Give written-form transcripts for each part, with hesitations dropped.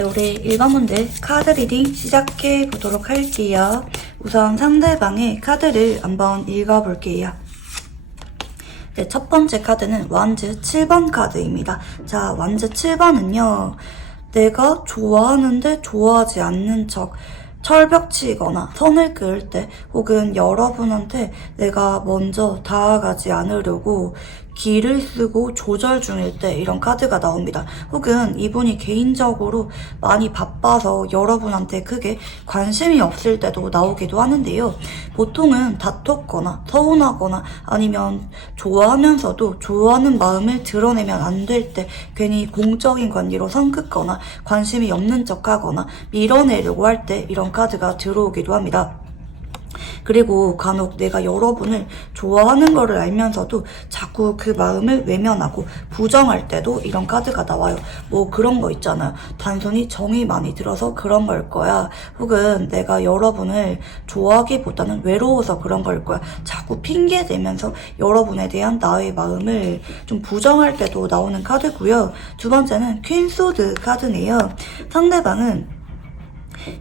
네, 우리 1번 문제 카드 리딩 시작해 보도록 할게요. 우선 상대방의 카드를 한번 읽어볼게요. 네, 첫 번째 카드는 완즈 7번 카드입니다. 자, 완즈 7번은요. 내가 좋아하는데 좋아하지 않는 척, 철벽치거나 선을 그을 때, 혹은 여러분한테 내가 먼저 다가가지 않으려고 기를 쓰고 조절 중일 때 이런 카드가 나옵니다. 혹은 이분이 개인적으로 많이 바빠서 여러분한테 크게 관심이 없을 때도 나오기도 하는데요. 보통은 다퉜거나 서운하거나 아니면 좋아하면서도 좋아하는 마음을 드러내면 안 될 때 괜히 공적인 관계로 선 긋거나 관심이 없는 척하거나 밀어내려고 할 때 이런 카드가 들어오기도 합니다. 그리고 간혹 내가 여러분을 좋아하는 거를 알면서도 자꾸 그 마음을 외면하고 부정할 때도 이런 카드가 나와요. 뭐 그런 거 있잖아요. 단순히 정이 많이 들어서 그런 걸 거야. 혹은 내가 여러분을 좋아하기보다는 외로워서 그런 걸 거야. 자꾸 핑계 대면서 여러분에 대한 나의 마음을 좀 부정할 때도 나오는 카드고요. 두 번째는 퀸소드 카드네요. 상대방은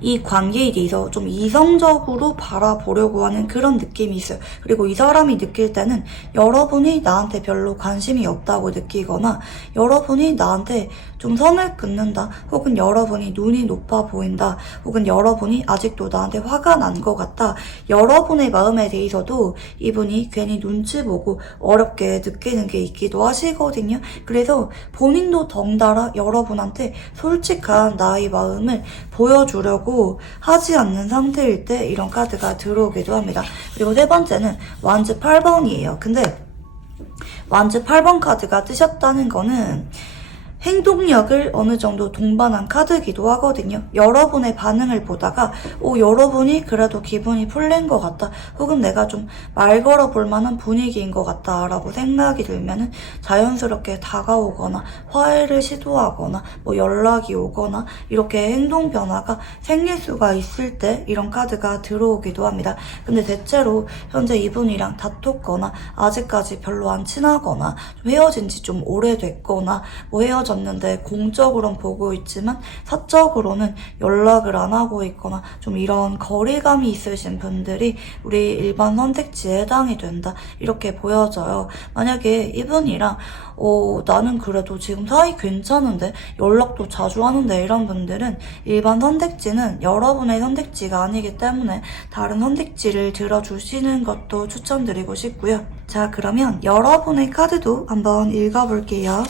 이 관계에 대해서 좀 이성적으로 바라보려고 하는 그런 느낌이 있어요. 그리고 이 사람이 느낄 때는 여러분이 나한테 별로 관심이 없다고 느끼거나 여러분이 나한테 좀 선을 긋는다, 혹은 여러분이 눈이 높아 보인다, 혹은 여러분이 아직도 나한테 화가 난 것 같다, 여러분의 마음에 대해서도 이분이 괜히 눈치 보고 어렵게 느끼는 게 있기도 하시거든요. 그래서 본인도 덩달아 여러분한테 솔직한 나의 마음을 보여주려고 하지 않는 상태일 때 이런 카드가 들어오기도 합니다. 그리고 세 번째는 완즈 8번이에요. 근데 완즈 8번 카드가 뜨셨다는 거는 행동력을 어느 정도 동반한 카드이기도 하거든요. 여러분의 반응을 보다가 여러분이 그래도 기분이 풀린 것 같다, 혹은 내가 좀 말 걸어볼 만한 분위기인 것 같다 라고 생각이 들면은 자연스럽게 다가오거나 화해를 시도하거나 뭐 연락이 오거나 이렇게 행동 변화가 생길 수가 있을 때 이런 카드가 들어오기도 합니다. 근데 대체로 현재 이분이랑 다퉜거나 아직까지 별로 안 친하거나 헤어진 지 좀 오래됐거나 뭐 헤어졌는데 공적으로는 보고 있지만 사적으로는 연락을 안 하고 있거나 좀 이런 거리감이 있으신 분들이 우리 일반 선택지에 해당이 된다, 이렇게 보여져요. 만약에 이분이랑 나는 그래도 지금 사이 괜찮은데 연락도 자주 하는데 이런 분들은 일반 선택지는 여러분의 선택지가 아니기 때문에 다른 선택지를 들어주시는 것도 추천드리고 싶고요. 자, 그러면 여러분의 카드도 한번 읽어볼게요.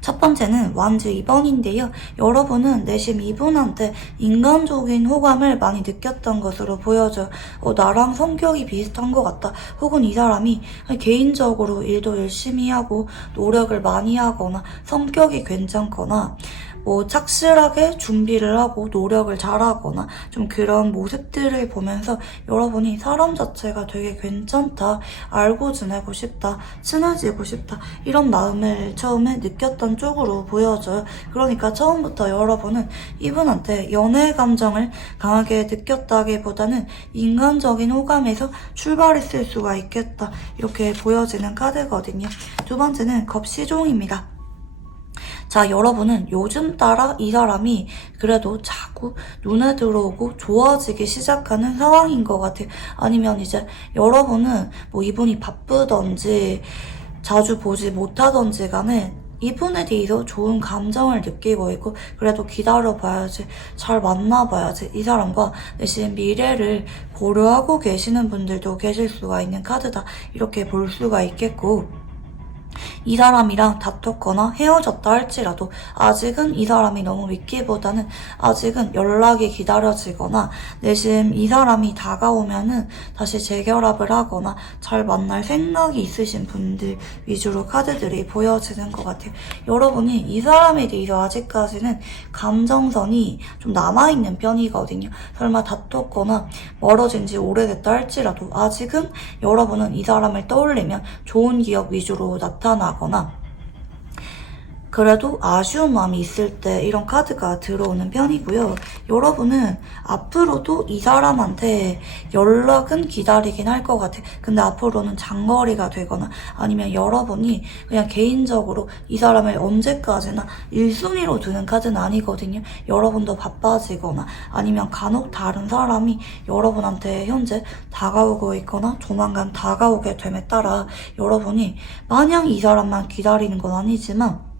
첫 번째는 완즈 2번인데요. 여러분은 내심 이분한테 인간적인 호감을 많이 느꼈던 것으로 보여져요. 나랑 성격이 비슷한 것 같다, 혹은 이 사람이 개인적으로 일도 열심히 하고 노력을 많이 하거나 성격이 괜찮거나 뭐 착실하게 준비를 하고 노력을 잘하거나 좀 그런 모습들을 보면서 여러분이 사람 자체가 되게 괜찮다, 알고 지내고 싶다, 친해지고 싶다, 이런 마음을 처음에 느꼈던 쪽으로 보여져요. 그러니까 처음부터 여러분은 이분한테 연애 감정을 강하게 느꼈다기보다는 인간적인 호감에서 출발했을 수가 있겠다, 이렇게 보여지는 카드거든요. 두 번째는 겁시종입니다. 자, 여러분은 요즘 따라 이 사람이 그래도 자꾸 눈에 들어오고 좋아지기 시작하는 상황인 것 같아요. 아니면 이제 여러분은 뭐 이분이 바쁘던지 자주 보지 못하던지 간에 이분에 대해서 좋은 감정을 느끼고 있고, 그래도 기다려봐야지, 잘 만나봐야지, 이 사람과 내심 미래를 고려하고 계시는 분들도 계실 수가 있는 카드다, 이렇게 볼 수가 있겠고, 이 사람이랑 다퉜거나 헤어졌다 할지라도 아직은 이 사람이 너무 믿기보다는 아직은 연락이 기다려지거나 내심 이 사람이 다가오면은 다시 재결합을 하거나 잘 만날 생각이 있으신 분들 위주로 카드들이 보여지는 것 같아요. 여러분이 이 사람에 대해서 아직까지는 감정선이 좀 남아있는 편이거든요. 설마 다퉜거나 멀어진 지 오래됐다 할지라도 아직은 여러분은 이 사람을 떠올리면 좋은 기억 위주로 나타나거나 그래도 아쉬운 마음이 있을 때 이런 카드가 들어오는 편이고요. 여러분은 앞으로도 이 사람한테 연락은 기다리긴 할 것 같아요. 근데 앞으로는 장거리가 되거나 아니면 여러분이 그냥 개인적으로 이 사람을 언제까지나 1순위로 두는 카드는 아니거든요. 여러분도 바빠지거나 아니면 간혹 다른 사람이 여러분한테 현재 다가오고 있거나 조만간 다가오게 됨에 따라 여러분이 마냥 이 사람만 기다리는 건 아니지만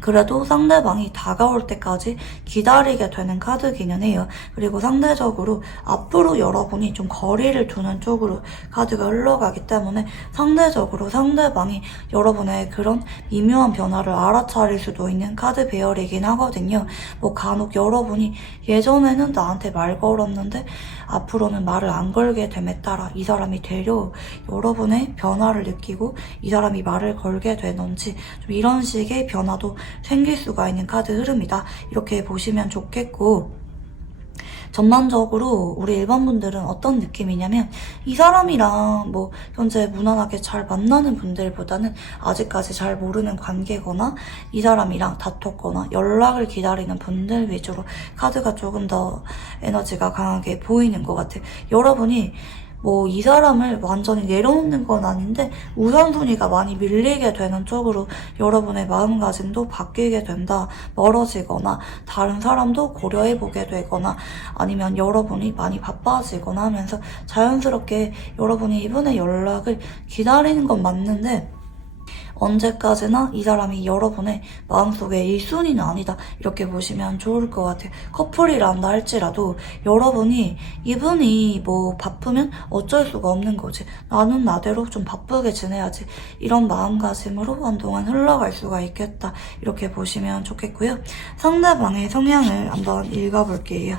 그래도 상대방이 다가올 때까지 기다리게 되는 카드기는 해요. 그리고 상대적으로 앞으로 여러분이 좀 거리를 두는 쪽으로 카드가 흘러가기 때문에 상대적으로 상대방이 여러분의 그런 미묘한 변화를 알아차릴 수도 있는 카드 배열이긴 하거든요. 뭐 간혹 여러분이 예전에는 나한테 말 걸었는데 앞으로는 말을 안 걸게 됨에 따라 이 사람이 되려 여러분의 변화를 느끼고 이 사람이 말을 걸게 되는지 좀 이런 식의 변화도 생길 수가 있는 카드 흐름이다. 이렇게 보시면 좋겠고, 전반적으로 우리 일반 분들은 어떤 느낌이냐면 이 사람이랑 뭐 현재 무난하게 잘 만나는 분들보다는 아직까지 잘 모르는 관계거나 이 사람이랑 다퉜거나 연락을 기다리는 분들 위주로 카드가 조금 더 에너지가 강하게 보이는 것 같아요. 여러분이 뭐 이 사람을 완전히 내려놓는 건 아닌데 우선순위가 많이 밀리게 되는 쪽으로 여러분의 마음가짐도 바뀌게 된다. 멀어지거나 다른 사람도 고려해보게 되거나 아니면 여러분이 많이 바빠지거나 하면서 자연스럽게 여러분이 이분의 연락을 기다리는 건 맞는데 언제까지나 이 사람이 여러분의 마음속에 1순위는 아니다. 이렇게 보시면 좋을 것 같아요. 커플이란다 할지라도 여러분이 이분이 뭐 바쁘면 어쩔 수가 없는 거지. 나는 나대로 좀 바쁘게 지내야지. 이런 마음가짐으로 한동안 흘러갈 수가 있겠다. 이렇게 보시면 좋겠고요. 상대방의 성향을 한번 읽어볼게요.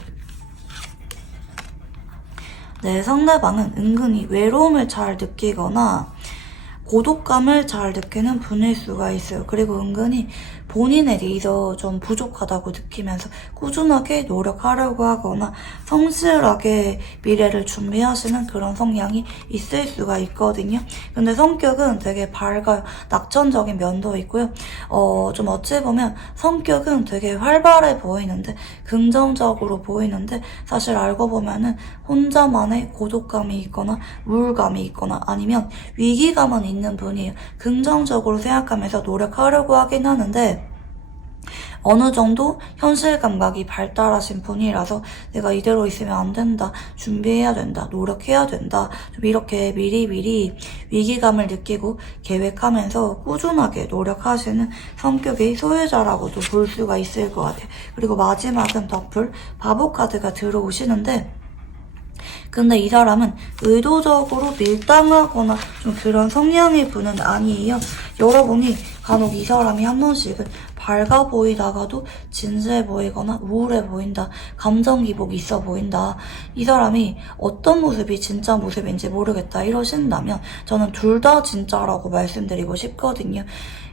네, 상대방은 은근히 외로움을 잘 느끼거나 고독감을 잘 느끼는 분일 수가 있어요. 그리고 은근히 본인에 대해서 좀 부족하다고 느끼면서 꾸준하게 노력하려고 하거나 성실하게 미래를 준비하시는 그런 성향이 있을 수가 있거든요. 근데 성격은 되게 밝아요. 낙천적인 면도 있고요. 좀 어찌 보면 성격은 되게 활발해 보이는데 긍정적으로 보이는데 사실 알고 보면은 혼자만의 고독감이 있거나 우울감이 있거나 아니면 위기감은 있는 분이에요. 긍정적으로 생각하면서 노력하려고 하긴 하는데 어느 정도 현실 감각이 발달하신 분이라서 내가 이대로 있으면 안 된다, 준비해야 된다, 노력해야 된다, 좀 이렇게 미리미리 위기감을 느끼고 계획하면서 꾸준하게 노력하시는 성격의 소유자라고도 볼 수가 있을 것 같아요. 그리고 마지막은 더풀 바보 카드가 들어오시는데 근데 이 사람은 의도적으로 밀당하거나 좀 그런 성향의 분은 아니에요. 여러분이 간혹 이 사람이 한 번씩은 밝아 보이다가도 진지해 보이거나 우울해 보인다. 감정 기복이 있어 보인다. 이 사람이 어떤 모습이 진짜 모습인지 모르겠다 이러신다면 저는 둘 다 진짜라고 말씀드리고 싶거든요.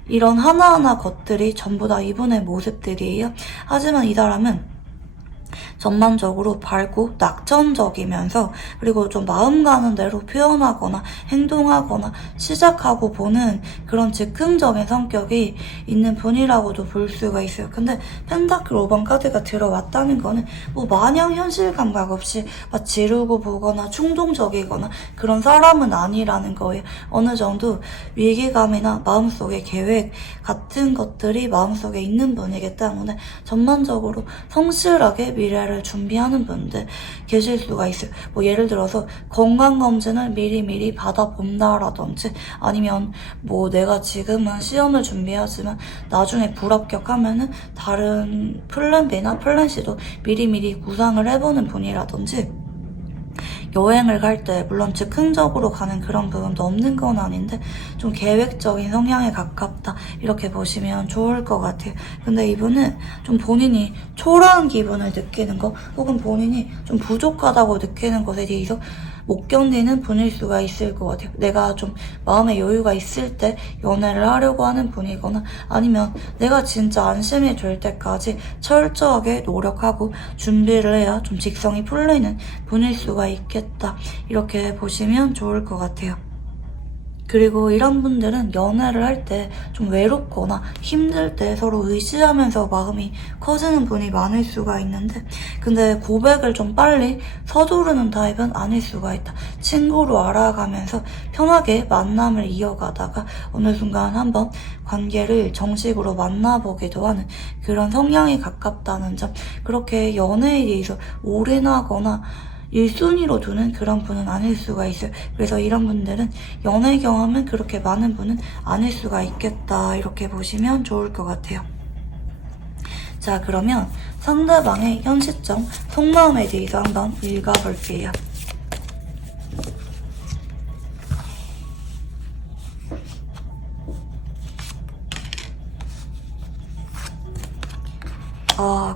이런 하나하나 것들이 전부 다 이분의 모습들이에요. 하지만 이 사람은 전반적으로 밝고 낙천적이면서 그리고 좀 마음 가는 대로 표현하거나 행동하거나 시작하고 보는 그런 즉흥적인 성격이 있는 분이라고도 볼 수가 있어요. 근데 펜타클 5번 카드가 들어왔다는 거는 뭐 마냥 현실 감각 없이 막 지르고 보거나 충동적이거나 그런 사람은 아니라는 거예요. 어느 정도 위기감이나 마음속의 계획 같은 것들이 마음속에 있는 분이기 때문에 전반적으로 성실하게 미래를 준비하는 분들 계실 수가 있어요. 뭐 예를 들어서 건강검진을 미리미리 받아본다라든지 아니면 뭐 내가 지금은 시험을 준비하지만 나중에 불합격하면은 다른 플랜 B나 플랜 C도 미리미리 구상을 해보는 분이라든지 여행을 갈 때 물론 즉흥적으로 가는 그런 부분도 없는 건 아닌데 좀 계획적인 성향에 가깝다 이렇게 보시면 좋을 것 같아요. 근데 이분은 좀 본인이 초라한 기분을 느끼는 거 혹은 본인이 좀 부족하다고 느끼는 것에 대해서 못 견디는 분일 수가 있을 것 같아요. 내가 좀 마음의 여유가 있을 때 연애를 하려고 하는 분이거나 아니면 내가 진짜 안심이 될 때까지 철저하게 노력하고 준비를 해야 좀 직성이 풀리는 분일 수가 있겠다. 이렇게 보시면 좋을 것 같아요. 그리고 이런 분들은 연애를 할 때 좀 외롭거나 힘들 때 서로 의지하면서 마음이 커지는 분이 많을 수가 있는데, 근데 고백을 좀 빨리 서두르는 타입은 아닐 수가 있다. 친구로 알아가면서 편하게 만남을 이어가다가 어느 순간 한번 관계를 정식으로 만나보기도 하는 그런 성향이 가깝다는 점, 그렇게 연애에 대해서 올인하거나 1순위로 두는 그런 분은 아닐 수가 있어요. 그래서 이런 분들은 연애 경험은 그렇게 많은 분은 아닐 수가 있겠다, 이렇게 보시면 좋을 것 같아요. 자, 그러면 상대방의 현 시점, 속마음에 대해서 한번 읽어볼게요.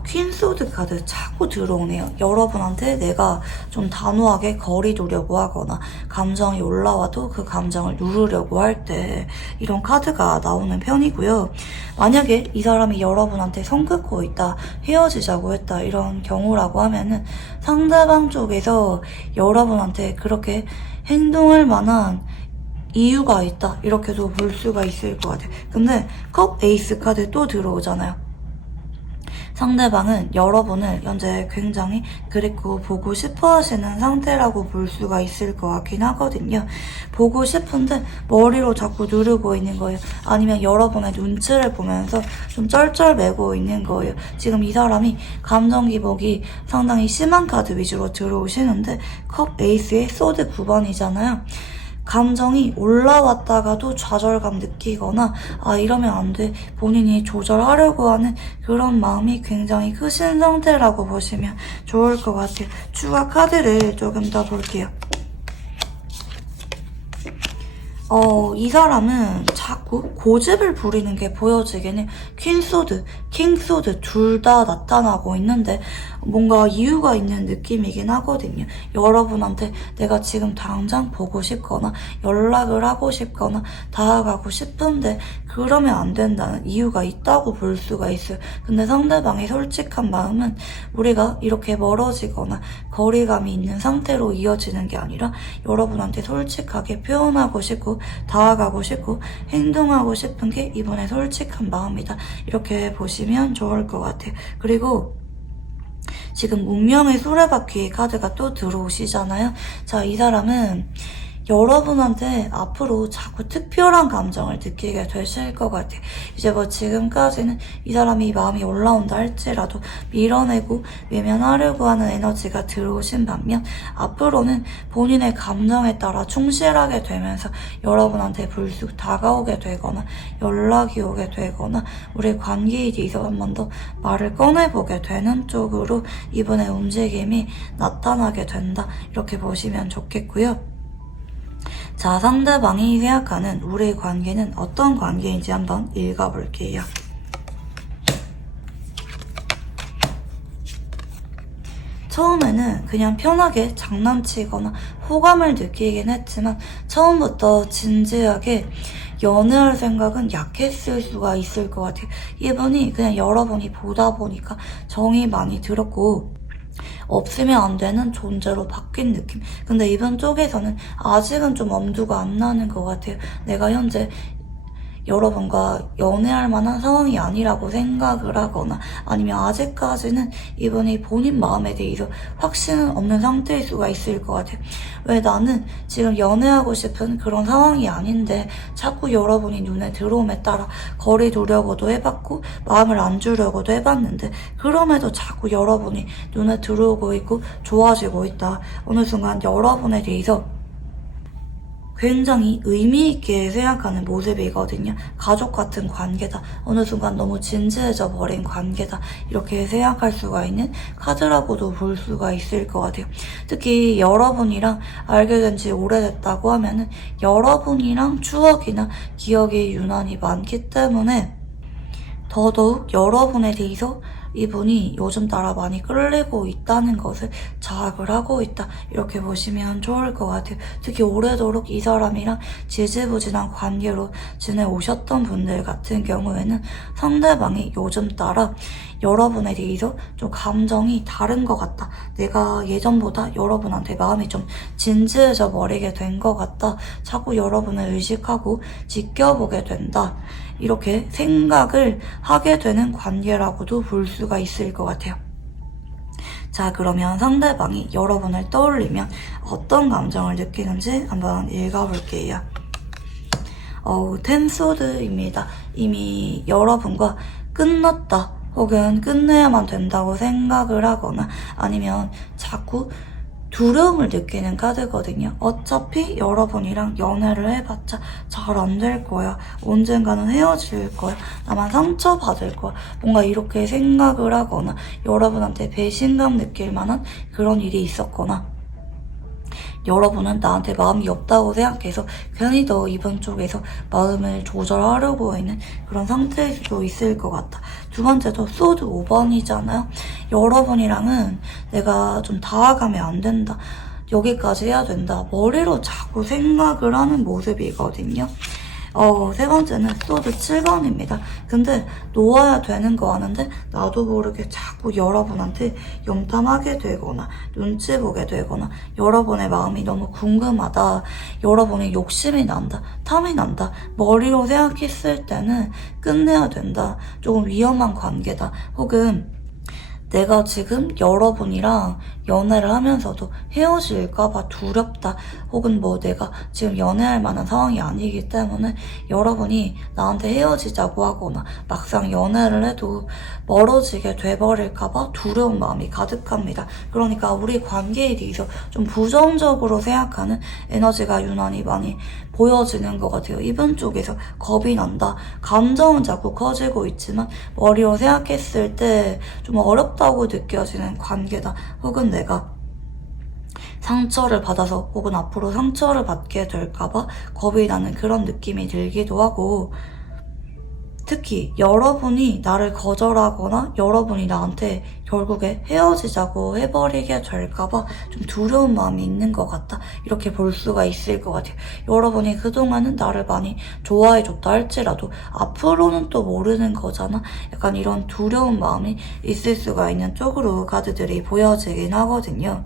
퀸소드 카드 차고 들어오네요. 여러분한테 내가 좀 단호하게 거리 두려고 하거나 감정이 올라와도 그 감정을 누르려고 할 때 이런 카드가 나오는 편이고요. 만약에 이 사람이 여러분한테 선 긋고 있다, 헤어지자고 했다, 이런 경우라고 하면은 상대방 쪽에서 여러분한테 그렇게 행동할 만한 이유가 있다, 이렇게도 볼 수가 있을 것 같아요. 근데 컵 에이스 카드 또 들어오잖아요. 상대방은 여러분을 현재 굉장히 그립고 보고 싶어 하시는 상태라고 볼 수가 있을 것 같긴 하거든요. 보고 싶은데 머리로 자꾸 누르고 있는 거예요. 아니면 여러분의 눈치를 보면서 좀 쩔쩔매고 있는 거예요. 지금 이 사람이 감정 기복이 상당히 심한 카드 위주로 들어오시는데 컵 에이스의 소드 9번이잖아요. 감정이 올라왔다가도 좌절감 느끼거나 이러면 안 돼, 본인이 조절하려고 하는 그런 마음이 굉장히 크신 상태라고 보시면 좋을 것 같아요. 추가 카드를 조금 더 볼게요. 이 사람은 자꾸 고집을 부리는 게 보여지긴 해. 퀸소드, 킹소드 둘 다 나타나고 있는데 뭔가 이유가 있는 느낌이긴 하거든요. 여러분한테 내가 지금 당장 보고 싶거나 연락을 하고 싶거나 다가가고 싶은데 그러면 안 된다는 이유가 있다고 볼 수가 있어요. 근데 상대방의 솔직한 마음은 우리가 이렇게 멀어지거나 거리감이 있는 상태로 이어지는 게 아니라 여러분한테 솔직하게 표현하고 싶고 다가가고 싶고 행동하고 싶은 게 이분의 솔직한 마음이다, 이렇게 보시면 좋을 것 같아요. 그리고 지금 운명의 수레바퀴 카드가 또 들어오시잖아요. 자, 이 사람은 여러분한테 앞으로 자꾸 특별한 감정을 느끼게 되실 것 같아요. 이제 뭐 지금까지는 이 사람이 마음이 올라온다 할지라도 밀어내고 외면하려고 하는 에너지가 들어오신 반면 앞으로는 본인의 감정에 따라 충실하게 되면서 여러분한테 불쑥 다가오게 되거나 연락이 오게 되거나 우리 관계에 대해서 한 번 더 말을 꺼내보게 되는 쪽으로 이분의 움직임이 나타나게 된다, 이렇게 보시면 좋겠고요. 자, 상대방이 생각하는 우리 관계는 어떤 관계인지 한번 읽어볼게요. 처음에는 그냥 편하게 장난치거나 호감을 느끼긴 했지만 처음부터 진지하게 연애할 생각은 약했을 수가 있을 것 같아요. 이분이 그냥 여러분이 보다 보니까 정이 많이 들었고 없으면 안 되는 존재로 바뀐 느낌. 근데 이번 쪽에서는 아직은 좀 엄두가 안 나는 것 같아요. 내가 현재 여러분과 연애할 만한 상황이 아니라고 생각을 하거나 아니면 아직까지는 이분이 본인 마음에 대해서 확신은 없는 상태일 수가 있을 것 같아요. 왜 나는 지금 연애하고 싶은 그런 상황이 아닌데 자꾸 여러분이 눈에 들어옴에 따라 거리 두려고도 해봤고 마음을 안 주려고도 해봤는데 그럼에도 자꾸 여러분이 눈에 들어오고 있고 좋아지고 있다. 어느 순간 여러분에 대해서 굉장히 의미있게 생각하는 모습이거든요. 가족 같은 관계다, 어느 순간 너무 진지해져 버린 관계다, 이렇게 생각할 수가 있는 카드라고도 볼 수가 있을 것 같아요. 특히 여러분이랑 알게 된 지 오래됐다고 하면은 여러분이랑 추억이나 기억이 유난히 많기 때문에 더더욱 여러분에 대해서 이분이 요즘 따라 많이 끌리고 있다는 것을 자학을 하고 있다, 이렇게 보시면 좋을 것 같아요. 특히 오래도록 이 사람이랑 지지부진한 관계로 지내오셨던 분들 같은 경우에는 상대방이 요즘 따라 여러분에 대해서 좀 감정이 다른 것 같다. 내가 예전보다 여러분한테 마음이 좀 진지해져 버리게 된 것 같다. 자꾸 여러분을 의식하고 지켜보게 된다. 이렇게 생각을 하게 되는 관계라고도 볼 수가 있을 것 같아요. 자, 그러면 상대방이 여러분을 떠올리면 어떤 감정을 느끼는지 한번 읽어볼게요. 텐소드입니다. 이미 여러분과 끝났다 혹은 끝내야만 된다고 생각을 하거나 아니면 자꾸 두려움을 느끼는 카드거든요. 어차피 여러분이랑 연애를 해봤자 잘 안 될 거야. 언젠가는 헤어질 거야. 나만 상처받을 거야. 뭔가 이렇게 생각을 하거나 여러분한테 배신감 느낄 만한 그런 일이 있었거나 여러분은 나한테 마음이 없다고 생각해서 괜히 더 이번 쪽에서 마음을 조절하려고 하는 그런 상태일 수도 있을 것 같아. 두 번째도 소드 5번이잖아요. 여러분이랑은 내가 좀 다가가면 안 된다. 여기까지 해야 된다. 머리로 자꾸 생각을 하는 모습이거든요. 세 번째는 소드 7번입니다. 근데 놓아야 되는 거 아는데 나도 모르게 자꾸 여러분한테 염탐하게 되거나 눈치 보게 되거나 여러분의 마음이 너무 궁금하다. 여러분이 욕심이 난다. 탐이 난다. 머리로 생각했을 때는 끝내야 된다. 조금 위험한 관계다. 혹은 내가 지금 여러분이랑 연애를 하면서도 헤어질까봐 두렵다. 혹은 뭐 내가 지금 연애할 만한 상황이 아니기 때문에 여러분이 나한테 헤어지자고 하거나 막상 연애를 해도 멀어지게 돼버릴까봐 두려운 마음이 가득합니다. 그러니까 우리 관계에 대해서 좀 부정적으로 생각하는 에너지가 유난히 많이 보여지는 것 같아요. 이번 쪽에서 겁이 난다. 감정은 자꾸 커지고 있지만 머리로 생각했을 때 좀 어렵다고 느껴지는 관계다. 혹은 내가 상처를 받아서 혹은 앞으로 상처를 받게 될까봐 겁이 나는 그런 느낌이 들기도 하고 특히 여러분이 나를 거절하거나 여러분이 나한테 결국에 헤어지자고 해버리게 될까봐 좀 두려운 마음이 있는 것 같다. 이렇게 볼 수가 있을 것 같아요. 여러분이 그동안은 나를 많이 좋아해줬다 할지라도 앞으로는 또 모르는 거잖아. 약간 이런 두려운 마음이 있을 수가 있는 쪽으로 카드들이 보여지긴 하거든요.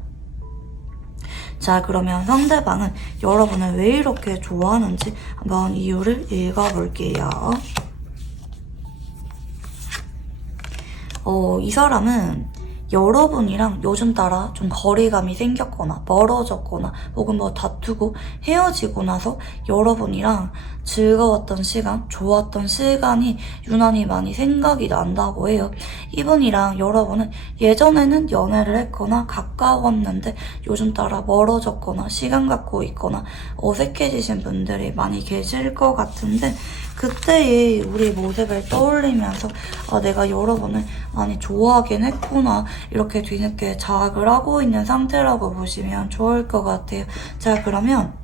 자, 그러면 상대방은 여러분을 왜 이렇게 좋아하는지 한번 이유를 읽어볼게요. 이 사람은 여러분이랑 요즘 따라 좀 거리감이 생겼거나 멀어졌거나 혹은 뭐 다투고 헤어지고 나서 여러분이랑 즐거웠던 시간, 좋았던 시간이 유난히 많이 생각이 난다고 해요. 이분이랑 여러분은 예전에는 연애를 했거나 가까웠는데 요즘 따라 멀어졌거나 시간 갖고 있거나 어색해지신 분들이 많이 계실 것 같은데 그때의 우리 모습을 떠올리면서 내가 여러분을 많이 좋아하긴 했구나 이렇게 뒤늦게 자학을 하고 있는 상태라고 보시면 좋을 것 같아요. 자, 그러면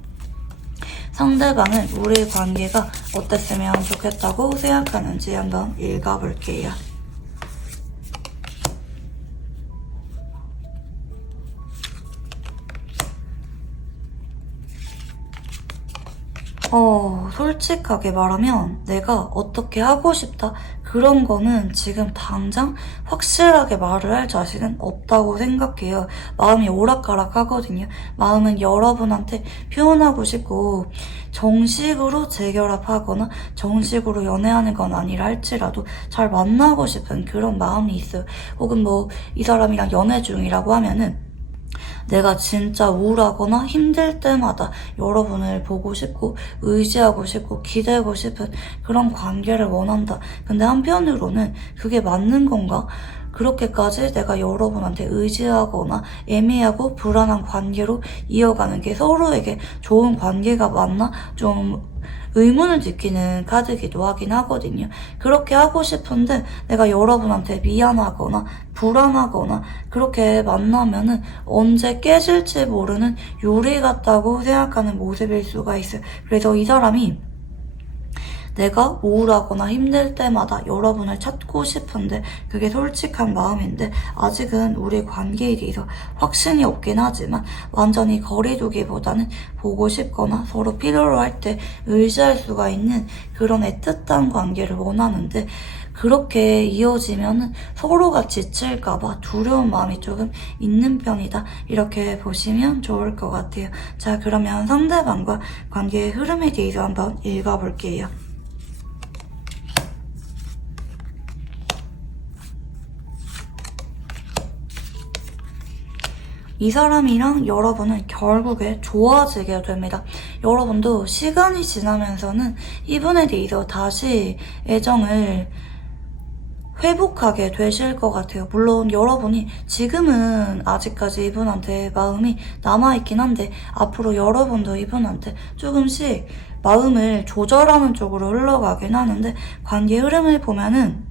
상대방은 우리 관계가 어땠으면 좋겠다고 생각하는지 한번 읽어볼게요. 솔직하게 말하면 내가 어떻게 하고 싶다 그런 거는 지금 당장 확실하게 말을 할 자신은 없다고 생각해요. 마음이 오락가락 하거든요. 마음은 여러분한테 표현하고 싶고 정식으로 재결합하거나 정식으로 연애하는 건 아니라 할지라도 잘 만나고 싶은 그런 마음이 있어요. 혹은 뭐 이 사람이랑 연애 중이라고 하면은 내가 진짜 우울하거나 힘들 때마다 여러분을 보고 싶고 의지하고 싶고 기대고 싶은 그런 관계를 원한다. 근데 한편으로는 그게 맞는 건가? 그렇게까지 내가 여러분한테 의지하거나 애매하고 불안한 관계로 이어가는 게 서로에게 좋은 관계가 맞나? 좀 의문을 느끼는 카드기도 하긴 하거든요. 그렇게 하고 싶은데 내가 여러분한테 미안하거나 불안하거나 그렇게 만나면은 언제 깨질지 모르는 요리 같다고 생각하는 모습일 수가 있어요. 그래서 이 사람이 내가 우울하거나 힘들 때마다 여러분을 찾고 싶은데 그게 솔직한 마음인데 아직은 우리 관계에 대해서 확신이 없긴 하지만 완전히 거리두기보다는 보고 싶거나 서로 필요로 할 때 의지할 수가 있는 그런 애틋한 관계를 원하는데 그렇게 이어지면 서로가 지칠까봐 두려운 마음이 조금 있는 편이다. 이렇게 보시면 좋을 것 같아요. 자, 그러면 상대방과 관계의 흐름에 대해서 한번 읽어볼게요. 이 사람이랑 여러분은 결국에 좋아지게 됩니다. 여러분도 시간이 지나면서는 이분에 대해서 다시 애정을 회복하게 되실 것 같아요. 물론 여러분이 지금은 아직까지 이분한테 마음이 남아있긴 한데 앞으로 여러분도 이분한테 조금씩 마음을 조절하는 쪽으로 흘러가긴 하는데 관계 흐름을 보면은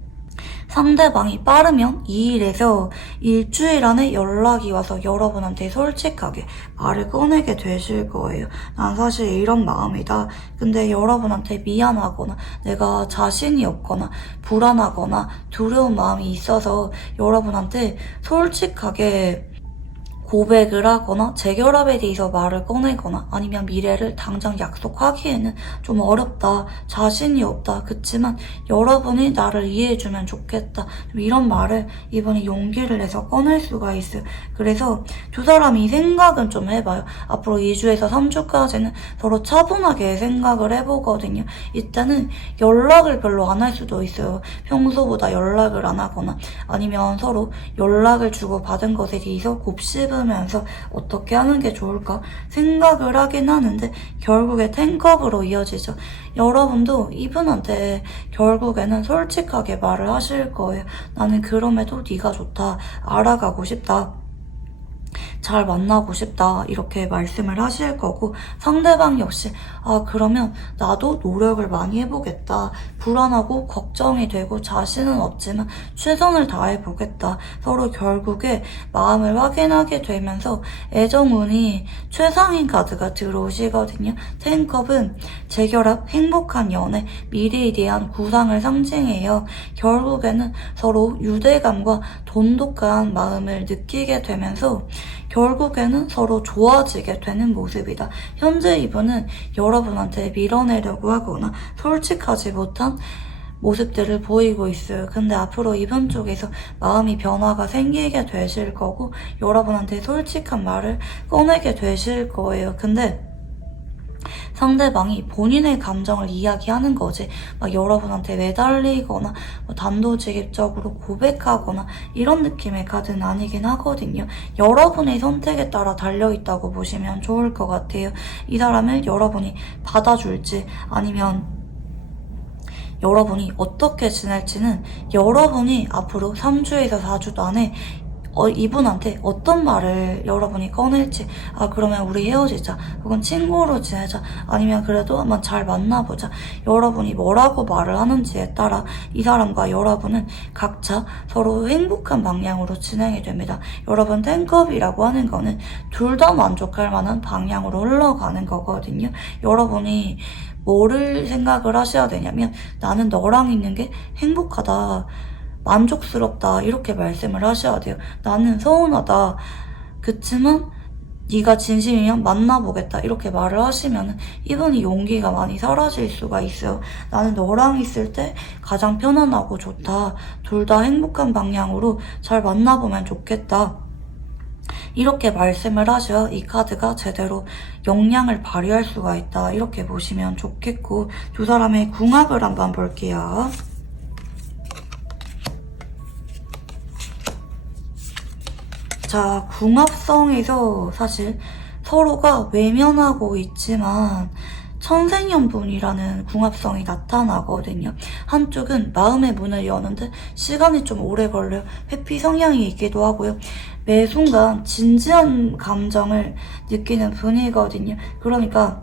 상대방이 빠르면 2일에서 일주일 안에 연락이 와서 여러분한테 솔직하게 말을 꺼내게 되실 거예요. 난 사실 이런 마음이다. 근데 여러분한테 미안하거나 내가 자신이 없거나 불안하거나 두려운 마음이 있어서 여러분한테 솔직하게 고백을 하거나 재결합에 대해서 말을 꺼내거나 아니면 미래를 당장 약속하기에는 좀 어렵다, 자신이 없다, 그치만 여러분이 나를 이해해주면 좋겠다, 이런 말을 이분이 용기를 내서 꺼낼 수가 있어요. 그래서 두 사람이 생각은 좀 해봐요. 앞으로 2주에서 3주까지는 서로 차분하게 생각을 해보거든요. 이때는 연락을 별로 안 할 수도 있어요. 평소보다 연락을 안 하거나 아니면 서로 연락을 주고 받은 것에 대해서 곱씹으면서 어떻게 하는 게 좋을까 생각을 하긴 하는데 결국에 탱컵으로 이어지죠. 여러분도 이분한테 결국에는 솔직하게 말을 하실 거예요. 나는 그럼에도 네가 좋다, 알아가고 싶다, 잘 만나고 싶다, 이렇게 말씀을 하실 거고 상대방 역시 그러면 나도 노력을 많이 해보겠다, 불안하고 걱정이 되고 자신은 없지만 최선을 다해보겠다, 서로 결국에 마음을 확인하게 되면서 애정운이 최상인 카드가 들어오시거든요. 텐컵은 재결합, 행복한 연애, 미래에 대한 구상을 상징해요. 결국에는 서로 유대감과 돈독한 마음을 느끼게 되면서 결국에는 서로 좋아지게 되는 모습이다. 현재 이분은 여러분한테 밀어내려고 하거나 솔직하지 못한 모습들을 보이고 있어요. 근데 앞으로 이분 쪽에서 마음이 변화가 생기게 되실 거고 여러분한테 솔직한 말을 꺼내게 되실 거예요. 근데 상대방이 본인의 감정을 이야기하는 거지 막 여러분한테 매달리거나 단도직입적으로 고백하거나 이런 느낌의 카드는 아니긴 하거든요. 여러분의 선택에 따라 달려있다고 보시면 좋을 것 같아요. 이 사람을 여러분이 받아줄지 아니면 여러분이 어떻게 지낼지는 여러분이 앞으로 3주에서 4주 안에 이분한테 어떤 말을 여러분이 꺼낼지 그러면 우리 헤어지자 혹은 친구로 지내자 아니면 그래도 한번 잘 만나보자 여러분이 뭐라고 말을 하는지에 따라 이 사람과 여러분은 각자 서로 행복한 방향으로 진행이 됩니다. 여러분 탱컵이라고 하는 거는 둘 다 만족할 만한 방향으로 흘러가는 거거든요. 여러분이 뭐를 생각을 하셔야 되냐면 나는 너랑 있는 게 행복하다, 만족스럽다 이렇게 말씀을 하셔야 돼요. 나는 서운하다, 그치만 네가 진심이면 만나보겠다 이렇게 말을 하시면 이분이 용기가 많이 사라질 수가 있어요. 나는 너랑 있을 때 가장 편안하고 좋다, 둘 다 행복한 방향으로 잘 만나보면 좋겠다 이렇게 말씀을 하셔야 이 카드가 제대로 역량을 발휘할 수가 있다 이렇게 보시면 좋겠고 두 사람의 궁합을 한번 볼게요. 자, 궁합성에서 사실 서로가 외면하고 있지만 천생연분이라는 궁합성이 나타나거든요. 한쪽은 마음의 문을 여는데 시간이 좀 오래 걸려요. 회피 성향이 있기도 하고요. 매 순간 진지한 감정을 느끼는 분이거든요. 그러니까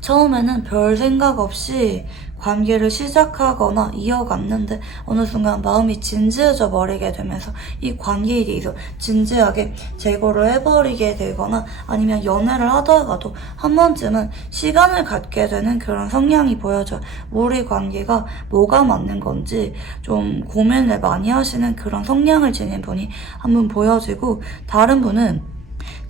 처음에는 별 생각 없이 관계를 시작하거나 이어갔는데 어느 순간 마음이 진지해져 버리게 되면서 이 관계에 대해서 진지하게 제거를 해버리게 되거나 아니면 연애를 하다가도 한 번쯤은 시간을 갖게 되는 그런 성향이 보여져요. 우리 관계가 뭐가 맞는 건지 좀 고민을 많이 하시는 그런 성향을 지닌 분이 한 분 보여지고, 다른 분은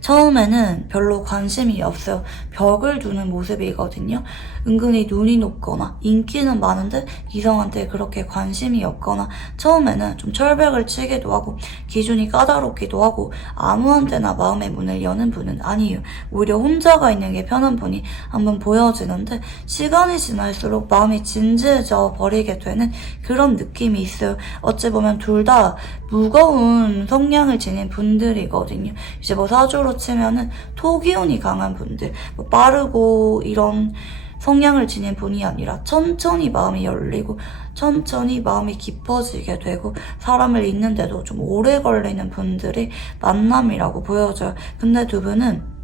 처음에는 별로 관심이 없어요. 벽을 두는 모습이거든요. 은근히 눈이 높거나 인기는 많은데 이성한테 그렇게 관심이 없거나 처음에는 좀 철벽을 치기도 하고 기준이 까다롭기도 하고 아무한테나 마음의 문을 여는 분은 아니에요. 오히려 혼자가 있는 게 편한 분이 한번 보여지는데 시간이 지날수록 마음이 진지해져 버리게 되는 그런 느낌이 있어요. 어찌 보면 둘 다 무거운 성향을 지닌 분들이거든요. 이제 뭐 사주로 치면은 토기운이 강한 분들, 뭐 빠르고 이런 성향을 지닌 분이 아니라 천천히 마음이 열리고 천천히 마음이 깊어지게 되고 사람을 잊는데도 좀 오래 걸리는 분들의 만남이라고 보여져요. 근데 두 분은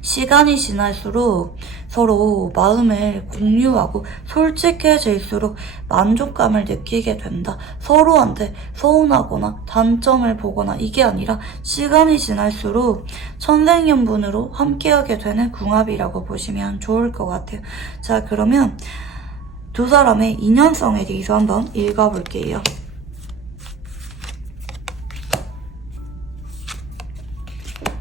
시간이 지날수록 서로 마음을 공유하고 솔직해질수록 만족감을 느끼게 된다. 서로한테 서운하거나 단점을 보거나 이게 아니라 시간이 지날수록 천생연분으로 함께하게 되는 궁합이라고 보시면 좋을 것 같아요. 자, 그러면 두 사람의 인연성에 대해서 한번 읽어볼게요.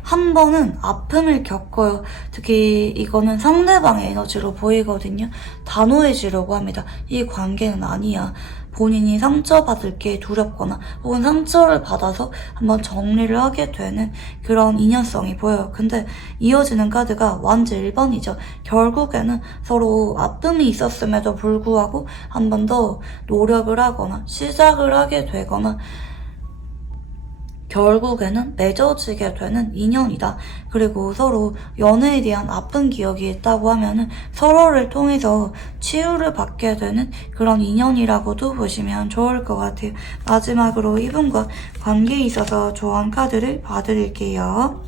한 번은 아픔을 겪어요. 특히 이거는 상대방의 에너지로 보이거든요. 단호해지려고 합니다. 이 관계는 아니야. 본인이 상처받을 게 두렵거나 혹은 상처를 받아서 한번 정리를 하게 되는 그런 인연성이 보여요. 근데 이어지는 카드가 완전 1번이죠. 결국에는 서로 아픔이 있었음에도 불구하고 한 번 더 노력을 하거나 시작을 하게 되거나 결국에는 맺어지게 되는 인연이다. 그리고 서로 연애에 대한 아픈 기억이 있다고 하면은 서로를 통해서 치유를 받게 되는 그런 인연이라고도 보시면 좋을 것 같아요. 마지막으로 이분과 관계에 있어서 좋아하는 카드를 봐드릴게요.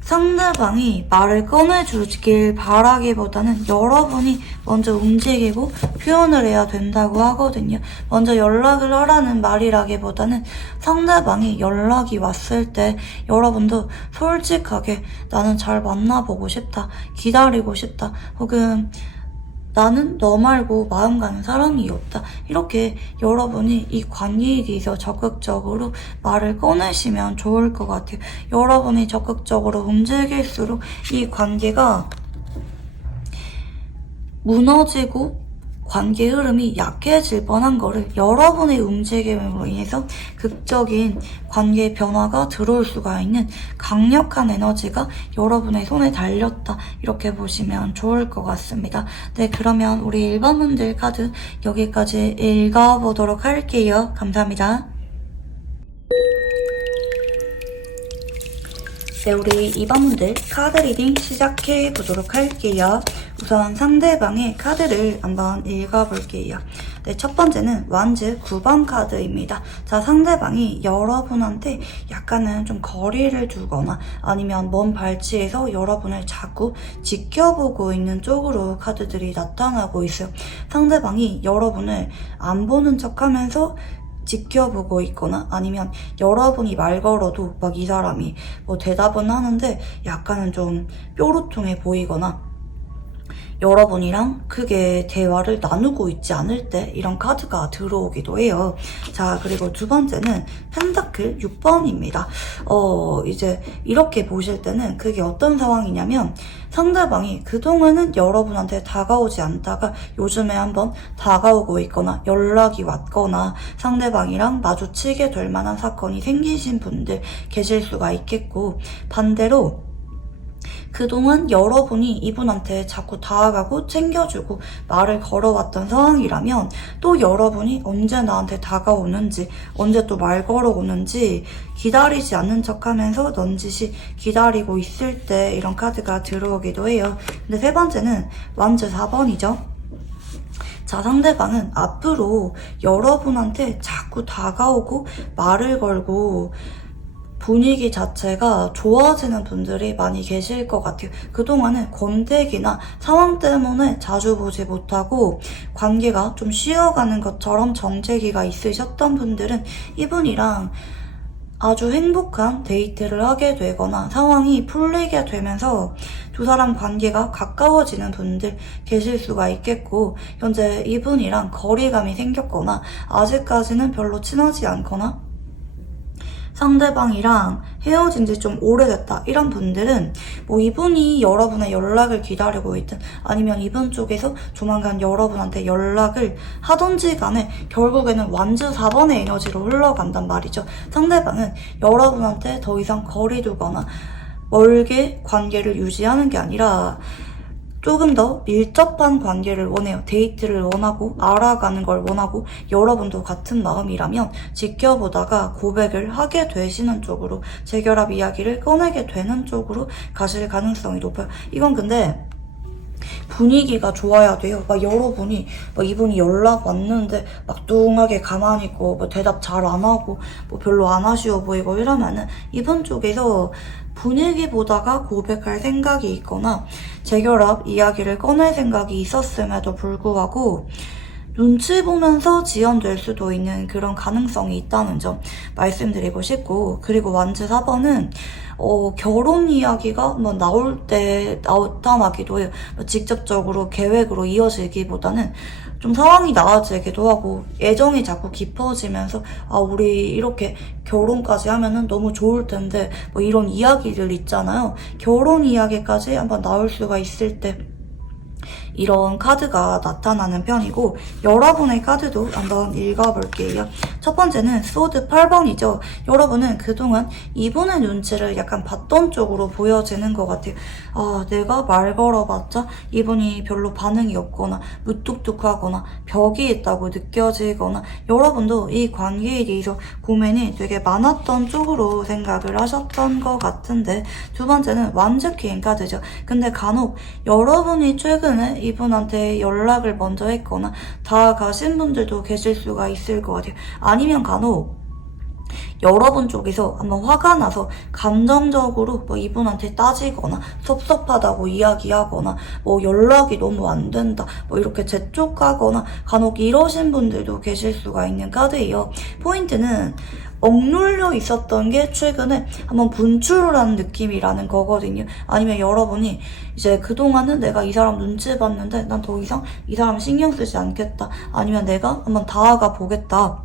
상대방이 말을 꺼내주길 바라기보다는 여러분이 먼저 움직이고 표현을 해야 된다고 하거든요. 먼저 연락을 하라는 말이라기보다는 상대방이 연락이 왔을 때 여러분도 솔직하게 나는 잘 만나보고 싶다, 기다리고 싶다, 혹은 나는 너 말고 마음 가는 사람이 없다. 이렇게 여러분이 이 관계에 대해서 적극적으로 말을 꺼내시면 좋을 것 같아요. 여러분이 적극적으로 움직일수록 이 관계가 무너지고 관계 흐름이 약해질 뻔한 거를 여러분의 움직임으로 인해서 극적인 관계 변화가 들어올 수가 있는 강력한 에너지가 여러분의 손에 달렸다. 이렇게 보시면 좋을 것 같습니다. 네, 그러면 우리 일반분들 카드 여기까지 읽어보도록 할게요. 감사합니다. 네, 우리 2번분들 카드 리딩 시작해 보도록 할게요. 우선 상대방의 카드를 한번 읽어볼게요. 네, 첫 번째는 완즈 9번 카드입니다. 자, 상대방이 여러분한테 약간은 좀 거리를 두거나 아니면 먼 발치에서 여러분을 자꾸 지켜보고 있는 쪽으로 카드들이 나타나고 있어요. 상대방이 여러분을 안 보는 척하면서 지켜보고 있거나 아니면 여러분이 말 걸어도 막 이 사람이 뭐 대답은 하는데 약간은 좀 뾰루퉁해 보이거나 여러분이랑 크게 대화를 나누고 있지 않을 때 이런 카드가 들어오기도 해요. 자, 그리고 두 번째는 펜타클 6번입니다. 이제 이렇게 보실 때는 그게 어떤 상황이냐면 상대방이 그동안은 여러분한테 다가오지 않다가 요즘에 한번 다가오고 있거나 연락이 왔거나 상대방이랑 마주치게 될 만한 사건이 생기신 분들 계실 수가 있겠고, 반대로 그동안 여러분이 이분한테 자꾸 다가가고 챙겨주고 말을 걸어왔던 상황이라면 또 여러분이 언제 나한테 다가오는지 언제 또 말 걸어오는지 기다리지 않는 척하면서 넌지시 기다리고 있을 때 이런 카드가 들어오기도 해요. 근데 세 번째는 완즈 4번이죠. 자, 상대방은 앞으로 여러분한테 자꾸 다가오고 말을 걸고 분위기 자체가 좋아지는 분들이 많이 계실 것 같아요. 그동안은 권태기나 상황 때문에 자주 보지 못하고 관계가 좀 쉬어가는 것처럼 정체기가 있으셨던 분들은 이분이랑 아주 행복한 데이트를 하게 되거나 상황이 풀리게 되면서 두 사람 관계가 가까워지는 분들 계실 수가 있겠고, 현재 이분이랑 거리감이 생겼거나 아직까지는 별로 친하지 않거나 상대방이랑 헤어진 지 좀 오래됐다 이런 분들은 뭐 이분이 여러분의 연락을 기다리고 있든 아니면 이분 쪽에서 조만간 여러분한테 연락을 하던지 간에 결국에는 완주 4번의 에너지로 흘러간단 말이죠. 상대방은 여러분한테 더 이상 거리 두거나 멀게 관계를 유지하는 게 아니라 조금 더 밀접한 관계를 원해요. 데이트를 원하고 알아가는 걸 원하고 여러분도 같은 마음이라면 지켜보다가 고백을 하게 되시는 쪽으로 재결합 이야기를 꺼내게 되는 쪽으로 가실 가능성이 높아요. 이건 근데 분위기가 좋아야 돼요. 막 여러분이 막 이분이 연락 왔는데 막 뚱하게 가만히 있고 뭐 대답 잘 안 하고 뭐 별로 안 아쉬워 보이고 이러면은 이분 쪽에서 분위기 보다가 고백할 생각이 있거나 재결합 이야기를 꺼낼 생각이 있었음에도 불구하고 눈치 보면서 지연될 수도 있는 그런 가능성이 있다는 점 말씀드리고 싶고, 그리고 완즈 4번은 결혼 이야기가 뭐 나타나기도 해요. 직접적으로 계획으로 이어지기보다는 좀 상황이 나아지기도 하고 애정이 자꾸 깊어지면서 우리 이렇게 결혼까지 하면은 너무 좋을 텐데 뭐 이런 이야기들 있잖아요. 결혼 이야기까지 한번 나올 수가 있을 때 이런 카드가 나타나는 편이고, 여러분의 카드도 한번 읽어볼게요. 첫 번째는 소드 8번이죠. 여러분은 그동안 이분의 눈치를 약간 봤던 쪽으로 보여지는 것 같아요. 내가 말 걸어봤자 이분이 별로 반응이 없거나 무뚝뚝하거나 벽이 있다고 느껴지거나 여러분도 이 관계에 대해서 고민이 되게 많았던 쪽으로 생각을 하셨던 것 같은데, 두 번째는 완즈 퀸 카드죠. 근데 간혹 여러분이 최근에 이분한테 연락을 먼저 했거나 다가가신 분들도 계실 수가 있을 것 같아요. 아니면 간혹 여러분 쪽에서 한번 화가 나서 감정적으로 뭐 이분한테 따지거나 섭섭하다고 이야기하거나 뭐 연락이 너무 안 된다 뭐 이렇게 재촉하거나 간혹 이러신 분들도 계실 수가 있는 카드예요. 포인트는 억눌려 있었던 게 최근에 한번 분출을 하는 느낌이라는 거거든요. 아니면 여러분이 이제 그동안은 내가 이 사람 눈치 봤는데 난 더 이상 이 사람 신경 쓰지 않겠다. 아니면 내가 한번 다가가 보겠다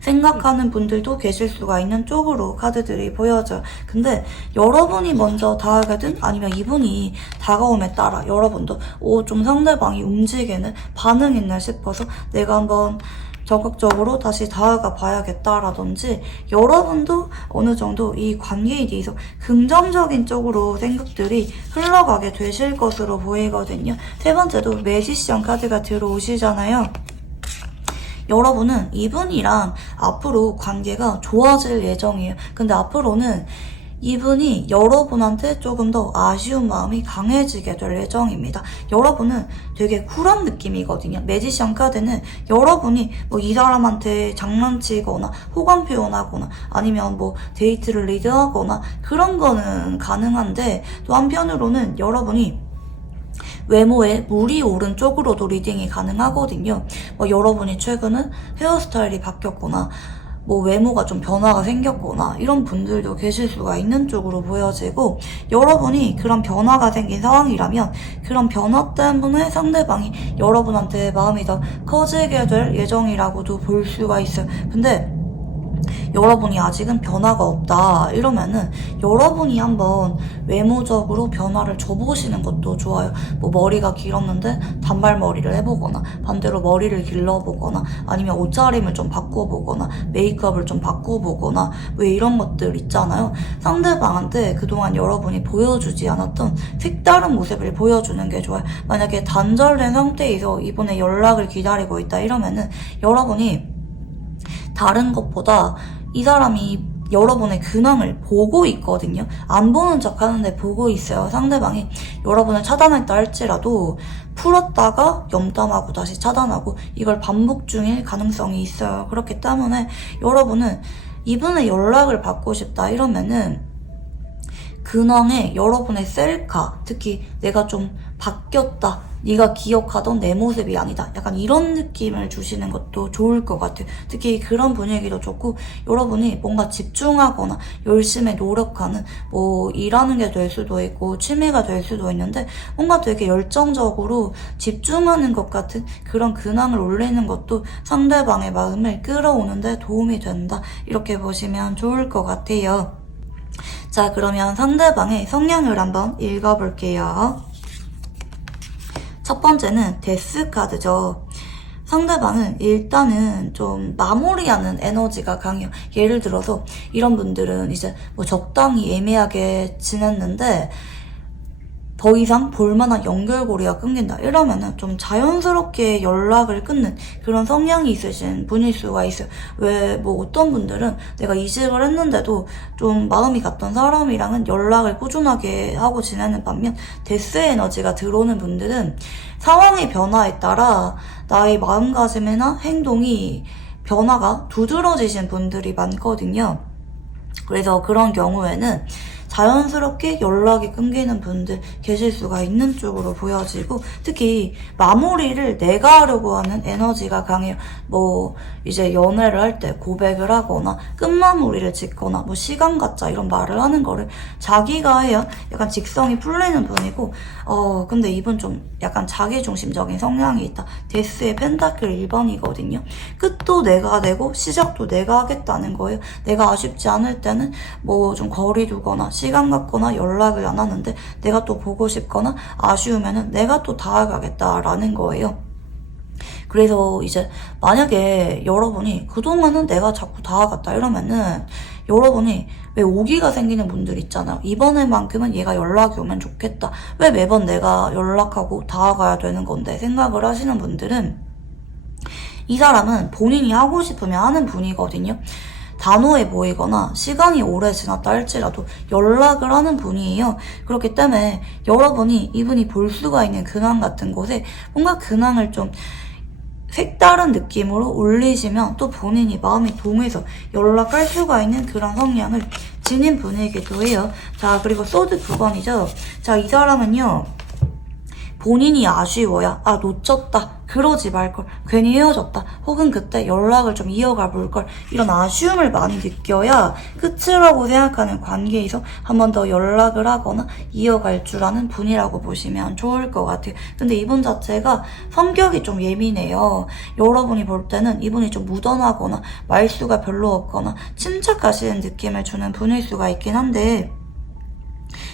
생각하는 분들도 계실 수가 있는 쪽으로 카드들이 보여져요. 근데 여러분이 먼저 다가가든 아니면 이분이 다가옴에 따라 여러분도 좀 상대방이 움직이는 반응있나 싶어서 내가 한번 적극적으로 다시 다가가 봐야겠다라든지 여러분도 어느 정도 이 관계에 대해서 긍정적인 쪽으로 생각들이 흘러가게 되실 것으로 보이거든요. 세 번째도 매지션 카드가 들어오시잖아요. 여러분은 이분이랑 앞으로 관계가 좋아질 예정이에요. 근데 앞으로는 이분이 여러분한테 조금 더 아쉬운 마음이 강해지게 될 예정입니다. 여러분은 되게 쿨한 느낌이거든요. 매지션 카드는 여러분이 뭐 이 사람한테 장난치거나 호감 표현하거나 아니면 뭐 데이트를 리드하거나 그런 거는 가능한데, 또 한편으로는 여러분이 외모에 물이 오른 쪽으로도 리딩이 가능하거든요. 여러분이 최근에 헤어스타일이 바뀌었거나 뭐 외모가 좀 변화가 생겼거나 이런 분들도 계실 수가 있는 쪽으로 보여지고, 여러분이 그런 변화가 생긴 상황이라면 그런 변화 때문에 상대방이 여러분한테 마음이 더 커지게 될 예정이라고도 볼 수가 있어요. 근데 여러분이 아직은 변화가 없다 이러면은 여러분이 한번 외모적으로 변화를 줘보시는 것도 좋아요. 뭐 머리가 길었는데 단발머리를 해보거나 반대로 머리를 길러보거나 아니면 옷차림을 좀 바꿔보거나 메이크업을 좀 바꿔보거나 왜 이런 것들 있잖아요. 상대방한테 그동안 여러분이 보여주지 않았던 색다른 모습을 보여주는 게 좋아요. 만약에 단절된 상태에서 이분의 연락을 기다리고 있다 이러면은 여러분이 다른 것보다 이 사람이 여러분의 근황을 보고 있거든요. 안 보는 척 하는데 보고 있어요. 상대방이 여러분을 차단했다 할지라도 풀었다가 염담하고 다시 차단하고 이걸 반복 중일 가능성이 있어요. 그렇기 때문에 여러분은 이분의 연락을 받고 싶다 이러면은 근황에 여러분의 셀카, 특히 내가 좀 바뀌었다, 네가 기억하던 내 모습이 아니다, 약간 이런 느낌을 주시는 것도 좋을 것 같아요. 특히 그런 분위기도 좋고, 여러분이 뭔가 집중하거나 열심히 노력하는 뭐 일하는 게 될 수도 있고 취미가 될 수도 있는데, 뭔가 되게 열정적으로 집중하는 것 같은 그런 근황을 올리는 것도 상대방의 마음을 끌어오는데 도움이 된다, 이렇게 보시면 좋을 것 같아요. 자, 그러면 상대방의 성향을 한번 읽어볼게요. 첫 번째는 데스 카드죠. 상대방은 일단은 좀 마무리하는 에너지가 강해요. 예를 들어서 이런 분들은 이제 뭐 적당히 애매하게 지냈는데 더 이상 볼만한 연결고리가 끊긴다 이러면은 좀 자연스럽게 연락을 끊는 그런 성향이 있으신 분일 수가 있어요. 왜 뭐 어떤 분들은 내가 이직을 했는데도 좀 마음이 갔던 사람이랑은 연락을 꾸준하게 하고 지내는 반면, 데스 에너지가 들어오는 분들은 상황의 변화에 따라 나의 마음가짐이나 행동이 변화가 두드러지신 분들이 많거든요. 그래서 그런 경우에는 자연스럽게 연락이 끊기는 분들 계실 수가 있는 쪽으로 보여지고, 특히 마무리를 내가 하려고 하는 에너지가 강해요. 뭐 이제 연애를 할 때 고백을 하거나 끝마무리를 짓거나 뭐 시간 갖자 이런 말을 하는 거를 자기가 해야 약간 직성이 풀리는 분이고, 근데 이분 좀 약간 자기중심적인 성향이 있다. 데스의 펜타클 1번이거든요. 끝도 내가 내고 시작도 내가 하겠다는 거예요. 내가 아쉽지 않을 때는 뭐 좀 거리 두거나 시간 갖거나 연락을 안 하는데, 내가 또 보고 싶거나 아쉬우면은 내가 또 다가가겠다라는 거예요. 그래서 이제 만약에 여러분이 그동안은 내가 자꾸 다가갔다 이러면은, 여러분이 왜 오기가 생기는 분들 있잖아요. 이번에만큼은 얘가 연락이 오면 좋겠다, 왜 매번 내가 연락하고 다가가야 되는 건데 생각을 하시는 분들은, 이 사람은 본인이 하고 싶으면 하는 분이거든요. 단호해 보이거나 시간이 오래 지났다 할지라도 연락을 하는 분이에요. 그렇기 때문에 여러분이 이분이 볼 수가 있는 근황 같은 곳에 뭔가 근황을 좀 색다른 느낌으로 올리시면 또 본인이 마음이 동해서 연락할 수가 있는 그런 성향을 지닌 분이기도 해요. 자, 그리고 소드 9번이죠. 자, 이 사람은요, 본인이 아쉬워야 놓쳤다, 그러지 말걸, 괜히 헤어졌다, 혹은 그때 연락을 좀 이어가 볼걸, 이런 아쉬움을 많이 느껴야 끝이라고 생각하는 관계에서 한 번 더 연락을 하거나 이어갈 줄 아는 분이라고 보시면 좋을 것 같아요. 근데 이분 자체가 성격이 좀 예민해요. 여러분이 볼 때는 이분이 좀 무던하거나 말수가 별로 없거나 침착하시는 느낌을 주는 분일 수가 있긴 한데,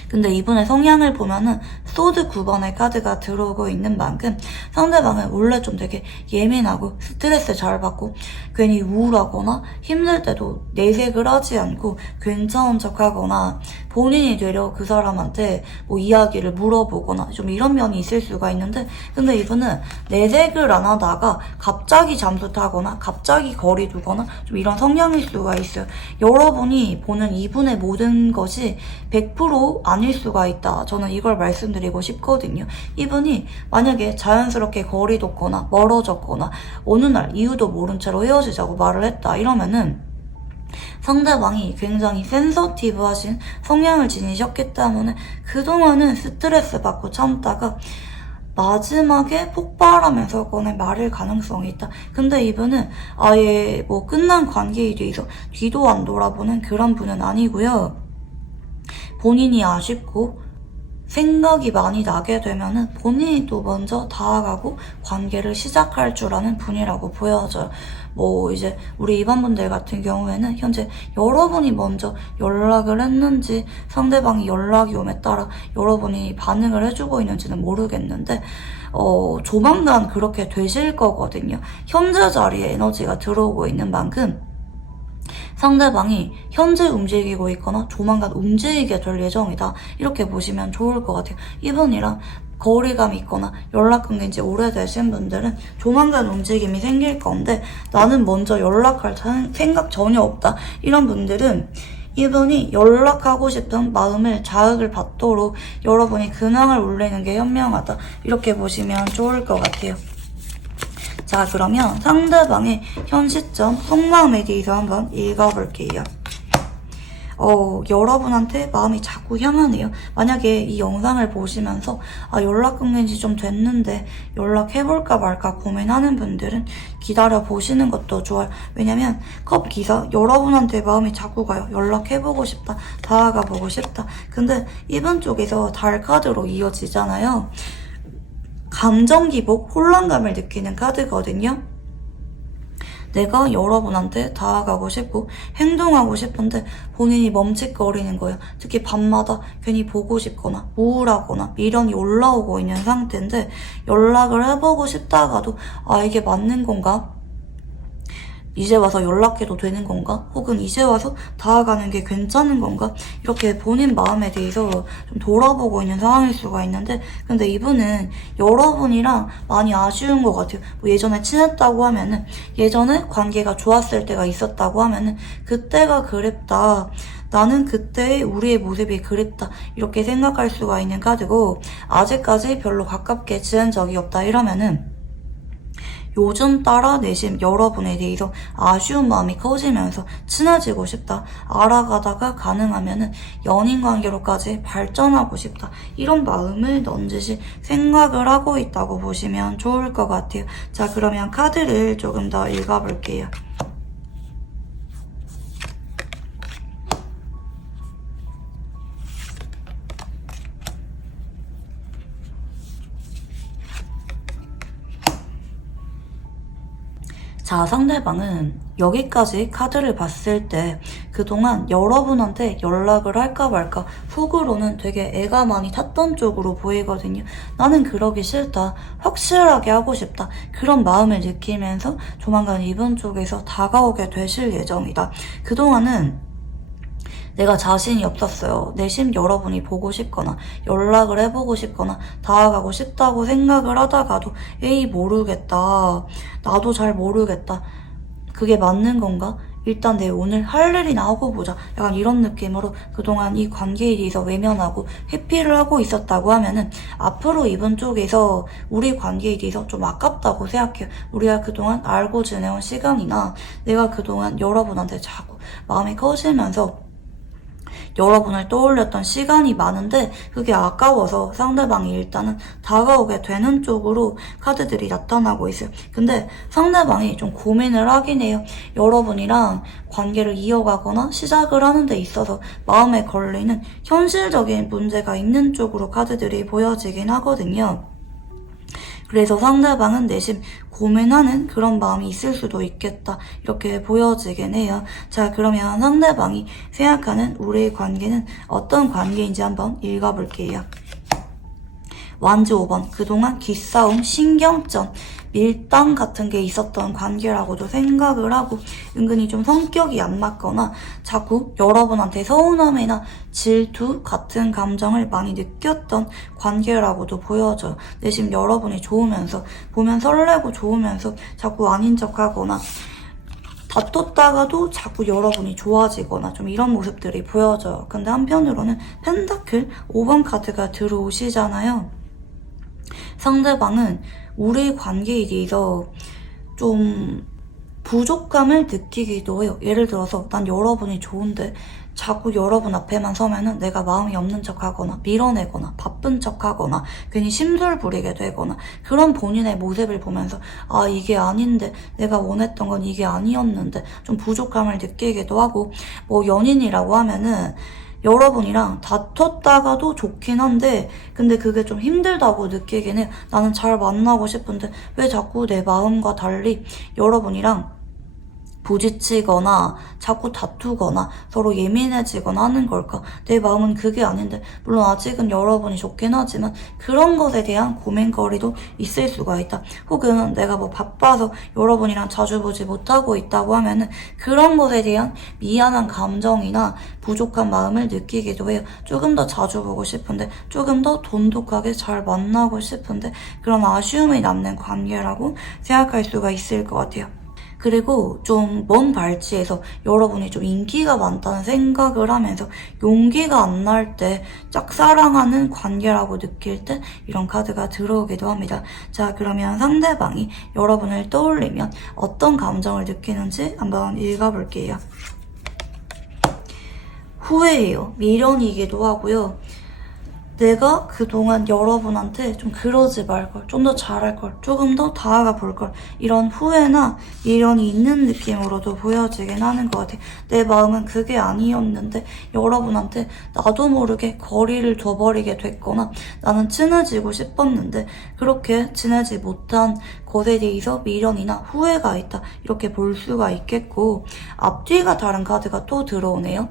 근데 이분의 성향을 보면은 소드 9번의 카드가 들어오고 있는 만큼 상대방은 원래 좀 되게 예민하고 스트레스 잘 받고 괜히 우울하거나 힘들 때도 내색을 하지 않고 괜찮은 척하거나 본인이 되려 그 사람한테 뭐 이야기를 물어보거나 좀 이런 면이 있을 수가 있는데, 근데 이분은 내색을 안 하다가 갑자기 잠수 타거나 갑자기 거리 두거나 좀 이런 성향일 수가 있어요. 여러분이 보는 이분의 모든 것이 100% 아닐 수가 있다, 저는 이걸 말씀드리고 싶거든요. 이분이 만약에 자연스럽게 거리 뒀거나 멀어졌거나 어느 날 이유도 모른 채로 헤어지자고 말을 했다 이러면은, 상대방이 굉장히 센서티브하신 성향을 지니셨기 때문에 그동안은 스트레스 받고 참다가 마지막에 폭발하면서 꺼낸 말일 가능성이 있다. 근데 이분은 아예 뭐 끝난 관계에 대해서 뒤도 안 돌아보는 그런 분은 아니고요. 본인이 아쉽고 생각이 많이 나게 되면은 본인이 또 먼저 다가가고 관계를 시작할 줄 아는 분이라고 보여져요. 뭐 이제 우리 이반분들 같은 경우에는 현재 여러분이 먼저 연락을 했는지 상대방이 연락이 오에 따라 여러분이 반응을 해주고 있는지는 모르겠는데, 조만간 그렇게 되실 거거든요. 현재 자리에 에너지가 들어오고 있는 만큼 상대방이 현재 움직이고 있거나 조만간 움직이게 될 예정이다, 이렇게 보시면 좋을 것 같아요. 이분이랑 거리감이 있거나 연락 끊긴 지 오래되신 분들은 조만간 움직임이 생길 건데, 나는 먼저 연락할 생각 전혀 없다, 이런 분들은 이분이 연락하고 싶은 마음을 자극을 받도록 여러분이 근황을 올리는 게 현명하다, 이렇게 보시면 좋을 것 같아요. 자, 자, 그러면 상대방의 현 시점 속마음에 대해서 한번 읽어볼게요. 여러분한테 마음이 자꾸 향하네요. 만약에 이 영상을 보시면서 연락 끊긴 지 좀 됐는데 연락해볼까 말까 고민하는 분들은 기다려 보시는 것도 좋아요. 왜냐면 컵 기사, 여러분한테 마음이 자꾸 가요. 연락해보고 싶다, 다가가 보고 싶다. 근데 이분 쪽에서 달 카드로 이어지잖아요. 감정 기복, 혼란감을 느끼는 카드거든요. 내가 여러분한테 다가가고 싶고 행동하고 싶은데 본인이 멈칫거리는 거예요. 특히 밤마다 괜히 보고 싶거나 우울하거나 미련이 올라오고 있는 상태인데 연락을 해보고 싶다가도 이게 맞는 건가? 이제 와서 연락해도 되는 건가? 혹은 이제 와서 다가가는 게 괜찮은 건가? 이렇게 본인 마음에 대해서 좀 돌아보고 있는 상황일 수가 있는데 근데 이분은 여러분이랑 많이 아쉬운 것 같아요. 뭐 예전에 친했다고 하면은 예전에 관계가 좋았을 때가 있었다고 하면은 그때가 그립다. 나는 그때의 우리의 모습이 그립다. 이렇게 생각할 수가 있는 카드고 아직까지 별로 가깝게 지낸 적이 없다. 이러면은 요즘 따라 내심 여러분에 대해서 아쉬운 마음이 커지면서 친해지고 싶다. 알아가다가 가능하면은 연인 관계로까지 발전하고 싶다. 이런 마음을 넌지시 생각을 하고 있다고 보시면 좋을 것 같아요. 자, 그러면 카드를 조금 더 읽어볼게요. 자, 상대방은 여기까지 카드를 봤을 때 그동안 여러분한테 연락을 할까 말까 속으로는 되게 애가 많이 탔던 쪽으로 보이거든요. 나는 그러기 싫다. 확실하게 하고 싶다. 그런 마음을 느끼면서 조만간 이분 쪽에서 다가오게 되실 예정이다. 그동안은 내가 자신이 없었어요. 내심 여러분이 보고 싶거나 연락을 해보고 싶거나 다가가고 싶다고 생각을 하다가도 에이 모르겠다. 나도 잘 모르겠다. 그게 맞는 건가? 일단 내 오늘 할 일이나 하고 보자. 약간 이런 느낌으로 그동안 이 관계에 대해서 외면하고 회피를 하고 있었다고 하면은 앞으로 이분 쪽에서 우리 관계에 대해서 좀 아깝다고 생각해요. 우리가 그동안 알고 지내온 시간이나 내가 그동안 여러분한테 자꾸 마음이 커지면서 여러분을 떠올렸던 시간이 많은데 그게 아까워서 상대방이 일단은 다가오게 되는 쪽으로 카드들이 나타나고 있어요. 근데 상대방이 좀 고민을 하긴 해요. 여러분이랑 관계를 이어가거나 시작을 하는 데 있어서 마음에 걸리는 현실적인 문제가 있는 쪽으로 카드들이 보여지긴 하거든요. 그래서 상대방은 내심 고민하는 그런 마음이 있을 수도 있겠다. 이렇게 보여지긴 해요. 자, 그러면 상대방이 생각하는 우리의 관계는 어떤 관계인지 한번 읽어볼게요. 완즈 5번. 그동안 기싸움, 신경전, 밀당 같은 게 있었던 관계라고도 생각을 하고 은근히 좀 성격이 안 맞거나 자꾸 여러분한테 서운함이나 질투 같은 감정을 많이 느꼈던 관계라고도 보여져요. 내심 여러분이 좋으면서 보면 설레고 좋으면서 자꾸 아닌 척하거나 다퉜다가도 자꾸 여러분이 좋아지거나 좀 이런 모습들이 보여져요. 근데 한편으로는 펜타클 5번 카드가 들어오시잖아요. 상대방은 우리 관계에 대해서 좀 부족감을 느끼기도 해요. 예를 들어서 난 여러분이 좋은데 자꾸 여러분 앞에만 서면은 내가 마음이 없는 척하거나 밀어내거나 바쁜 척하거나 괜히 심술 부리게 되거나 그런 본인의 모습을 보면서 이게 아닌데 내가 원했던 건 이게 아니었는데 좀 부족함을 느끼기도 하고 뭐 연인이라고 하면은 여러분이랑 다퉜다가도 좋긴 한데 근데 그게 좀 힘들다고 느끼긴 해. 나는 잘 만나고 싶은데 왜 자꾸 내 마음과 달리 여러분이랑 부딪히거나 자꾸 다투거나 서로 예민해지거나 하는 걸까? 내 마음은 그게 아닌데 물론 아직은 여러분이 좋긴 하지만 그런 것에 대한 고민거리도 있을 수가 있다. 혹은 내가 뭐 바빠서 여러분이랑 자주 보지 못하고 있다고 하면은 그런 것에 대한 미안한 감정이나 부족한 마음을 느끼기도 해요. 조금 더 자주 보고 싶은데 조금 더 돈독하게 잘 만나고 싶은데 그런 아쉬움이 남는 관계라고 생각할 수가 있을 것 같아요. 그리고 좀 먼 발치에서 여러분이 좀 인기가 많다는 생각을 하면서 용기가 안 날 때 짝사랑하는 관계라고 느낄 때 이런 카드가 들어오기도 합니다. 자, 그러면 상대방이 여러분을 떠올리면 어떤 감정을 느끼는지 한번 읽어볼게요. 후회예요. 미련이기도 하고요. 내가 그동안 여러분한테 좀 그러지 말걸, 좀 더 잘할걸, 조금 더 다가가 볼걸, 이런 후회나 미련이 있는 느낌으로도 보여지긴 하는 것 같아요. 내 마음은 그게 아니었는데 여러분한테 나도 모르게 거리를 둬버리게 됐거나 나는 친해지고 싶었는데 그렇게 지내지 못한 것에 대해서 미련이나 후회가 있다, 이렇게 볼 수가 있겠고, 앞뒤가 다른 카드가 또 들어오네요.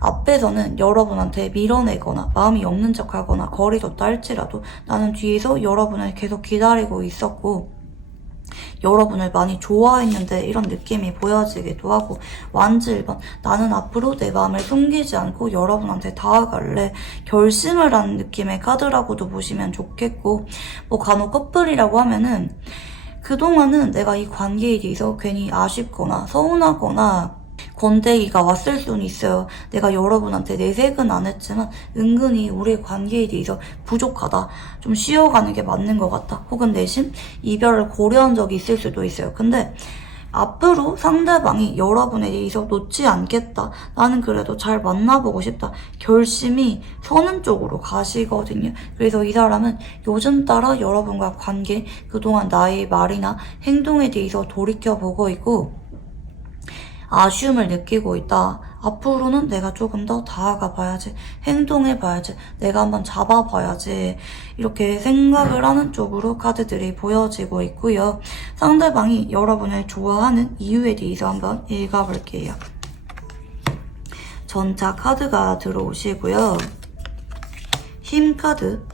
앞에서는 여러분한테 밀어내거나 마음이 없는 척하거나 거리 뒀다 할지라도 나는 뒤에서 여러분을 계속 기다리고 있었고 여러분을 많이 좋아했는데 이런 느낌이 보여지기도 하고, 완즈 1번, 나는 앞으로 내 마음을 숨기지 않고 여러분한테 다가갈래, 결심을 한 느낌의 카드라고도 보시면 좋겠고, 뭐 간혹 커플이라고 하면은 그동안은 내가 이 관계에 대해서 괜히 아쉽거나 서운하거나 권태기가 왔을 수는 있어요. 내가 여러분한테 내색은 안 했지만 은근히 우리의 관계에 대해서 부족하다, 좀 쉬어가는 게 맞는 것 같다, 혹은 내심 이별을 고려한 적이 있을 수도 있어요. 근데 앞으로 상대방이 여러분에 대해서 놓지 않겠다, 나는 그래도 잘 만나보고 싶다, 결심이 서는 쪽으로 가시거든요. 그래서 이 사람은 요즘 따라 여러분과 관계, 그동안 나의 말이나 행동에 대해서 돌이켜보고 있고 아쉬움을 느끼고 있다. 앞으로는 내가 조금 더 다가가 봐야지, 행동해 봐야지, 내가 한번 잡아봐야지, 이렇게 생각을 하는 쪽으로 카드들이 보여지고 있고요. 상대방이 여러분을 좋아하는 이유에 대해서 한번 읽어볼게요. 전차 카드가 들어오시고요. 힘 카드,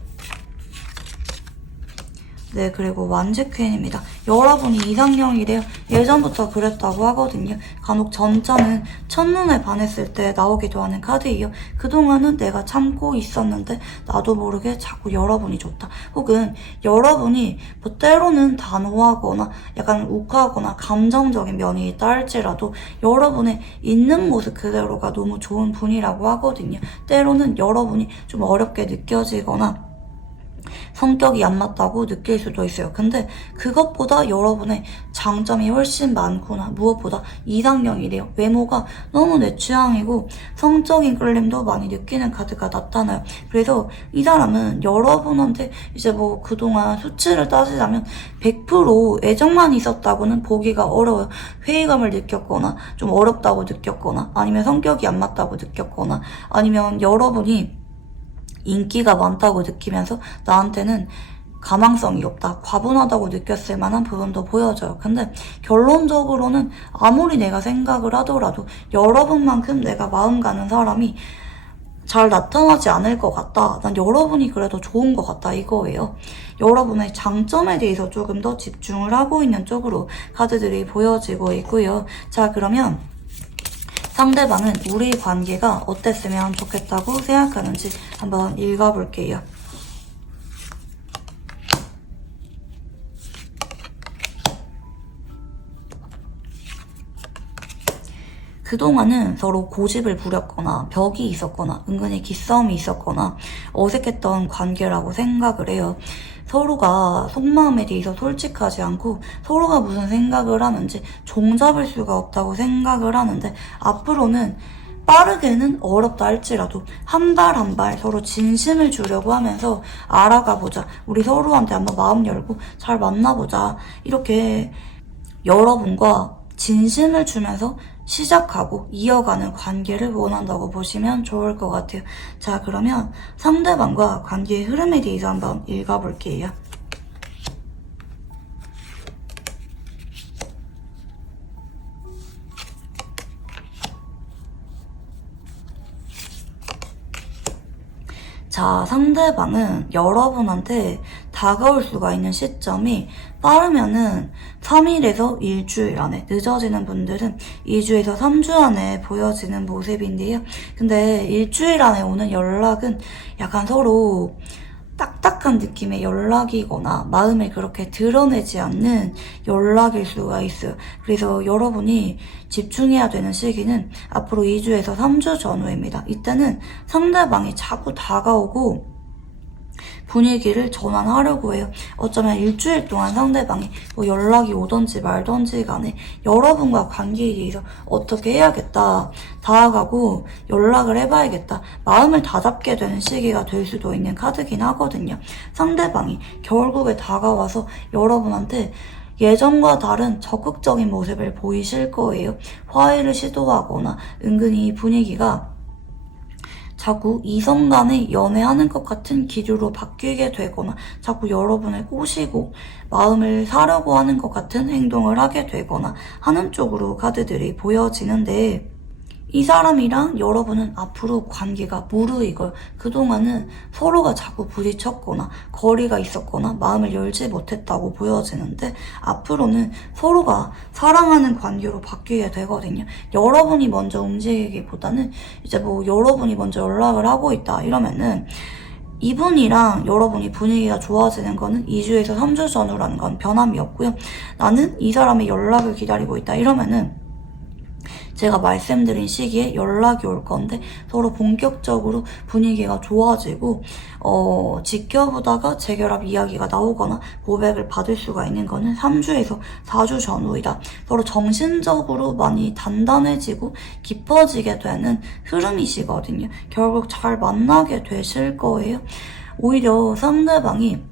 네, 그리고 완즈 퀸입니다. 여러분이 이상형이래요. 예전부터 그랬다고 하거든요. 간혹 전자는 첫눈에 반했을 때 나오기도 하는 카드예요. 그동안은 내가 참고 있었는데 나도 모르게 자꾸 여러분이 좋다, 혹은 여러분이 뭐 때로는 단호하거나 약간 욱하거나 감정적인 면이 있다 할지라도 여러분의 있는 모습 그대로가 너무 좋은 분이라고 하거든요. 때로는 여러분이 좀 어렵게 느껴지거나 성격이 안 맞다고 느낄 수도 있어요. 근데 그것보다 여러분의 장점이 훨씬 많구나, 무엇보다 이상형이래요. 외모가 너무 내 취향이고 성적인 끌림도 많이 느끼는 카드가 나타나요. 그래서 이 사람은 여러분한테 이제 뭐 그동안 수치를 따지자면 100% 애정만 있었다고는 보기가 어려워요. 회의감을 느꼈거나 좀 어렵다고 느꼈거나 아니면 성격이 안 맞다고 느꼈거나 아니면 여러분이 인기가 많다고 느끼면서 나한테는 가망성이 없다, 과분하다고 느꼈을 만한 부분도 보여져요. 근데 결론적으로는 아무리 내가 생각을 하더라도 여러분만큼 내가 마음 가는 사람이 잘 나타나지 않을 것 같다, 난 여러분이 그래도 좋은 것 같다, 이거예요. 여러분의 장점에 대해서 조금 더 집중을 하고 있는 쪽으로 카드들이 보여지고 있고요. 자, 그러면 상대방은 우리 관계가 어땠으면 좋겠다고 생각하는지 한번 읽어볼게요. 그동안은 서로 고집을 부렸거나 벽이 있었거나 은근히 기싸움이 있었거나 어색했던 관계라고 생각을 해요. 서로가 속마음에 대해서 솔직하지 않고 서로가 무슨 생각을 하는지 종잡을 수가 없다고 생각을 하는데, 앞으로는 빠르게는 어렵다 할지라도 한 발 한 발 서로 진심을 주려고 하면서 알아가보자, 우리 서로한테 한번 마음 열고 잘 만나보자, 이렇게 여러분과 진심을 주면서 시작하고 이어가는 관계를 원한다고 보시면 좋을 것 같아요. 자, 그러면 상대방과 관계의 흐름에 대해서 한번 읽어볼게요. 자, 상대방은 여러분한테 다가올 수가 있는 시점이 빠르면은 3일에서 일주일 안에, 늦어지는 분들은 2주에서 3주 안에 보여지는 모습인데요. 근데 일주일 안에 오는 연락은 약간 서로 딱딱한 느낌의 연락이거나 마음을 그렇게 드러내지 않는 연락일 수가 있어요. 그래서 여러분이 집중해야 되는 시기는 앞으로 2주에서 3주 전후입니다. 이때는 상대방이 자꾸 다가오고 분위기를 전환하려고 해요. 어쩌면 일주일 동안 상대방이 뭐 연락이 오던지 말던지 간에 여러분과 관계에 대해서 어떻게 해야겠다, 다가가고 연락을 해봐야겠다, 마음을 다잡게 되는 시기가 될 수도 있는 카드긴 하거든요. 상대방이 결국에 다가와서 여러분한테 예전과 다른 적극적인 모습을 보이실 거예요. 화해를 시도하거나 은근히 분위기가 자꾸 이성 간에 연애하는 것 같은 기류로 바뀌게 되거나 자꾸 여러분을 꼬시고 마음을 사려고 하는 것 같은 행동을 하게 되거나 하는 쪽으로 카드들이 보여지는데, 이 사람이랑 여러분은 앞으로 관계가 무르익어요. 그동안은 서로가 자꾸 부딪혔거나 거리가 있었거나 마음을 열지 못했다고 보여지는데, 앞으로는 서로가 사랑하는 관계로 바뀌게 되거든요. 여러분이 먼저 움직이기보다는 이제 뭐 여러분이 먼저 연락을 하고 있다 이러면은 이분이랑 여러분이 분위기가 좋아지는 거는 2주에서 3주 전후라는 건 변함이 없고요. 나는 이 사람의 연락을 기다리고 있다 이러면은 제가 말씀드린 시기에 연락이 올 건데 서로 본격적으로 분위기가 좋아지고 지켜보다가 재결합 이야기가 나오거나 고백을 받을 수가 있는 거는 3주에서 4주 전후이다. 서로 정신적으로 많이 단단해지고 깊어지게 되는 흐름이시거든요. 결국 잘 만나게 되실 거예요. 오히려 상대방이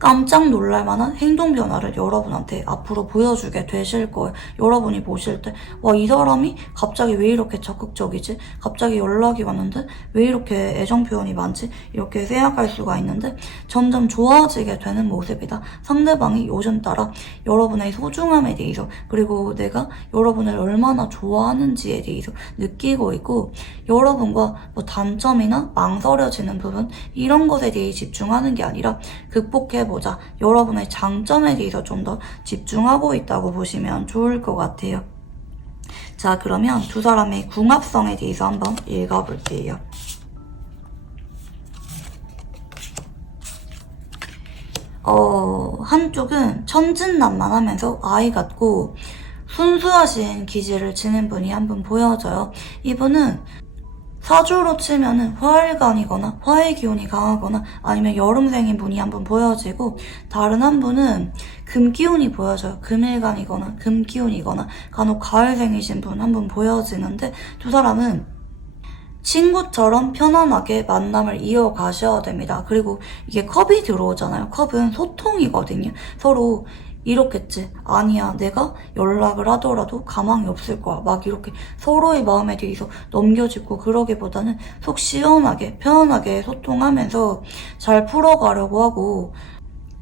깜짝 놀랄만한 행동 변화를 여러분한테 앞으로 보여주게 되실 거예요. 여러분이 보실 때 와, 이 사람이 갑자기 왜 이렇게 적극적이지? 갑자기 연락이 왔는데 왜 이렇게 애정 표현이 많지? 이렇게 생각할 수가 있는데 점점 좋아지게 되는 모습이다. 상대방이 요즘 따라 여러분의 소중함에 대해서, 그리고 내가 여러분을 얼마나 좋아하는지에 대해서 느끼고 있고, 여러분과 뭐 단점이나 망설여지는 부분 이런 것에 대해 집중하는 게 아니라 극복해보자, 여러분의 장점에 대해서 좀 더 집중하고 있다고 보시면 좋을 것 같아요. 자, 그러면 두 사람의 궁합성에 대해서 한번 읽어볼게요. 한쪽은 천진난만하면서 아이 같고 순수하신 기질을 지닌 분이 한 분 보여져요. 이분은 사주로 치면은 화일간이거나 화의 기운이 강하거나 아니면 여름생인 분이 한 분 보여지고, 다른 한 분은 금기운이 보여져요. 금일간이거나 금기운이거나 간혹 가을생이신 분 한 분 보여지는데, 두 사람은 친구처럼 편안하게 만남을 이어가셔야 됩니다. 그리고 이게 컵이 들어오잖아요. 컵은 소통이거든요. 서로 이렇겠지, 아니야, 내가 연락을 하더라도 가망이 없을 거야, 막 이렇게 서로의 마음에 대해서 넘겨짚고 그러기보다는 속 시원하게 편안하게 소통하면서 잘 풀어가려고 하고,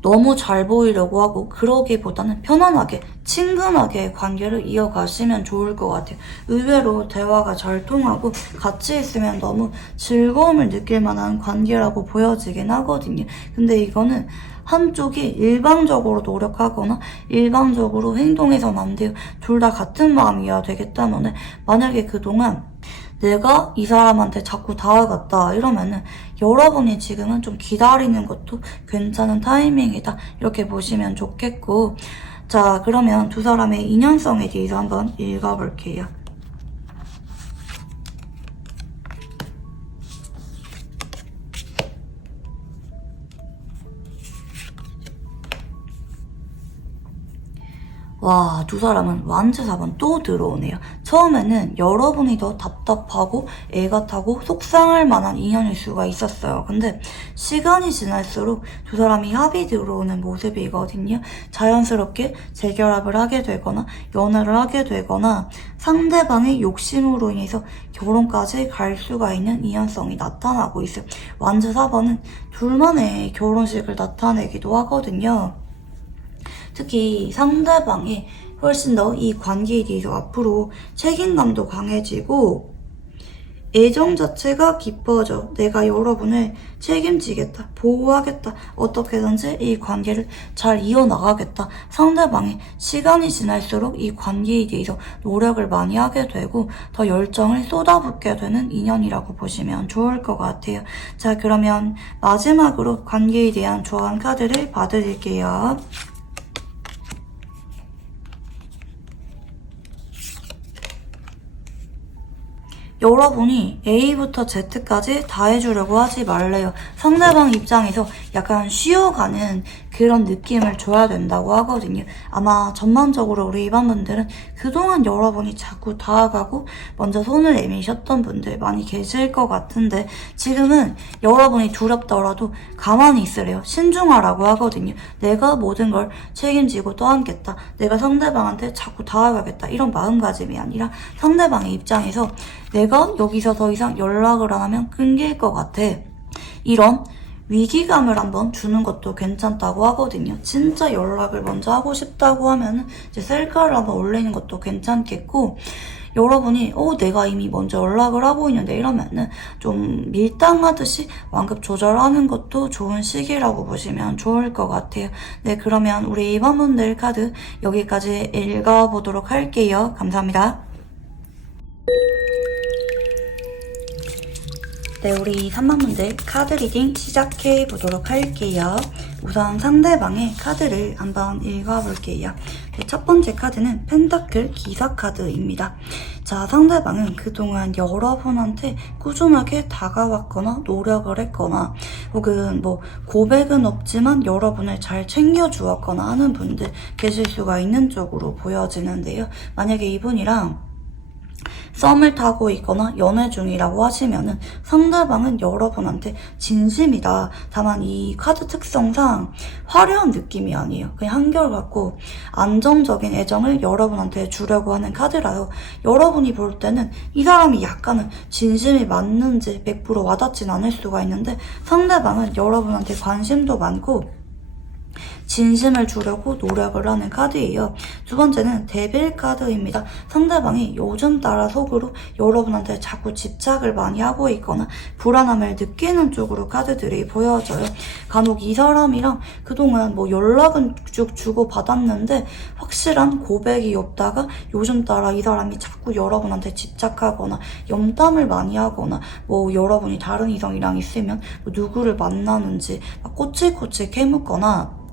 너무 잘 보이려고 하고 그러기보다는 편안하게 친근하게 관계를 이어가시면 좋을 것 같아요. 의외로 대화가 잘 통하고 같이 있으면 너무 즐거움을 느낄 만한 관계라고 보여지긴 하거든요. 근데 이거는 한쪽이 일방적으로 노력하거나 일방적으로 행동해서는 안 돼요. 둘 다 같은 마음이어야 되기 때문에, 만약에 그동안 내가 이 사람한테 자꾸 다가갔다 이러면은 여러분이 지금은 좀 기다리는 것도 괜찮은 타이밍이다, 이렇게 보시면 좋겠고. 자, 그러면 두 사람의 인연성에 대해서 한번 읽어볼게요. 와, 두 사람은 완즈 4번 또 들어오네요. 처음에는 여러분이 더 답답하고 애가 타고 속상할 만한 인연일 수가 있었어요. 근데 시간이 지날수록 두 사람이 합이 들어오는 모습이거든요. 자연스럽게 재결합을 하게 되거나 연애를 하게 되거나 상대방의 욕심으로 인해서 결혼까지 갈 수가 있는 인연성이 나타나고 있어요. 완즈 4번은 둘만의 결혼식을 나타내기도 하거든요. 특히 상대방이 훨씬 더 이 관계에 대해서 앞으로 책임감도 강해지고 애정 자체가 깊어져. 내가 여러분을 책임지겠다, 보호하겠다, 어떻게든지 이 관계를 잘 이어나가겠다. 상대방이 시간이 지날수록 이 관계에 대해서 노력을 많이 하게 되고 더 열정을 쏟아붓게 되는 인연이라고 보시면 좋을 것 같아요. 자, 그러면 마지막으로 관계에 대한 조언 카드를 봐드릴게요. 여러분이 A부터 Z까지 다 해주려고 하지 말래요. 상대방 입장에서 약간 쉬어가는 그런 느낌을 줘야 된다고 하거든요. 아마 전반적으로 우리 이반분들은 그동안 여러분이 자꾸 다가가고 먼저 손을 내미셨던 분들 많이 계실 것 같은데 지금은 여러분이 두렵더라도 가만히 있으래요. 신중하라고 하거든요. 내가 모든 걸 책임지고 떠안겠다. 내가 상대방한테 자꾸 다가가겠다. 이런 마음가짐이 아니라 상대방의 입장에서 내가 여기서 더 이상 연락을 안 하면 끊길 것 같아. 이런 위기감을 한번 주는 것도 괜찮다고 하거든요. 진짜 연락을 먼저 하고 싶다고 하면은 이제 셀카를 한번 올리는 것도 괜찮겠고, 여러분이 내가 이미 먼저 연락을 하고 있는데 이러면은 좀 밀당하듯이 완급 조절하는 것도 좋은 시기라고 보시면 좋을 것 같아요. 네, 그러면 우리 2번분들 카드 여기까지 읽어보도록 할게요. 감사합니다. 네, 우리 3번분들 카드 리딩 시작해 보도록 할게요. 우선 상대방의 카드를 한번 읽어볼게요. 네, 첫 번째 카드는 펜타클 기사 카드입니다. 자, 상대방은 그동안 여러분한테 꾸준하게 다가왔거나 노력을 했거나 혹은 뭐 고백은 없지만 여러분을 잘 챙겨주었거나 하는 분들 계실 수가 있는 쪽으로 보여지는데요. 만약에 이분이랑 썸을 타고 있거나 연애 중이라고 하시면은 상대방은 여러분한테 진심이다. 다만 이 카드 특성상 화려한 느낌이 아니에요. 그냥 한결같고 안정적인 애정을 여러분한테 주려고 하는 카드라요. 여러분이 볼 때는 이 사람이 약간은 진심이 맞는지 100% 와닿진 않을 수가 있는데 상대방은 여러분한테 관심도 많고 진심을 주려고 노력을 하는 카드예요. 두 번째는 데빌 카드입니다. 상대방이 요즘 따라 속으로 여러분한테 자꾸 집착을 많이 하고 있거나 불안함을 느끼는 쪽으로 카드들이 보여져요. 간혹 이 사람이랑 그동안 뭐 연락은 쭉 주고받았는데 확실한 고백이 없다가 요즘 따라 이 사람이 자꾸 여러분한테 집착하거나 염탐을 많이 하거나 뭐 여러분이 다른 이성이랑 있으면 뭐 누구를 만나는지 막 꼬치꼬치 캐묻거나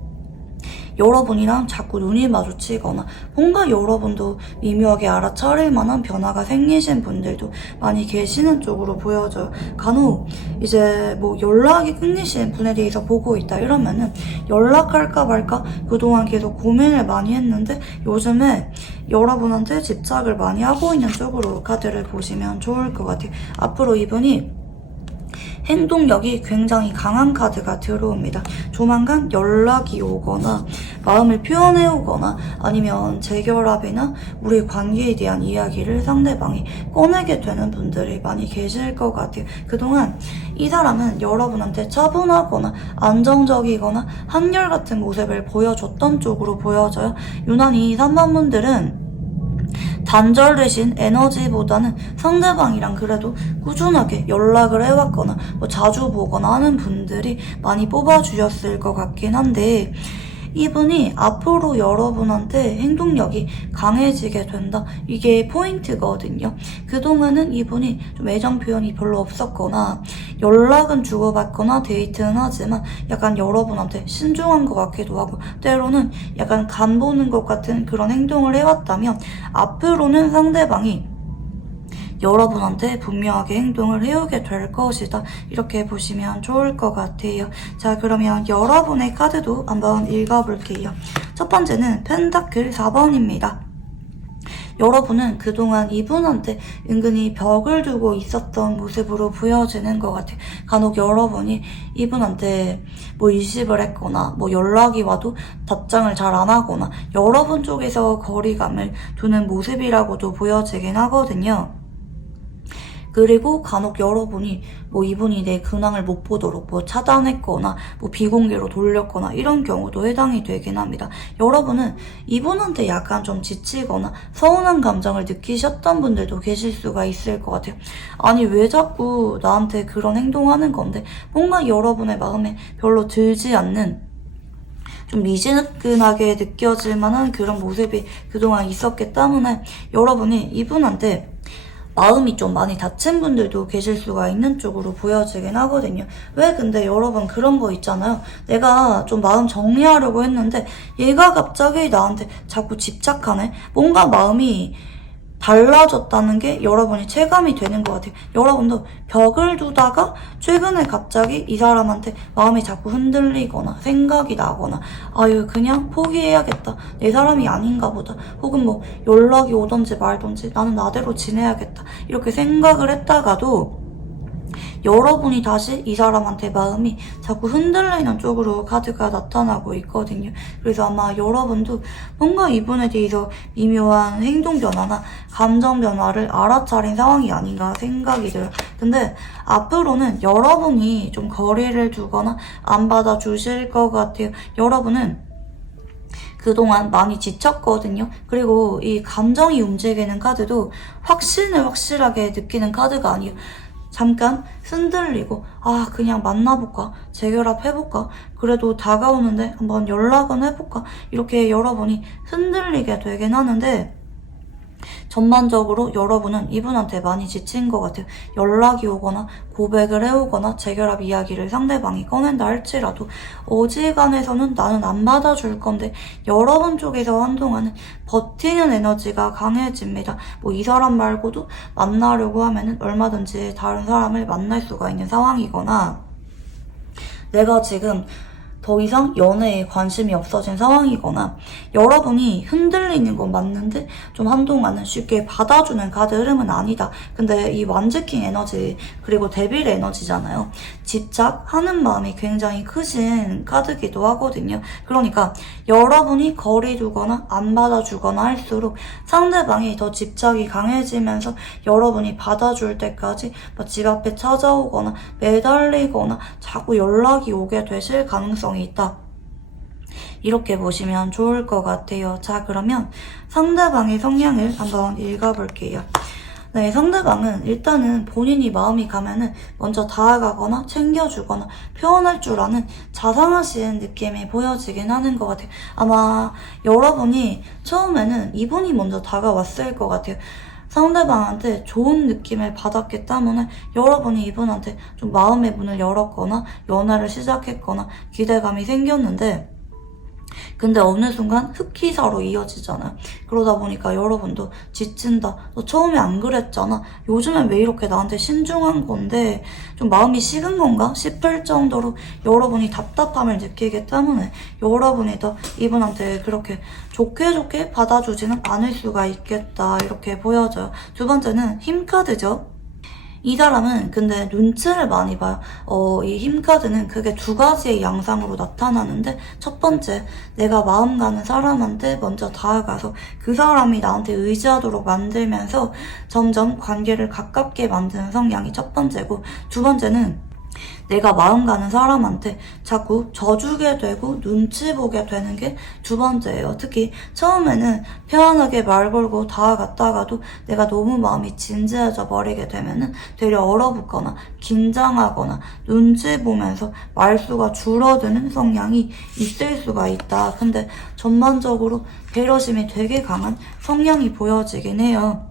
여러분이랑 자꾸 눈이 마주치거나 뭔가 여러분도 미묘하게 알아차릴 만한 변화가 생기신 분들도 많이 계시는 쪽으로 보여져요. 간혹 이제 뭐 연락이 끊기신 분에 대해서 보고 있다 이러면은 연락할까 말까 그동안 계속 고민을 많이 했는데 요즘에 여러분한테 집착을 많이 하고 있는 쪽으로 카드를 보시면 좋을 것 같아요. 앞으로 이분이 행동력이 굉장히 강한 카드가 들어옵니다. 조만간 연락이 오거나 마음을 표현해 오거나 아니면 재결합이나 우리 관계에 대한 이야기를 상대방이 꺼내게 되는 분들이 많이 계실 것 같아요. 그동안 이 사람은 여러분한테 차분하거나 안정적이거나 한결같은 모습을 보여줬던 쪽으로 보여져요. 유난히 3번 분들은 단절되신 에너지보다는 상대방이랑 그래도 꾸준하게 연락을 해왔거나 뭐 자주 보거나 하는 분들이 많이 뽑아주셨을 것 같긴 한데 이분이 앞으로 여러분한테 행동력이 강해지게 된다. 이게 포인트거든요. 그동안은 이분이 좀 애정 표현이 별로 없었거나 연락은 주고받거나 데이트는 하지만 약간 여러분한테 신중한 것 같기도 하고 때로는 약간 간 보는 것 같은 그런 행동을 해왔다면 앞으로는 상대방이 여러분한테 분명하게 행동을 해오게 될 것이다. 이렇게 보시면 좋을 것 같아요. 자, 그러면 여러분의 카드도 한번 읽어볼게요. 첫 번째는 펜타클 4번입니다. 여러분은 그동안 이분한테 은근히 벽을 두고 있었던 모습으로 보여지는 것 같아요. 간혹 여러분이 이분한테 뭐 일십을 했거나 뭐 연락이 와도 답장을 잘 안 하거나 여러분 쪽에서 거리감을 두는 모습이라고도 보여지긴 하거든요. 그리고 간혹 여러분이 뭐 이분이 내 근황을 못 보도록 뭐 차단했거나 뭐 비공개로 돌렸거나 이런 경우도 해당이 되긴 합니다. 여러분은 이분한테 약간 좀 지치거나 서운한 감정을 느끼셨던 분들도 계실 수가 있을 것 같아요. 아니 왜 자꾸 나한테 그런 행동하는 건데 뭔가 여러분의 마음에 별로 들지 않는 좀 미지근하게 느껴질 만한 그런 모습이 그동안 있었기 때문에 여러분이 이분한테 마음이 좀 많이 다친 분들도 계실 수가 있는 쪽으로 보여지긴 하거든요. 왜 근데 여러분 그런 거 있잖아요. 내가 좀 마음 정리하려고 했는데 얘가 갑자기 나한테 자꾸 집착하네? 뭔가 마음이 달라졌다는 게 여러분이 체감이 되는 것 같아요. 여러분도 벽을 두다가 최근에 갑자기 이 사람한테 마음이 자꾸 흔들리거나 생각이 나거나 아유 그냥 포기해야겠다. 내 사람이 아닌가 보다. 혹은 뭐 연락이 오던지 말던지 나는 나대로 지내야겠다. 이렇게 생각을 했다가도 여러분이 다시 이 사람한테 마음이 자꾸 흔들리는 쪽으로 카드가 나타나고 있거든요. 그래서 아마 여러분도 뭔가 이분에 대해서 미묘한 행동 변화나 감정 변화를 알아차린 상황이 아닌가 생각이 들어요. 근데 앞으로는 여러분이 좀 거리를 두거나 안 받아주실 것 같아요. 여러분은 그동안 많이 지쳤거든요. 그리고 이 감정이 움직이는 카드도 확신을 확실하게 느끼는 카드가 아니에요. 잠깐 흔들리고 아 그냥 만나볼까? 재결합해볼까? 그래도 다가오는데 한번 연락은 해볼까? 이렇게 여러분이 흔들리게 되긴 하는데 전반적으로 여러분은 이분한테 많이 지친 것 같아요. 연락이 오거나 고백을 해오거나 재결합 이야기를 상대방이 꺼낸다 할지라도 어지간해서는 나는 안 받아줄 건데 여러분 쪽에서 한동안은 버티는 에너지가 강해집니다. 뭐 이 사람 말고도 만나려고 하면은 얼마든지 다른 사람을 만날 수가 있는 상황이거나 내가 지금 더 이상 연애에 관심이 없어진 상황이거나 여러분이 흔들리는 건 맞는데 좀 한동안은 쉽게 받아주는 카드 흐름은 아니다. 근데 이 완즈킹 에너지 그리고 데빌 에너지잖아요. 집착하는 마음이 굉장히 크신 카드기도 하거든요. 그러니까 여러분이 거리 두거나 안 받아주거나 할수록 상대방이 더 집착이 강해지면서 여러분이 받아줄 때까지 집 앞에 찾아오거나 매달리거나 자꾸 연락이 오게 되실 가능성이 있다. 이렇게 보시면 좋을 것 같아요. 자, 그러면 상대방의 성향을 한번 읽어볼게요. 네, 상대방은 일단은 본인이 마음이 가면은 먼저 다가가거나 챙겨주거나 표현할 줄 아는 자상하신 느낌이 보여지긴 하는 것 같아요. 아마 여러분이 처음에는 이분이 먼저 다가왔을 것 같아요. 상대방한테 좋은 느낌을 받았기 때문에 여러분이 이분한테 좀 마음의 문을 열었거나 연애를 시작했거나 기대감이 생겼는데 근데 어느 순간 흑기사로 이어지잖아요. 그러다 보니까 여러분도 지친다. 너 처음에 안 그랬잖아. 요즘엔 왜 이렇게 나한테 신중한 건데 좀 마음이 식은 건가 싶을 정도로 여러분이 답답함을 느끼기 때문에 여러분이 더 이분한테 그렇게 좋게 받아주지는 않을 수가 있겠다. 이렇게 보여져요. 두 번째는 힘카드죠. 이 사람은 근데 눈치를 많이 봐요. 이 힘카드는 그게 두 가지의 양상으로 나타나는데 첫 번째, 내가 마음 가는 사람한테 먼저 다가가서 그 사람이 나한테 의지하도록 만들면서 점점 관계를 가깝게 만드는 성향이 첫 번째고 두 번째는 내가 마음 가는 사람한테 자꾸 져주게 되고 눈치 보게 되는 게 두 번째예요. 특히 처음에는 편안하게 말 걸고 다가갔다가도 내가 너무 마음이 진지해져 버리게 되면은 되려 얼어붙거나 긴장하거나 눈치 보면서 말수가 줄어드는 성향이 있을 수가 있다. 근데 전반적으로 배려심이 되게 강한 성향이 보여지긴 해요.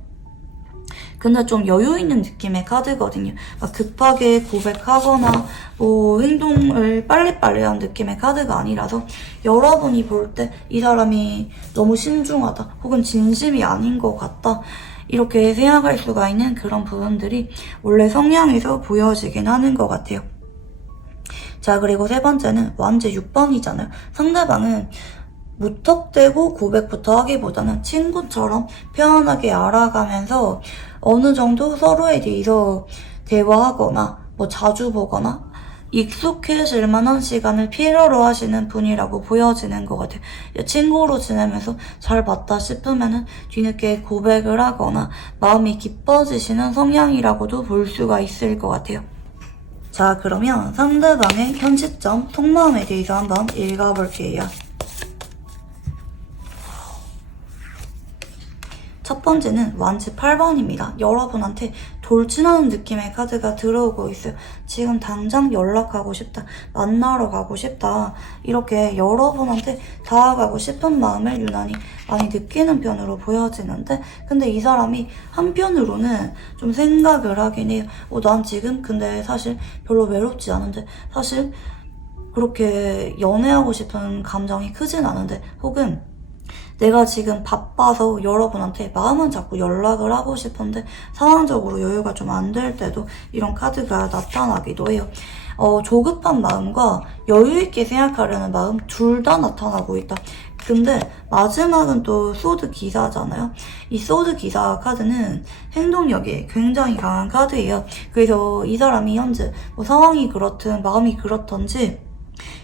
근데 좀 여유 있는 느낌의 카드거든요. 막 급하게 고백하거나 뭐 행동을 빨리빨리 한 느낌의 카드가 아니라서 여러분이 볼 때 이 사람이 너무 신중하다 혹은 진심이 아닌 것 같다 이렇게 생각할 수가 있는 그런 부분들이 원래 성향에서 보여지긴 하는 것 같아요. 자, 그리고 세 번째는 완제 6번이잖아요. 상대방은 무턱대고 고백부터 하기보다는 친구처럼 편안하게 알아가면서 어느 정도 서로에 대해서 대화하거나 뭐 자주 보거나 익숙해질 만한 시간을 필요로 하시는 분이라고 보여지는 것 같아요. 친구로 지내면서 잘 맞다 싶으면은 뒤늦게 고백을 하거나 마음이 깊어지시는 성향이라고도 볼 수가 있을 것 같아요. 자, 그러면 상대방의 현 시점 속마음에 대해서 한번 읽어볼게요. 첫 번째는 완즈 8번입니다. 여러분한테 돌진하는 느낌의 카드가 들어오고 있어요. 지금 당장 연락하고 싶다, 만나러 가고 싶다, 이렇게 여러분한테 다가가고 싶은 마음을 유난히 많이 느끼는 편으로 보여지는데, 근데 이 사람이 한편으로는 좀 생각을 하긴 해요. 난 지금 근데 사실 별로 외롭지 않은데, 사실 그렇게 연애하고 싶은 감정이 크진 않은데, 혹은 내가 지금 바빠서 여러분한테 마음은 자꾸 연락을 하고 싶은데 상황적으로 여유가 좀 안 될 때도 이런 카드가 나타나기도 해요. 조급한 마음과 여유있게 생각하려는 마음 둘 다 나타나고 있다. 근데 마지막은 또 소드 기사잖아요. 이 소드 기사 카드는 행동력이 굉장히 강한 카드예요. 그래서 이 사람이 현재 상황이 그렇든 마음이 그렇던지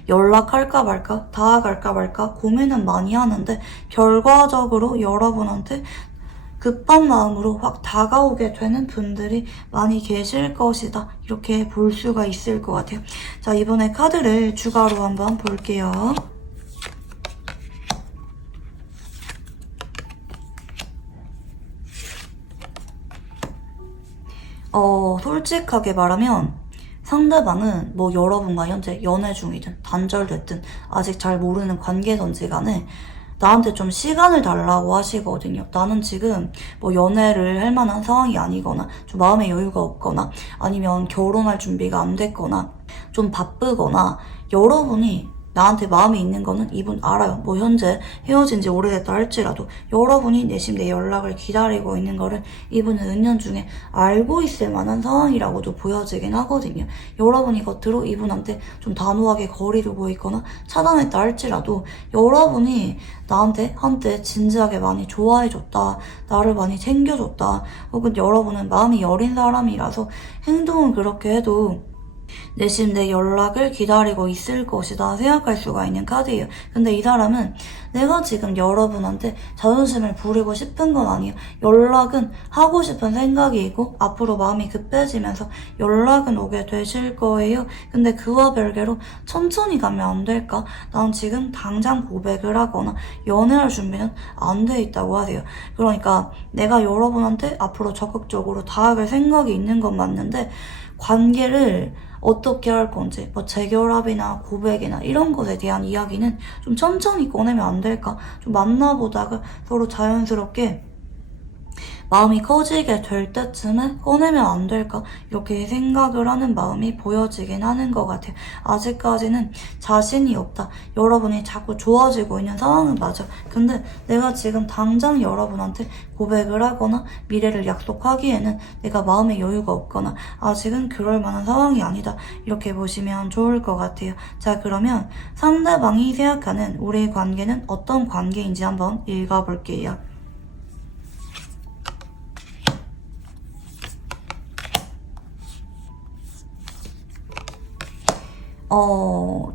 연락할까 말까, 다가갈까 말까 고민은 많이 하는데 결과적으로 여러분한테 급한 마음으로 확 다가오게 되는 분들이 많이 계실 것이다. 이렇게 볼 수가 있을 것 같아요. 자, 이번에 카드를 추가로 한번 볼게요. 솔직하게 말하면 상대방은 여러분과 현재 연애 중이든 단절됐든 아직 잘 모르는 관계든지 간에 나한테 좀 시간을 달라고 하시거든요. 나는 지금 연애를 할 만한 상황이 아니거나 좀 마음의 여유가 없거나 아니면 결혼할 준비가 안 됐거나 좀 바쁘거나 여러분이 나한테 마음이 있는 거는 이분 알아요. 현재 헤어진 지 오래됐다 할지라도 여러분이 내심 내 연락을 기다리고 있는 거를 이분은 은연중에 알고 있을 만한 상황이라고도 보여지긴 하거든요. 여러분이 겉으로 이분한테 좀 단호하게 거리를 보이거나 차단했다 할지라도 여러분이 나한테 한때 진지하게 많이 좋아해줬다, 나를 많이 챙겨줬다, 혹은 여러분은 마음이 여린 사람이라서 행동은 그렇게 해도 내심 내 연락을 기다리고 있을 것이다 생각할 수가 있는 카드예요. 근데 이 사람은 내가 지금 여러분한테 자존심을 부리고 싶은 건 아니에요. 연락은 하고 싶은 생각이 있고 앞으로 마음이 급해지면서 연락은 오게 되실 거예요. 근데 그와 별개로 천천히 가면 안 될까? 난 지금 당장 고백을 하거나 연애할 준비는 안 돼 있다고 하세요. 그러니까 내가 여러분한테 앞으로 적극적으로 다가갈 생각이 있는 건 맞는데 관계를 어떻게 할 건지, 재결합이나 고백이나 이런 것에 대한 이야기는 좀 천천히 꺼내면 안 될까? 좀 만나보다가 서로 자연스럽게 마음이 커지게 될 때쯤에 꺼내면 안 될까? 이렇게 생각을 하는 마음이 보여지긴 하는 것 같아요. 아직까지는 자신이 없다. 여러분이 자꾸 좋아지고 있는 상황은 맞아. 근데 내가 지금 당장 여러분한테 고백을 하거나 미래를 약속하기에는 내가 마음의 여유가 없거나 아직은 그럴 만한 상황이 아니다. 이렇게 보시면 좋을 것 같아요. 자, 그러면 상대방이 생각하는 우리의 관계는 어떤 관계인지 한번 읽어볼게요.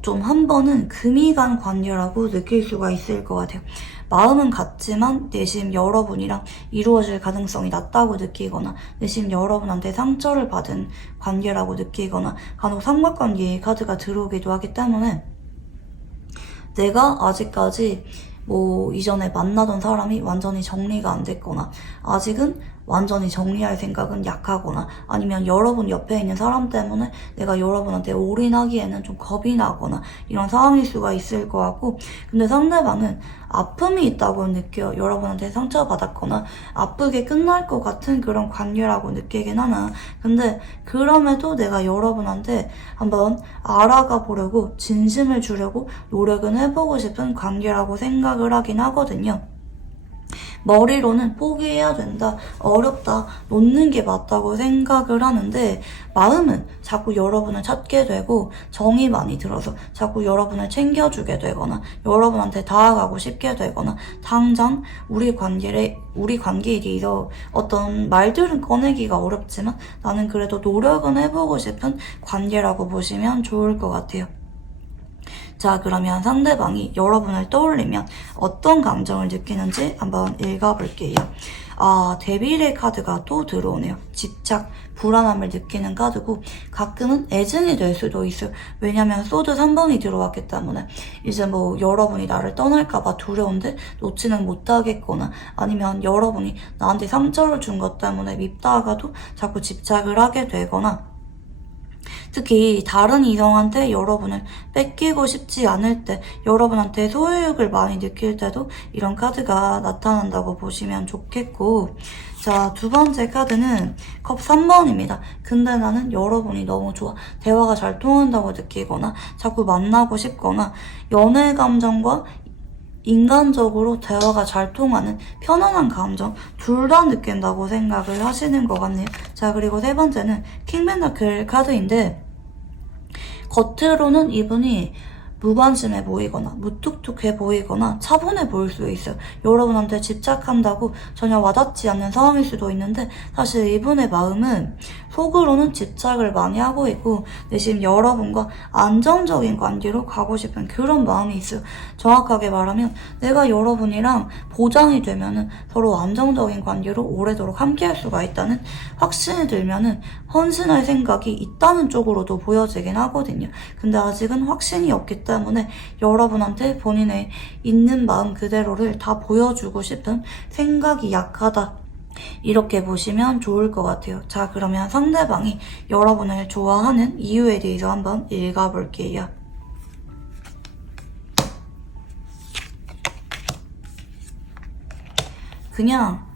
좀 한 번은 금이 간 관계라고 느낄 수가 있을 것 같아요. 마음은 같지만 내심 여러분이랑 이루어질 가능성이 낮다고 느끼거나 내심 여러분한테 상처를 받은 관계라고 느끼거나 간혹 삼각관계의 카드가 들어오기도 하기 때문에 내가 아직까지 이전에 만나던 사람이 완전히 정리가 안 됐거나 아직은 완전히 정리할 생각은 약하거나 아니면 여러분 옆에 있는 사람 때문에 내가 여러분한테 올인하기에는 좀 겁이 나거나 이런 상황일 수가 있을 것 같고, 근데 상대방은 아픔이 있다고 느껴요. 여러분한테 상처받았거나 아프게 끝날 것 같은 그런 관계라고 느끼긴 하나, 근데 그럼에도 내가 여러분한테 한번 알아가 보려고 진심을 주려고 노력은 해보고 싶은 관계라고 생각을 하긴 하거든요. 머리로는 포기해야 된다, 어렵다, 놓는 게 맞다고 생각을 하는데 마음은 자꾸 여러분을 찾게 되고 정이 많이 들어서 자꾸 여러분을 챙겨주게 되거나 여러분한테 다가가고 싶게 되거나 당장 우리 관계에 대해서 어떤 말들은 꺼내기가 어렵지만 나는 그래도 노력은 해보고 싶은 관계라고 보시면 좋을 것 같아요. 자, 그러면 상대방이 여러분을 떠올리면 어떤 감정을 느끼는지 한번 읽어볼게요. 데빌의 카드가 또 들어오네요. 집착, 불안함을 느끼는 카드고 가끔은 애증이 될 수도 있어요. 왜냐면 소드 3번이 들어왔기 때문에 이제 뭐 여러분이 나를 떠날까봐 두려운데 놓지는 못하겠거나 아니면 여러분이 나한테 상처를 준 것 때문에 밉다가도 자꾸 집착을 하게 되거나 특히 다른 이성한테 여러분을 뺏기고 싶지 않을 때, 여러분한테 소유욕을 많이 느낄 때도 이런 카드가 나타난다고 보시면 좋겠고, 자, 두 번째 카드는 컵 3번입니다. 근데 나는 여러분이 너무 좋아. 대화가 잘 통한다고 느끼거나, 자꾸 만나고 싶거나, 연애 감정과 인간적으로 대화가 잘 통하는 편안한 감정 둘 다 느낀다고 생각을 하시는 것 같네요. 자, 그리고 세 번째는 킹펜타클 카드인데 겉으로는 이분이 무관심해 보이거나 무뚝뚝해 보이거나 차분해 보일 수 있어요. 여러분한테 집착한다고 전혀 와닿지 않는 상황일 수도 있는데 사실 이분의 마음은 속으로는 집착을 많이 하고 있고 내심 여러분과 안정적인 관계로 가고 싶은 그런 마음이 있어요. 정확하게 말하면 내가 여러분이랑 보장이 되면은 서로 안정적인 관계로 오래도록 함께할 수가 있다는 확신이 들면은 헌신할 생각이 있다는 쪽으로도 보여지긴 하거든요. 근데 아직은 확신이 없기 때문에 여러분한테 본인의 있는 마음 그대로를 다 보여주고 싶은 생각이 약하다. 이렇게 보시면 좋을 것 같아요. 자, 그러면 상대방이 여러분을 좋아하는 이유에 대해서 한번 읽어볼게요. 그냥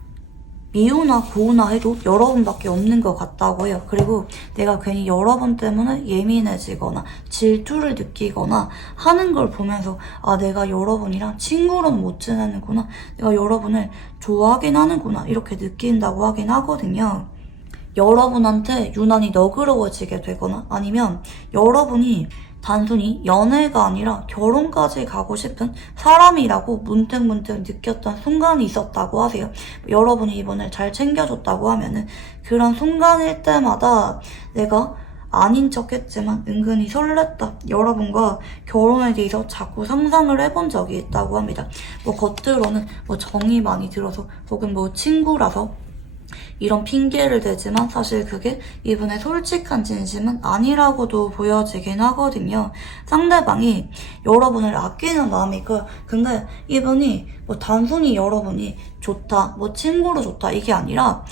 미우나 고우나 해도 여러분밖에 없는 것 같다고 해요. 그리고 내가 괜히 여러분 때문에 예민해지거나 질투를 느끼거나 하는 걸 보면서 내가 여러분이랑 친구로는 못 지내는구나, 내가 여러분을 좋아하긴 하는구나 이렇게 느낀다고 하긴 하거든요. 여러분한테 유난히 너그러워지게 되거나 아니면 여러분이 단순히 연애가 아니라 결혼까지 가고 싶은 사람이라고 문득문득 느꼈던 순간이 있었다고 하세요. 여러분이 이분을 잘 챙겨줬다고 하면은 그런 순간일 때마다 내가 아닌 척 했지만 은근히 설렜다. 여러분과 결혼에 대해서 자꾸 상상을 해본 적이 있다고 합니다. 뭐 겉으로는 뭐 정이 많이 들어서 혹은 뭐 친구라서 이런 핑계를 대지만 사실 그게 이분의 솔직한 진심은 아니라고도 보여지긴 하거든요. 상대방이 여러분을 아끼는 마음이 근데 이분이 뭐 단순히 여러분이 좋다, 뭐 친구로 좋다 이게 아니라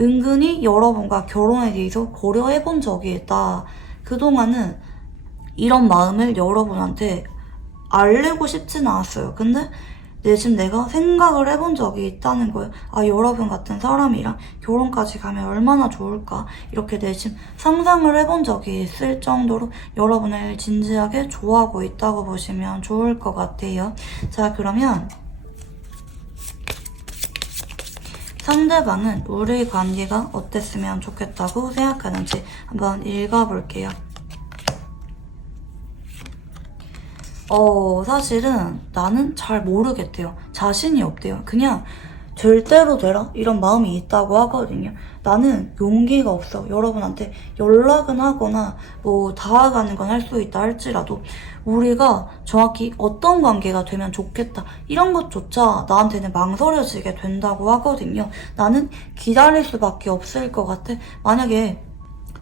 은근히 여러분과 결혼에 대해서 고려해본 적이 있다. 그동안은 이런 마음을 여러분한테 알리고 싶진 않았어요. 근데 내심 내가 생각을 해본 적이 있다는 거예요. 여러분 같은 사람이랑 결혼까지 가면 얼마나 좋을까 이렇게 내심 상상을 해본 적이 있을 정도로 여러분을 진지하게 좋아하고 있다고 보시면 좋을 것 같아요. 자, 그러면 상대방은 우리 관계가 어땠으면 좋겠다고 생각하는지 한번 읽어볼게요. 사실은 나는 잘 모르겠대요. 자신이 없대요. 그냥 될 대로 되라 이런 마음이 있다고 하거든요. 나는 용기가 없어. 여러분한테 연락은 하거나 뭐 다가가는 건 할 수 있다 할지라도 우리가 정확히 어떤 관계가 되면 좋겠다 이런 것조차 나한테는 망설여지게 된다고 하거든요. 나는 기다릴 수밖에 없을 것 같아. 만약에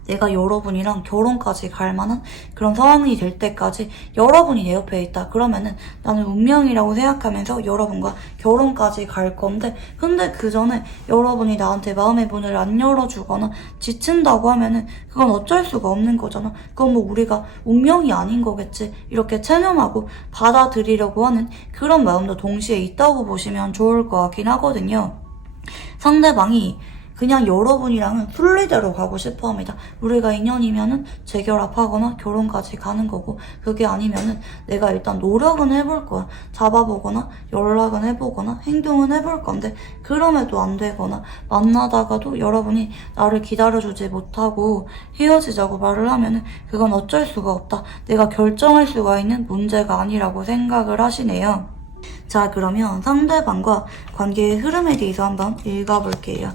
내가 여러분이랑 결혼까지 갈 만한 그런 상황이 될 때까지 여러분이 내 옆에 있다. 그러면은 나는 운명이라고 생각하면서 여러분과 결혼까지 갈 건데 근데 그 전에 여러분이 나한테 마음의 문을 안 열어주거나 지친다고 하면은 그건 어쩔 수가 없는 거잖아. 그건 뭐 우리가 운명이 아닌 거겠지. 이렇게 체념하고 받아들이려고 하는 그런 마음도 동시에 있다고 보시면 좋을 것 같긴 하거든요. 상대방이 그냥 여러분이랑은 순리대로 가고 싶어 합니다. 우리가 인연이면은 재결합하거나 결혼까지 가는 거고, 그게 아니면은 내가 일단 노력은 해볼 거야. 잡아보거나 연락은 해보거나 행동은 해볼 건데, 그럼에도 안 되거나 만나다가도 여러분이 나를 기다려주지 못하고 헤어지자고 말을 하면은 그건 어쩔 수가 없다. 내가 결정할 수가 있는 문제가 아니라고 생각을 하시네요. 자, 그러면 상대방과 관계의 흐름에 대해서 한번 읽어볼게요.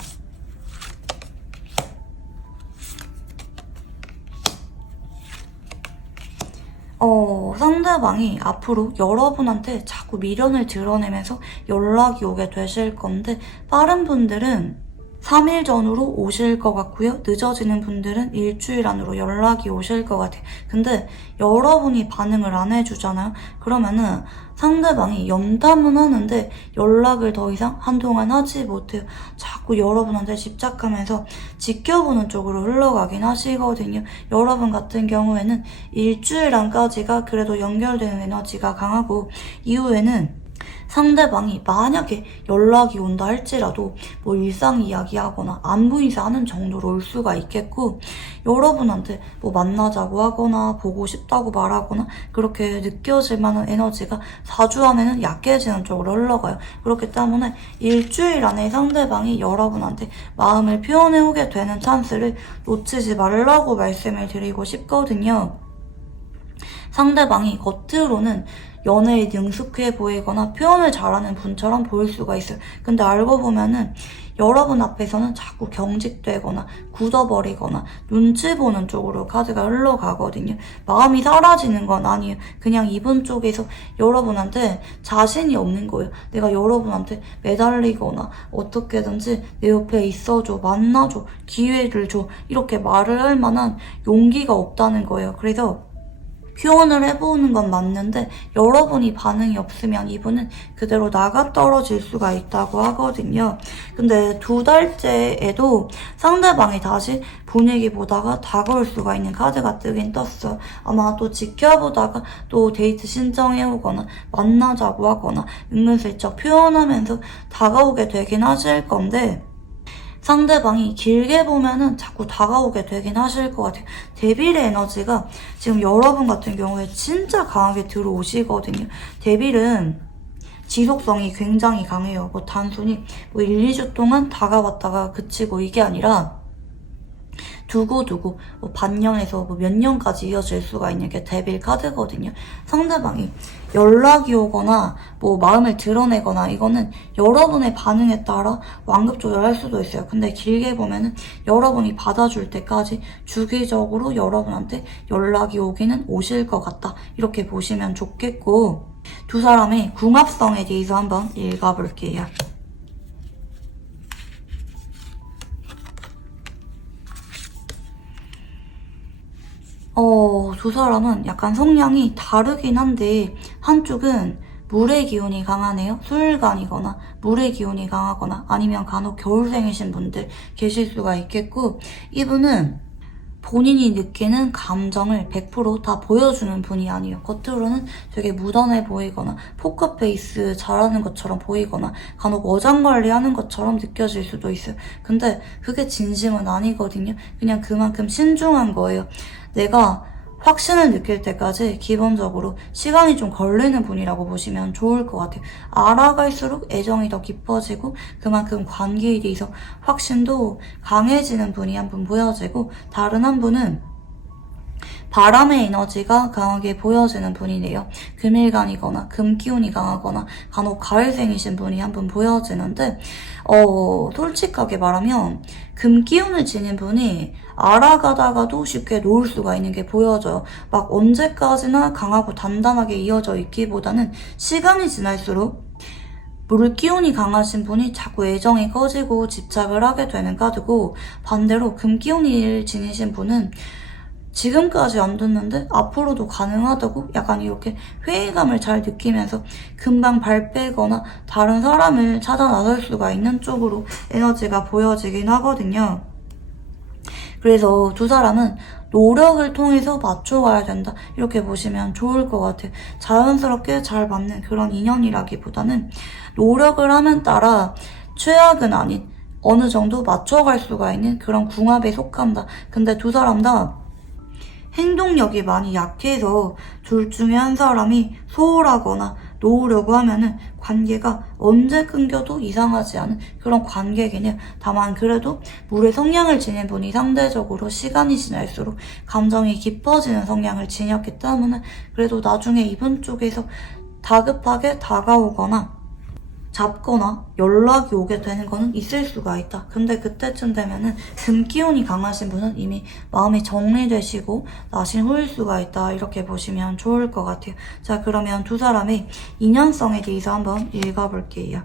상대방이 앞으로 여러분한테 자꾸 미련을 드러내면서 연락이 오게 되실 건데, 빠른 분들은 3일 전으로 오실 것 같고요. 늦어지는 분들은 일주일 안으로 연락이 오실 것 같아요. 근데 여러분이 반응을 안 해주잖아요. 그러면은 상대방이 염탐은 하는데 연락을 더 이상 한동안 하지 못해요. 자꾸 여러분한테 집착하면서 지켜보는 쪽으로 흘러가긴 하시거든요. 여러분 같은 경우에는 일주일 안까지가 그래도 연결되는 에너지가 강하고, 이후에는 상대방이 만약에 연락이 온다 할지라도 뭐 일상 이야기하거나 안부 인사하는 정도로 올 수가 있겠고, 여러분한테 뭐 만나자고 하거나 보고 싶다고 말하거나 그렇게 느껴질 만한 에너지가 4주 안에는 약해지는 쪽으로 흘러가요. 그렇기 때문에 일주일 안에 상대방이 여러분한테 마음을 표현해 오게 되는 찬스를 놓치지 말라고 말씀을 드리고 싶거든요. 상대방이 겉으로는 연애에 능숙해 보이거나 표현을 잘하는 분처럼 보일 수가 있어요. 근데 알고 보면은 여러분 앞에서는 자꾸 경직되거나 굳어버리거나 눈치 보는 쪽으로 카드가 흘러가거든요. 마음이 사라지는 건 아니에요. 그냥 이분 쪽에서 여러분한테 자신이 없는 거예요. 내가 여러분한테 매달리거나 어떻게든지 내 옆에 있어줘, 만나줘, 기회를 줘, 이렇게 말을 할 만한 용기가 없다는 거예요. 그래서 표현을 해보는 건 맞는데 여러분이 반응이 없으면 이분은 그대로 나가 떨어질 수가 있다고 하거든요. 근데 2달째에도 상대방이 다시 분위기 보다가 다가올 수가 있는 카드가 뜨긴 떴어요. 아마 또 지켜보다가 또 데이트 신청해오거나 만나자고 하거나 은근슬쩍 표현하면서 다가오게 되긴 하실 건데, 상대방이 길게 보면은 자꾸 다가오게 되긴 하실 것 같아요. 데빌의 에너지가 지금 여러분 같은 경우에 진짜 강하게 들어오시거든요. 데빌은 지속성이 굉장히 강해요. 뭐 단순히 뭐 1, 2주 동안 다가왔다가 그치고 이게 아니라 두고두고 뭐 반년에서 뭐 몇 년까지 이어질 수가 있는 게 데빌 카드거든요. 상대방이 연락이 오거나 뭐 마음을 드러내거나 이거는 여러분의 반응에 따라 완급 조절할 수도 있어요. 근데 길게 보면은 여러분이 받아줄 때까지 주기적으로 여러분한테 연락이 오기는 오실 것 같다, 이렇게 보시면 좋겠고, 두 사람의 궁합성에 대해서 한번 읽어볼게요. 두 사람은 약간 성향이 다르긴 한데, 한쪽은 물의 기운이 강하네요. 수일간이거나 물의 기운이 강하거나 아니면 간혹 겨울생이신 분들 계실 수가 있겠고, 이분은 본인이 느끼는 감정을 100% 다 보여주는 분이 아니에요. 겉으로는 되게 무던해 보이거나 포커페이스 잘하는 것처럼 보이거나 간혹 어장관리하는 것처럼 느껴질 수도 있어요. 근데 그게 진심은 아니거든요. 그냥 그만큼 신중한 거예요. 내가 확신을 느낄 때까지 기본적으로 시간이 좀 걸리는 분이라고 보시면 좋을 것 같아요. 알아갈수록 애정이 더 깊어지고 그만큼 관계에 대해서 확신도 강해지는 분이 한 분 보여지고, 다른 한 분은 바람의 에너지가 강하게 보여지는 분이네요. 금일간이거나 금기운이 강하거나 간혹 가을생이신 분이 한 분 보여지는데, 솔직하게 말하면 금기운을 지닌 분이 알아가다가도 쉽게 놓을 수가 있는 게 보여져요. 막 언제까지나 강하고 단단하게 이어져 있기보다는 시간이 지날수록 물기운이 강하신 분이 자꾸 애정이 커지고 집착을 하게 되는 카드고, 반대로 금기운을 지니신 분은 지금까지 안 됐는데 앞으로도 가능하다고 약간 이렇게 회의감을 잘 느끼면서 금방 발 빼거나 다른 사람을 찾아 나설 수가 있는 쪽으로 에너지가 보여지긴 하거든요. 그래서 두 사람은 노력을 통해서 맞춰가야 된다, 이렇게 보시면 좋을 것 같아요. 자연스럽게 잘 맞는 그런 인연이라기보다는 노력을 하면 따라 최악은 아닌 어느 정도 맞춰갈 수가 있는 그런 궁합에 속한다. 근데 두 사람 다 행동력이 많이 약해서 둘 중에 한 사람이 소홀하거나 놓으려고 하면은 관계가 언제 끊겨도 이상하지 않은 그런 관계긴 해요. 다만 그래도 물의 성향을 지닌 분이 상대적으로 시간이 지날수록 감정이 깊어지는 성향을 지녔기 때문에 그래도 나중에 이분 쪽에서 다급하게 다가오거나 잡거나 연락이 오게 되는 거는 있을 수가 있다. 근데 그때쯤 되면은 금기운이 강하신 분은 이미 마음이 정리되시고 나신 후일 수가 있다. 이렇게 보시면 좋을 것 같아요. 자, 그러면 두 사람의 인연성에 대해서 한번 읽어볼게요.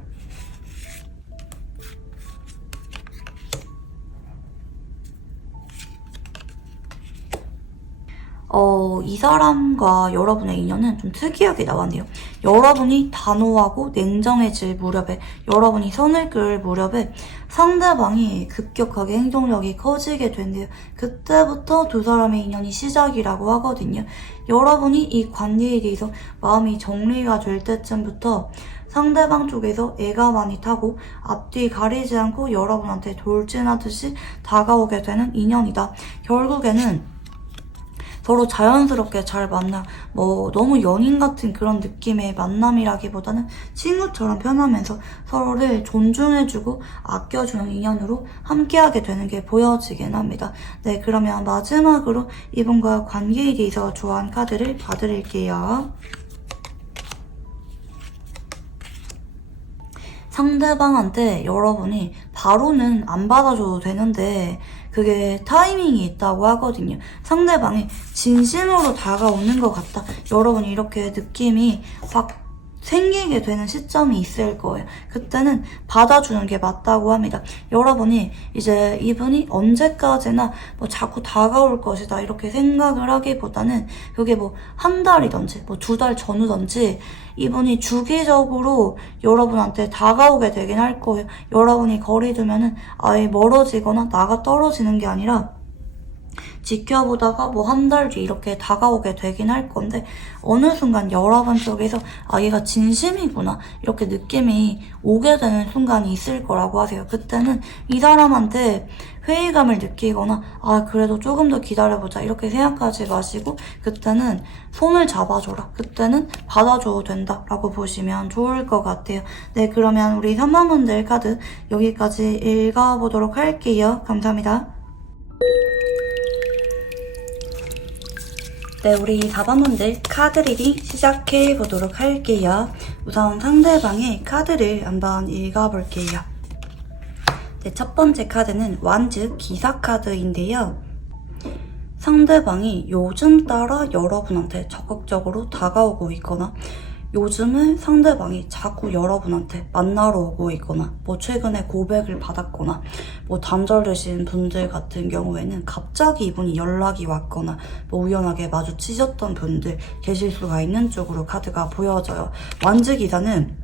이 사람과 여러분의 인연은 좀 특이하게 나왔네요. 여러분이 단호하고 냉정해질 무렵에, 여러분이 선을 그을 무렵에 상대방이 급격하게 행동력이 커지게 된대요. 그때부터 두 사람의 인연이 시작이라고 하거든요. 여러분이 이 관계에 대해서 마음이 정리가 될 때쯤부터 상대방 쪽에서 애가 많이 타고 앞뒤 가리지 않고 여러분한테 돌진하듯이 다가오게 되는 인연이다. 결국에는 서로 자연스럽게 잘 만나, 너무 연인 같은 그런 느낌의 만남이라기보다는 친구처럼 편하면서 서로를 존중해주고 아껴주는 인연으로 함께하게 되는 게 보여지긴 합니다. 네, 그러면 마지막으로 이분과 관계에 대해서 좋아하는 카드를 봐드릴게요. 상대방한테 여러분이 바로는 안 받아줘도 되는데 그게 타이밍이 있다고 하거든요. 상대방이 진심으로 다가오는 것 같다. 여러분이 이렇게 느낌이 확 생기게 되는 시점이 있을 거예요. 그때는 받아주는 게 맞다고 합니다. 여러분이 이제 이분이 언제까지나 자꾸 다가올 것이다 이렇게 생각을 하기보다는 그게 한 달이든지 2달 전후든지 이분이 주기적으로 여러분한테 다가오게 되긴 할 거예요. 여러분이 거리 두면은 아예 멀어지거나 나가 떨어지는 게 아니라 지켜보다가 한 달 뒤 이렇게 다가오게 되긴 할 건데 어느 순간 여러분 쪽에서 얘가 진심이구나 이렇게 느낌이 오게 되는 순간이 있을 거라고 하세요. 그때는 이 사람한테 회의감을 느끼거나 그래도 조금 더 기다려보자 이렇게 생각하지 마시고 그때는 손을 잡아줘라. 그때는 받아줘도 된다 라고 보시면 좋을 것 같아요. 네, 그러면 우리 3번분들 카드 여기까지 읽어보도록 할게요. 감사합니다. 네, 우리 4번분들 카드 리딩 시작해보도록 할게요. 우선 상대방의 카드를 한번 읽어볼게요. 네, 첫 번째 카드는 완즈 기사 카드인데요. 상대방이 요즘 따라 여러분한테 적극적으로 다가오고 있거나 요즘은 상대방이 자꾸 여러분한테 만나러 오고 있거나 최근에 고백을 받았거나 단절되신 분들 같은 경우에는 갑자기 이분이 연락이 왔거나 우연하게 마주치셨던 분들 계실 수가 있는 쪽으로 카드가 보여져요. 완즈 기사는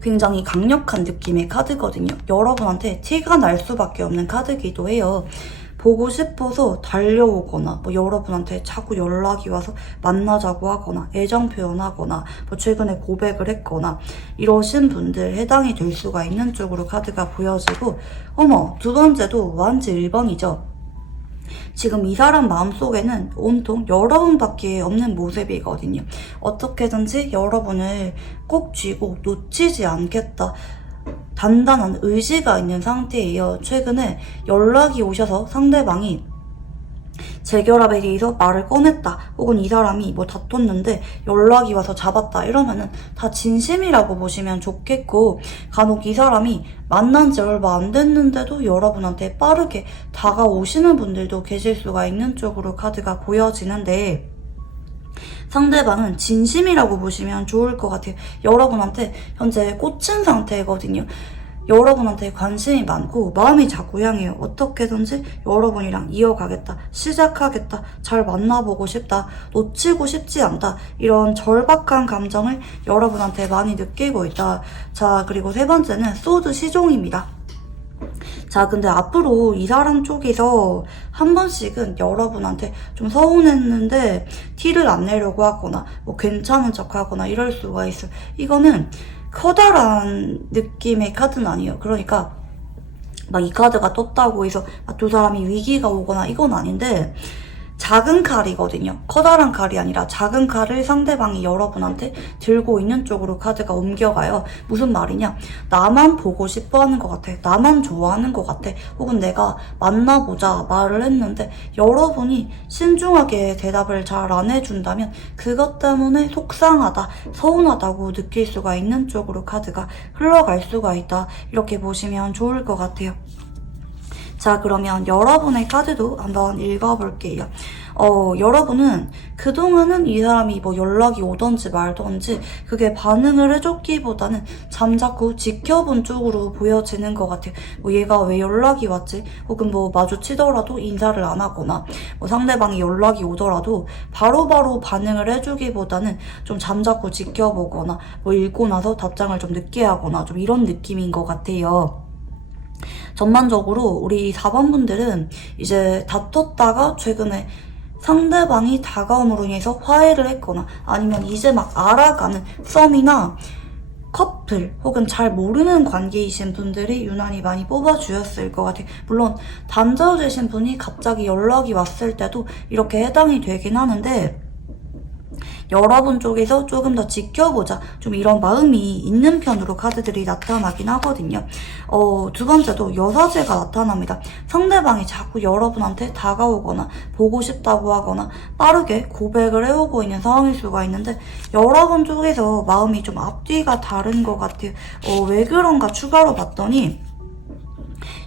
굉장히 강력한 느낌의 카드거든요. 여러분한테 티가 날 수밖에 없는 카드기도 해요. 보고 싶어서 달려오거나 여러분한테 자꾸 연락이 와서 만나자고 하거나 애정 표현하거나 최근에 고백을 했거나 이러신 분들 해당이 될 수가 있는 쪽으로 카드가 보여지고 두 번째도 완즈 1번이죠. 지금 이 사람 마음속에는 온통 여러분밖에 없는 모습이거든요. 어떻게든지 여러분을 꼭 쥐고 놓치지 않겠다. 단단한 의지가 있는 상태예요. 최근에 연락이 오셔서 상대방이 재결합에 대해서 말을 꺼냈다. 혹은 이 사람이 다퉜는데 연락이 와서 잡았다. 이러면은 다 진심이라고 보시면 좋겠고 간혹 이 사람이 만난 지 얼마 안 됐는데도 여러분한테 빠르게 다가오시는 분들도 계실 수가 있는 쪽으로 카드가 보여지는데 상대방은 진심이라고 보시면 좋을 것 같아요. 여러분한테 현재 꽂힌 상태거든요. 여러분한테 관심이 많고 마음이 자꾸 향해요. 어떻게든지 여러분이랑 이어가겠다, 시작하겠다, 잘 만나보고 싶다, 놓치고 싶지 않다 이런 절박한 감정을 여러분한테 많이 느끼고 있다. 자, 그리고 세 번째는 소드 시종입니다. 자, 근데 앞으로 이 사람 쪽에서 한 번씩은 여러분한테 좀 서운했는데 티를 안 내려고 하거나 괜찮은 척 하거나 이럴 수가 있어요. 이거는 커다란 느낌의 카드는 아니에요. 그러니까 막 이 카드가 떴다고 해서 막 두 사람이 위기가 오거나 이건 아닌데, 작은 칼이거든요. 커다란 칼이 아니라 작은 칼을 상대방이 여러분한테 들고 있는 쪽으로 카드가 옮겨가요. 무슨 말이냐? 나만 보고 싶어 하는 것 같아. 나만 좋아하는 것 같아. 혹은 내가 만나보자 말을 했는데 여러분이 신중하게 대답을 잘 안 해준다면 그것 때문에 속상하다, 서운하다고 느낄 수가 있는 쪽으로 카드가 흘러갈 수가 있다. 이렇게 보시면 좋을 것 같아요. 자, 그러면 여러분의 카드도 한번 읽어볼게요. 여러분은 그동안은 이 사람이 뭐 연락이 오던지 말던지 그게 반응을 해줬기보다는 잠자코 지켜본 쪽으로 보여지는 것 같아요. 뭐 얘가 왜 연락이 왔지? 혹은 뭐 마주치더라도 인사를 안 하거나 뭐 상대방이 연락이 오더라도 바로바로 반응을 해주기보다는 좀 잠자코 지켜보거나 뭐 읽고 나서 답장을 좀 늦게 하거나 좀 이런 느낌인 것 같아요. 전반적으로 우리 4번 분들은 이제 다퉜다가 최근에 상대방이 다가옴으로 인해서 화해를 했거나 아니면 이제 막 알아가는 썸이나 커플 혹은 잘 모르는 관계이신 분들이 유난히 많이 뽑아주셨을 것 같아요. 물론 단절되신 분이 갑자기 연락이 왔을 때도 이렇게 해당이 되긴 하는데 여러분 쪽에서 조금 더 지켜보자 좀 이런 마음이 있는 편으로 카드들이 나타나긴 하거든요. 두 번째도 여사제가 나타납니다. 상대방이 자꾸 여러분한테 다가오거나 보고 싶다고 하거나 빠르게 고백을 해오고 있는 상황일 수가 있는데 여러분 쪽에서 마음이 좀 앞뒤가 다른 것 같아요. 왜 그런가 추가로 봤더니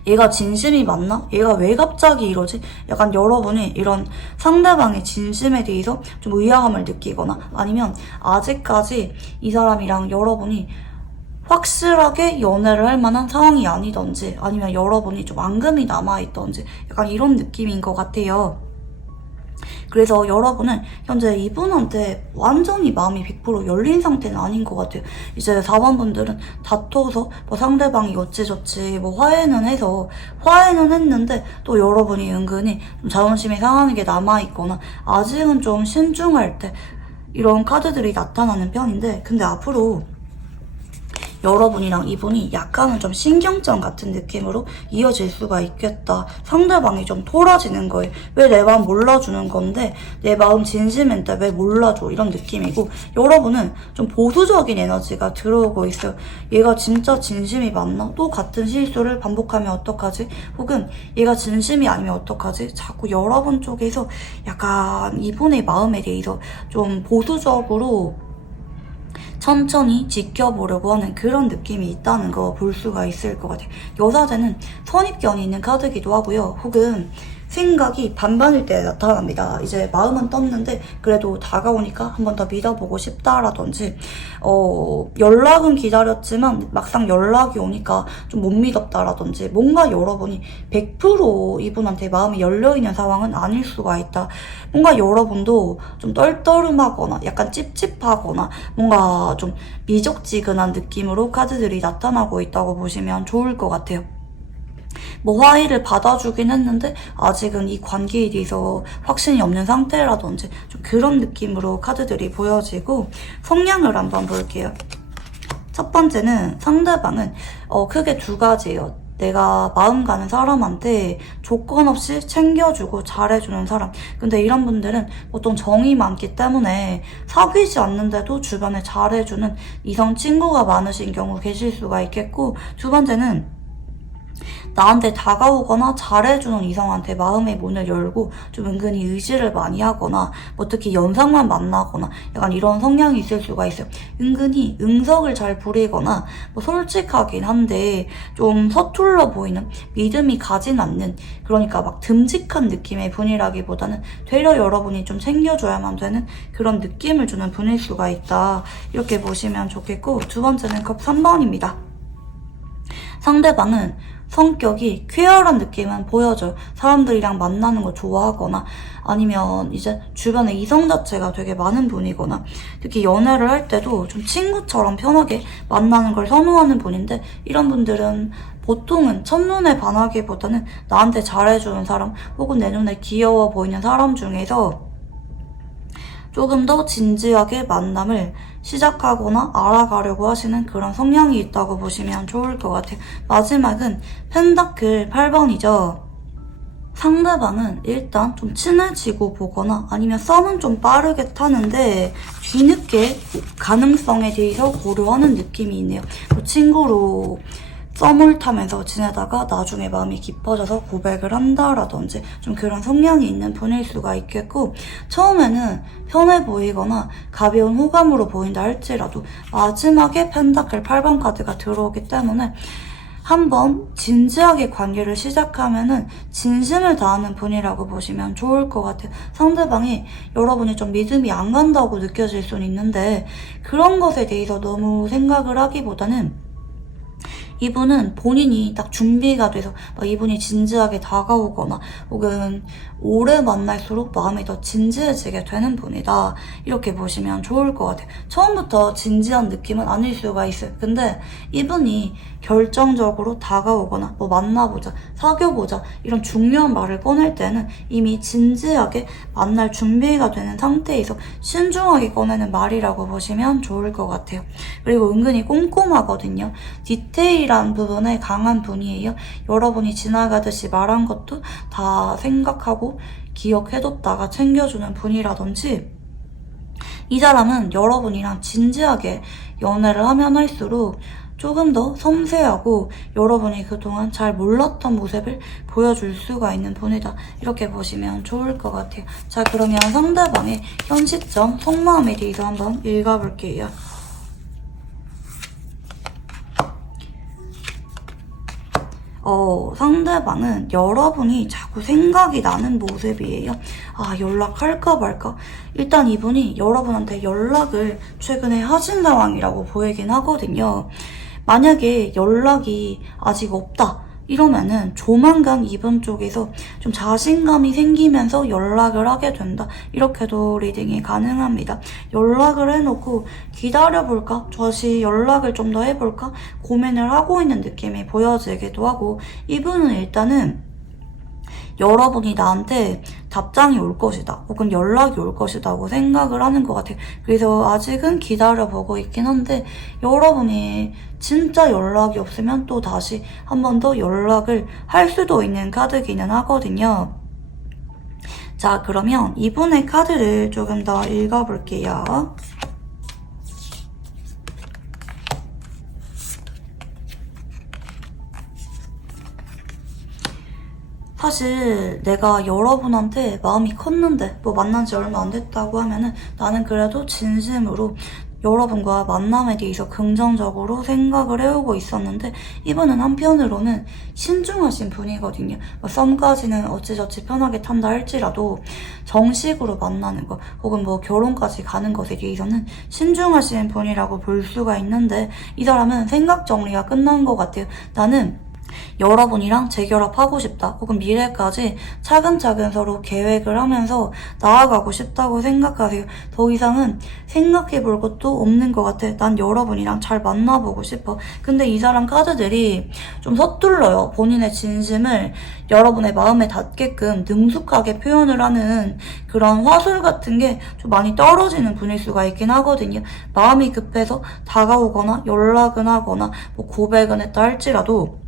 얘가 진심이 맞나? 얘가 왜 갑자기 이러지? 약간 여러분이 이런 상대방의 진심에 대해서 좀 의아함을 느끼거나 아니면 아직까지 이 사람이랑 여러분이 확실하게 연애를 할 만한 상황이 아니던지 아니면 여러분이 좀 앙금이 남아있던지 약간 이런 느낌인 것 같아요. 그래서 여러분은 현재 이분한테 완전히 마음이 100% 열린 상태는 아닌 것 같아요. 이제 4번 분들은 다퉈서 뭐 상대방이 어찌저찌 뭐 화해는 했는데 또 여러분이 은근히 좀 자존심이 상하는 게 남아있거나 아직은 좀 신중할 때 이런 카드들이 나타나는 편인데 근데 앞으로 여러분이랑 이분이 약간은 좀 신경전 같은 느낌으로 이어질 수가 있겠다. 상대방이 좀 토라지는 거예요. 왜 내 마음 몰라주는 건데 내 마음 진심인데 왜 몰라줘 이런 느낌이고 여러분은 좀 보수적인 에너지가 들어오고 있어요. 얘가 진짜 진심이 맞나? 또 같은 실수를 반복하면 어떡하지? 혹은 얘가 진심이 아니면 어떡하지? 자꾸 여러분 쪽에서 약간 이분의 마음에 대해서 좀 보수적으로 천천히 지켜보려고 하는 그런 느낌이 있다는 거 볼 수가 있을 것 같아요. 여사제는 선입견이 있는 카드기도 하고요. 혹은 생각이 반반일 때 나타납니다. 이제 마음은 떴는데 그래도 다가오니까 한 번 더 믿어보고 싶다라든지 연락은 기다렸지만 막상 연락이 오니까 좀 못 믿었다라든지 뭔가 여러분이 100% 이분한테 마음이 열려있는 상황은 아닐 수가 있다. 뭔가 여러분도 좀 떨떠름하거나 약간 찝찝하거나 뭔가 좀 미적지근한 느낌으로 카드들이 나타나고 있다고 보시면 좋을 것 같아요. 뭐 화해를 받아주긴 했는데 아직은 이 관계에 대해서 확신이 없는 상태라든지 좀 그런 느낌으로 카드들이 보여지고 성향을 한번 볼게요. 첫 번째는 상대방은 크게 두 가지예요. 내가 마음 가는 사람한테 조건 없이 챙겨주고 잘해주는 사람. 근데 이런 분들은 보통 정이 많기 때문에 사귀지 않는데도 주변에 잘해주는 이성 친구가 많으신 경우 계실 수가 있겠고 두 번째는 나한테 다가오거나 잘해주는 이성한테 마음의 문을 열고 좀 은근히 의지를 많이 하거나 뭐 특히 연상만 만나거나 약간 이런 성향이 있을 수가 있어요. 은근히 응석을 잘 부리거나 뭐 솔직하긴 한데 좀 서툴러 보이는 믿음이 가진 않는 그러니까 막 듬직한 느낌의 분이라기보다는 되려 여러분이 좀 챙겨줘야만 되는 그런 느낌을 주는 분일 수가 있다. 이렇게 보시면 좋겠고 두 번째는 컵 3번입니다. 상대방은 성격이 쾌활한 느낌은 보여줘요. 사람들이랑 만나는 거 좋아하거나 아니면 이제 주변에 이성 자체가 되게 많은 분이거나 특히 연애를 할 때도 좀 친구처럼 편하게 만나는 걸 선호하는 분인데 이런 분들은 보통은 첫눈에 반하기보다는 나한테 잘해주는 사람 혹은 내 눈에 귀여워 보이는 사람 중에서 조금 더 진지하게 만남을 시작하거나 알아가려고 하시는 그런 성향이 있다고 보시면 좋을 것 같아요. 마지막은 펜타클 8번이죠. 상대방은 일단 좀 친해지고 보거나 아니면 썸은 좀 빠르게 타는데 뒤늦게 가능성에 대해서 고려하는 느낌이 있네요. 친구로 썸을 타면서 지내다가 나중에 마음이 깊어져서 고백을 한다라든지 좀 그런 성향이 있는 분일 수가 있겠고, 처음에는 편해 보이거나 가벼운 호감으로 보인다 할지라도 마지막에 펜타클 8번 카드가 들어오기 때문에 한번 진지하게 관계를 시작하면은 진심을 다하는 분이라고 보시면 좋을 것 같아요. 상대방이 여러분이 좀 믿음이 안 간다고 느껴질 수는 있는데 그런 것에 대해서 너무 생각을 하기보다는 이분은 본인이 딱 준비가 돼서 이분이 진지하게 다가오거나 혹은 오래 만날수록 마음이 더 진지해지게 되는 분이다, 이렇게 보시면 좋을 것 같아요. 처음부터 진지한 느낌은 아닐 수가 있어요. 근데 이분이 결정적으로 다가오거나 만나보자, 사귀어보자 이런 중요한 말을 꺼낼 때는 이미 진지하게 만날 준비가 되는 상태에서 신중하게 꺼내는 말이라고 보시면 좋을 것 같아요. 그리고 은근히 꼼꼼하거든요. 디테일한 부분에 강한 분이에요. 여러분이 지나가듯이 말한 것도 다 생각하고 기억해뒀다가 챙겨주는 분이라든지, 이 사람은 여러분이랑 진지하게 연애를 하면 할수록 조금 더 섬세하고 여러분이 그동안 잘 몰랐던 모습을 보여줄 수가 있는 분이다, 이렇게 보시면 좋을 것 같아요. 자, 그러면 상대방의 현 시점 속마음에 대해서 한번 읽어볼게요. 상대방은 여러분이 자꾸 생각이 나는 모습이에요. 연락할까 말까? 일단 이분이 여러분한테 연락을 최근에 하신 상황이라고 보이긴 하거든요. 만약에 연락이 아직 없다 이러면은 조만간 이분 쪽에서 좀 자신감이 생기면서 연락을 하게 된다, 이렇게도 리딩이 가능합니다. 연락을 해놓고 기다려볼까? 다시 연락을 좀 더 해볼까? 고민을 하고 있는 느낌이 보여지기도 하고, 이분은 일단은 여러분이 나한테 답장이 올 것이다 혹은 연락이 올 것이라고 생각을 하는 것 같아요. 그래서 아직은 기다려보고 있긴 한데 여러분이 진짜 연락이 없으면 또 다시 한 번 더 연락을 할 수도 있는 카드기는 하거든요. 자, 그러면 이분의 카드를 조금 더 읽어볼게요. 사실 내가 여러분한테 마음이 컸는데 만난 지 얼마 안 됐다고 하면은 나는 그래도 진심으로 여러분과 만남에 대해서 긍정적으로 생각을 해오고 있었는데, 이분은 한편으로는 신중하신 분이거든요. 썸까지는 어찌저찌 편하게 탄다 할지라도 정식으로 만나는 것 혹은 결혼까지 가는 것에 대해서는 신중하신 분이라고 볼 수가 있는데, 이 사람은 생각 정리가 끝난 것 같아요. 나는 여러분이랑 재결합하고 싶다 혹은 미래까지 차근차근 서로 계획을 하면서 나아가고 싶다고 생각하세요. 더 이상은 생각해볼 것도 없는 것 같아. 난 여러분이랑 잘 만나보고 싶어. 근데 이 사람 카드들이 좀 서툴러요. 본인의 진심을 여러분의 마음에 닿게끔 능숙하게 표현을 하는 그런 화술 같은 게 좀 많이 떨어지는 분일 수가 있긴 하거든요. 마음이 급해서 다가오거나 연락은 하거나 고백은 했다 할지라도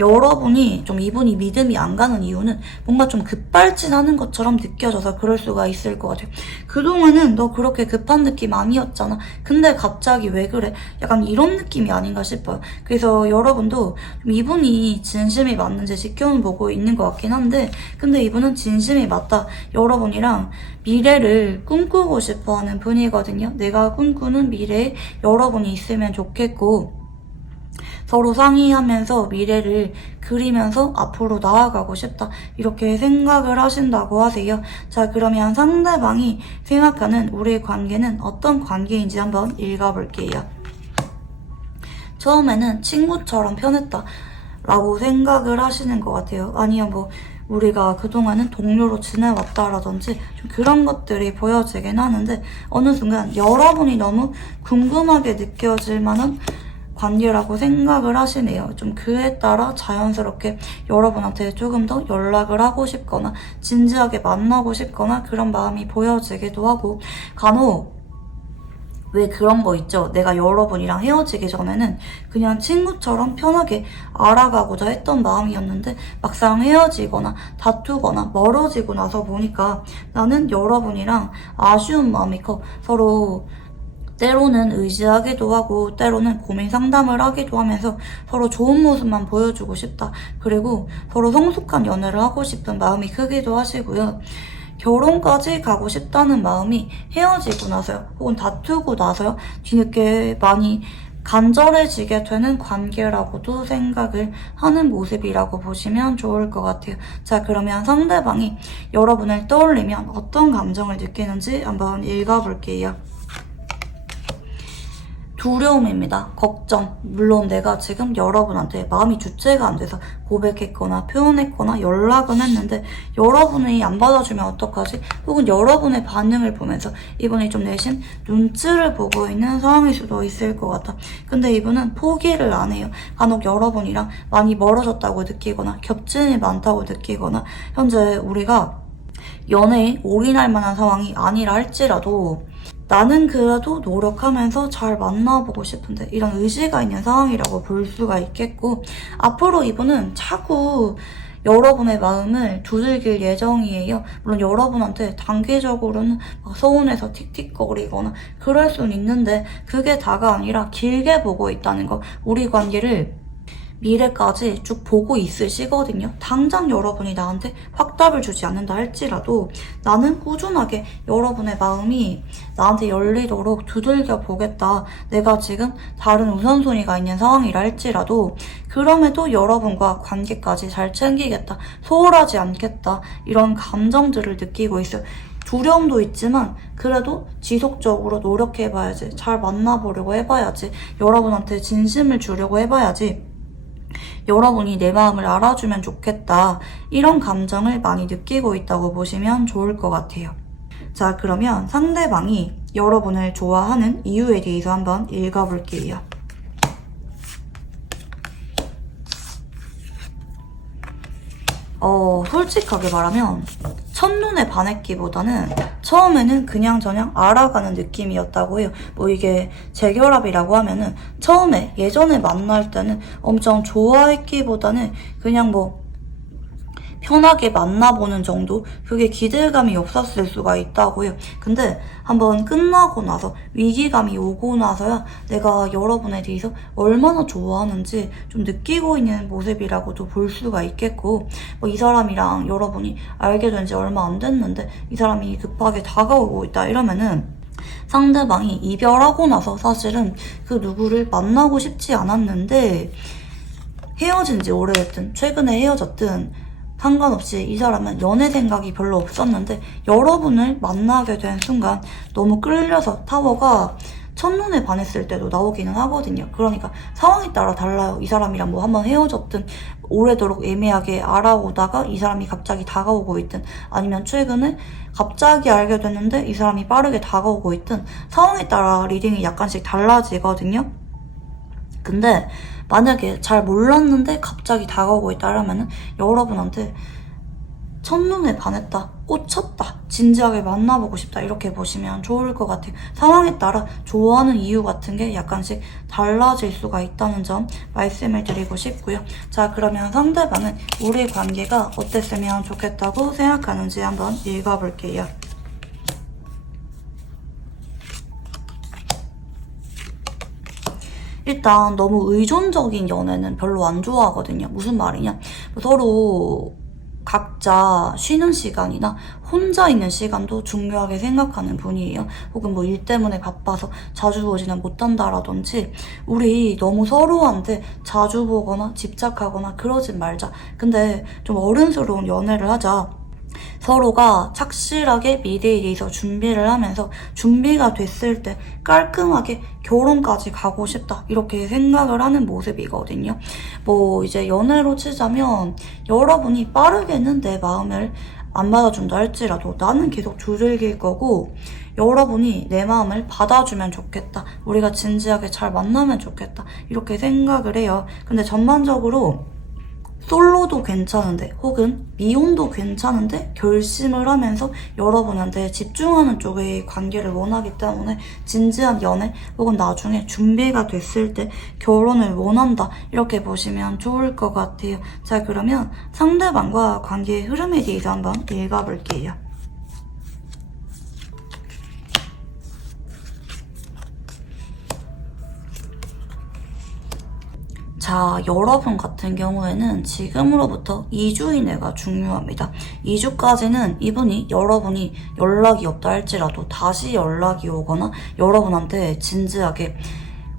여러분이 좀 이분이 믿음이 안 가는 이유는 뭔가 좀 급발진하는 것처럼 느껴져서 그럴 수가 있을 것 같아요. 그동안은 너 그렇게 급한 느낌 아니었잖아. 근데 갑자기 왜 그래? 약간 이런 느낌이 아닌가 싶어요. 그래서 여러분도 좀 이분이 진심이 맞는지 지켜보고 있는 것 같긴 한데, 근데 이분은 진심이 맞다. 여러분이랑 미래를 꿈꾸고 싶어 하는 분이거든요. 내가 꿈꾸는 미래에 여러분이 있으면 좋겠고, 서로 상의하면서 미래를 그리면서 앞으로 나아가고 싶다, 이렇게 생각을 하신다고 하세요. 자, 그러면 상대방이 생각하는 우리의 관계는 어떤 관계인지 한번 읽어볼게요. 처음에는 친구처럼 편했다 라고 생각을 하시는 것 같아요. 아니면 우리가 그동안은 동료로 지내왔다라든지 좀 그런 것들이 보여지긴 하는데, 어느 순간 여러분이 너무 궁금하게 느껴질 만한 관계라고 생각을 하시네요. 좀 그에 따라 자연스럽게 여러분한테 조금 더 연락을 하고 싶거나 진지하게 만나고 싶거나 그런 마음이 보여지기도 하고, 간혹 왜 그런 거 있죠? 내가 여러분이랑 헤어지기 전에는 그냥 친구처럼 편하게 알아가고자 했던 마음이었는데 막상 헤어지거나 다투거나 멀어지고 나서 보니까 나는 여러분이랑 아쉬운 마음이 커. 서로 때로는 의지하기도 하고 때로는 고민 상담을 하기도 하면서 서로 좋은 모습만 보여주고 싶다. 그리고 서로 성숙한 연애를 하고 싶은 마음이 크기도 하시고요. 결혼까지 가고 싶다는 마음이 헤어지고 나서요, 혹은 다투고 나서요, 뒤늦게 많이 간절해지게 되는 관계라고도 생각을 하는 모습이라고 보시면 좋을 것 같아요. 자, 그러면 상대방이 여러분을 떠올리면 어떤 감정을 느끼는지 한번 읽어볼게요. 두려움입니다. 걱정. 물론 내가 지금 여러분한테 마음이 주체가 안 돼서 고백했거나 표현했거나 연락은 했는데 여러분이 안 받아주면 어떡하지? 혹은 여러분의 반응을 보면서 이분이 좀 내심 눈치를 보고 있는 상황일 수도 있을 것 같아. 근데 이분은 포기를 안 해요. 간혹 여러분이랑 많이 멀어졌다고 느끼거나 겹침이 많다고 느끼거나 현재 우리가 연애에 올인할 만한 상황이 아니라 할지라도 나는 그래도 노력하면서 잘 만나보고 싶은데 이런 의지가 있는 상황이라고 볼 수가 있겠고, 앞으로 이분은 차고 여러분의 마음을 두들길 예정이에요. 물론 여러분한테 단기적으로는 막 서운해서 틱틱거리거나 그럴 수는 있는데 그게 다가 아니라 길게 보고 있다는 거. 우리 관계를 미래까지 쭉 보고 있으시거든요. 당장 여러분이 나한테 확답을 주지 않는다 할지라도 나는 꾸준하게 여러분의 마음이 나한테 열리도록 두들겨 보겠다. 내가 지금 다른 우선순위가 있는 상황이라 할지라도 그럼에도 여러분과 관계까지 잘 챙기겠다. 소홀하지 않겠다. 이런 감정들을 느끼고 있어요. 두려움도 있지만 그래도 지속적으로 노력해봐야지. 잘 만나보려고 해봐야지. 여러분한테 진심을 주려고 해봐야지. 여러분이 내 마음을 알아주면 좋겠다. 이런 감정을 많이 느끼고 있다고 보시면 좋을 것 같아요. 자, 그러면 상대방이 여러분을 좋아하는 이유에 대해서 한번 읽어볼게요. 솔직하게 말하면 첫눈에 반했기보다는 처음에는 그냥저냥 알아가는 느낌이었다고 해요. 뭐 이게 재결합이라고 하면은 처음에 예전에 만날 때는 엄청 좋아했기보다는 그냥 뭐 편하게 만나보는 정도? 그게 기대감이 없었을 수가 있다고 해요. 근데 한번 끝나고 나서 위기감이 오고 나서야 내가 여러분에 대해서 얼마나 좋아하는지 좀 느끼고 있는 모습이라고도 볼 수가 있겠고, 뭐 이 사람이랑 여러분이 알게 된 지 얼마 안 됐는데 이 사람이 급하게 다가오고 있다 이러면은 상대방이 이별하고 나서 사실은 그 누구를 만나고 싶지 않았는데 헤어진 지 오래됐든 최근에 헤어졌든 상관없이 이 사람은 연애 생각이 별로 없었는데 여러분을 만나게 된 순간 너무 끌려서 타워가 첫눈에 반했을 때도 나오기는 하거든요. 그러니까 상황에 따라 달라요. 이 사람이랑 뭐 한번 헤어졌든 오래도록 애매하게 알아오다가 이 사람이 갑자기 다가오고 있든 아니면 최근에 갑자기 알게 됐는데 이 사람이 빠르게 다가오고 있든 상황에 따라 리딩이 약간씩 달라지거든요. 근데 만약에 잘 몰랐는데 갑자기 다가오고 있다 이러면은 여러분한테 첫눈에 반했다, 꽂혔다, 진지하게 만나보고 싶다 이렇게 보시면 좋을 것 같아요. 상황에 따라 좋아하는 이유 같은 게 약간씩 달라질 수가 있다는 점 말씀을 드리고 싶고요. 자, 그러면 상대방은 우리 관계가 어땠으면 좋겠다고 생각하는지 한번 읽어볼게요. 일단 너무 의존적인 연애는 별로 안 좋아하거든요. 무슨 말이냐, 서로 각자 쉬는 시간이나 혼자 있는 시간도 중요하게 생각하는 분이에요. 혹은 뭐 일 때문에 바빠서 자주 보지는 못한다라든지 우리 너무 서로한테 자주 보거나 집착하거나 그러진 말자. 근데 좀 어른스러운 연애를 하자. 서로가 착실하게 미래에 대해서 준비를 하면서 준비가 됐을 때 깔끔하게 결혼까지 가고 싶다 이렇게 생각을 하는 모습이거든요. 뭐 이제 연애로 치자면 여러분이 빠르게는 내 마음을 안 받아준다 할지라도 나는 계속 두들길 거고 여러분이 내 마음을 받아주면 좋겠다. 우리가 진지하게 잘 만나면 좋겠다. 이렇게 생각을 해요. 근데 전반적으로 솔로도 괜찮은데 혹은 미혼도 괜찮은데 결심을 하면서 여러분한테 집중하는 쪽의 관계를 원하기 때문에 진지한 연애 혹은 나중에 준비가 됐을 때 결혼을 원한다 이렇게 보시면 좋을 것 같아요. 자, 그러면 상대방과 관계의 흐름에 대해서 한번 읽어볼게요. 자, 여러분 같은 경우에는 지금으로부터 2주 이내가 중요합니다. 2주까지는 이분이 여러분이 연락이 없다 할지라도 다시 연락이 오거나 여러분한테 진지하게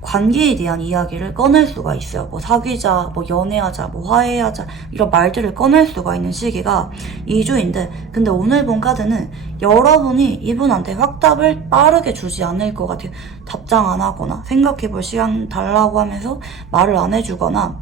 관계에 대한 이야기를 꺼낼 수가 있어요. 뭐 사귀자, 뭐 연애하자, 뭐 화해하자 이런 말들을 꺼낼 수가 있는 시기가 2주인데 근데 오늘 본 카드는 여러분이 이분한테 확답을 빠르게 주지 않을 것 같아요. 답장 안 하거나 생각해볼 시간 달라고 하면서 말을 안 해주거나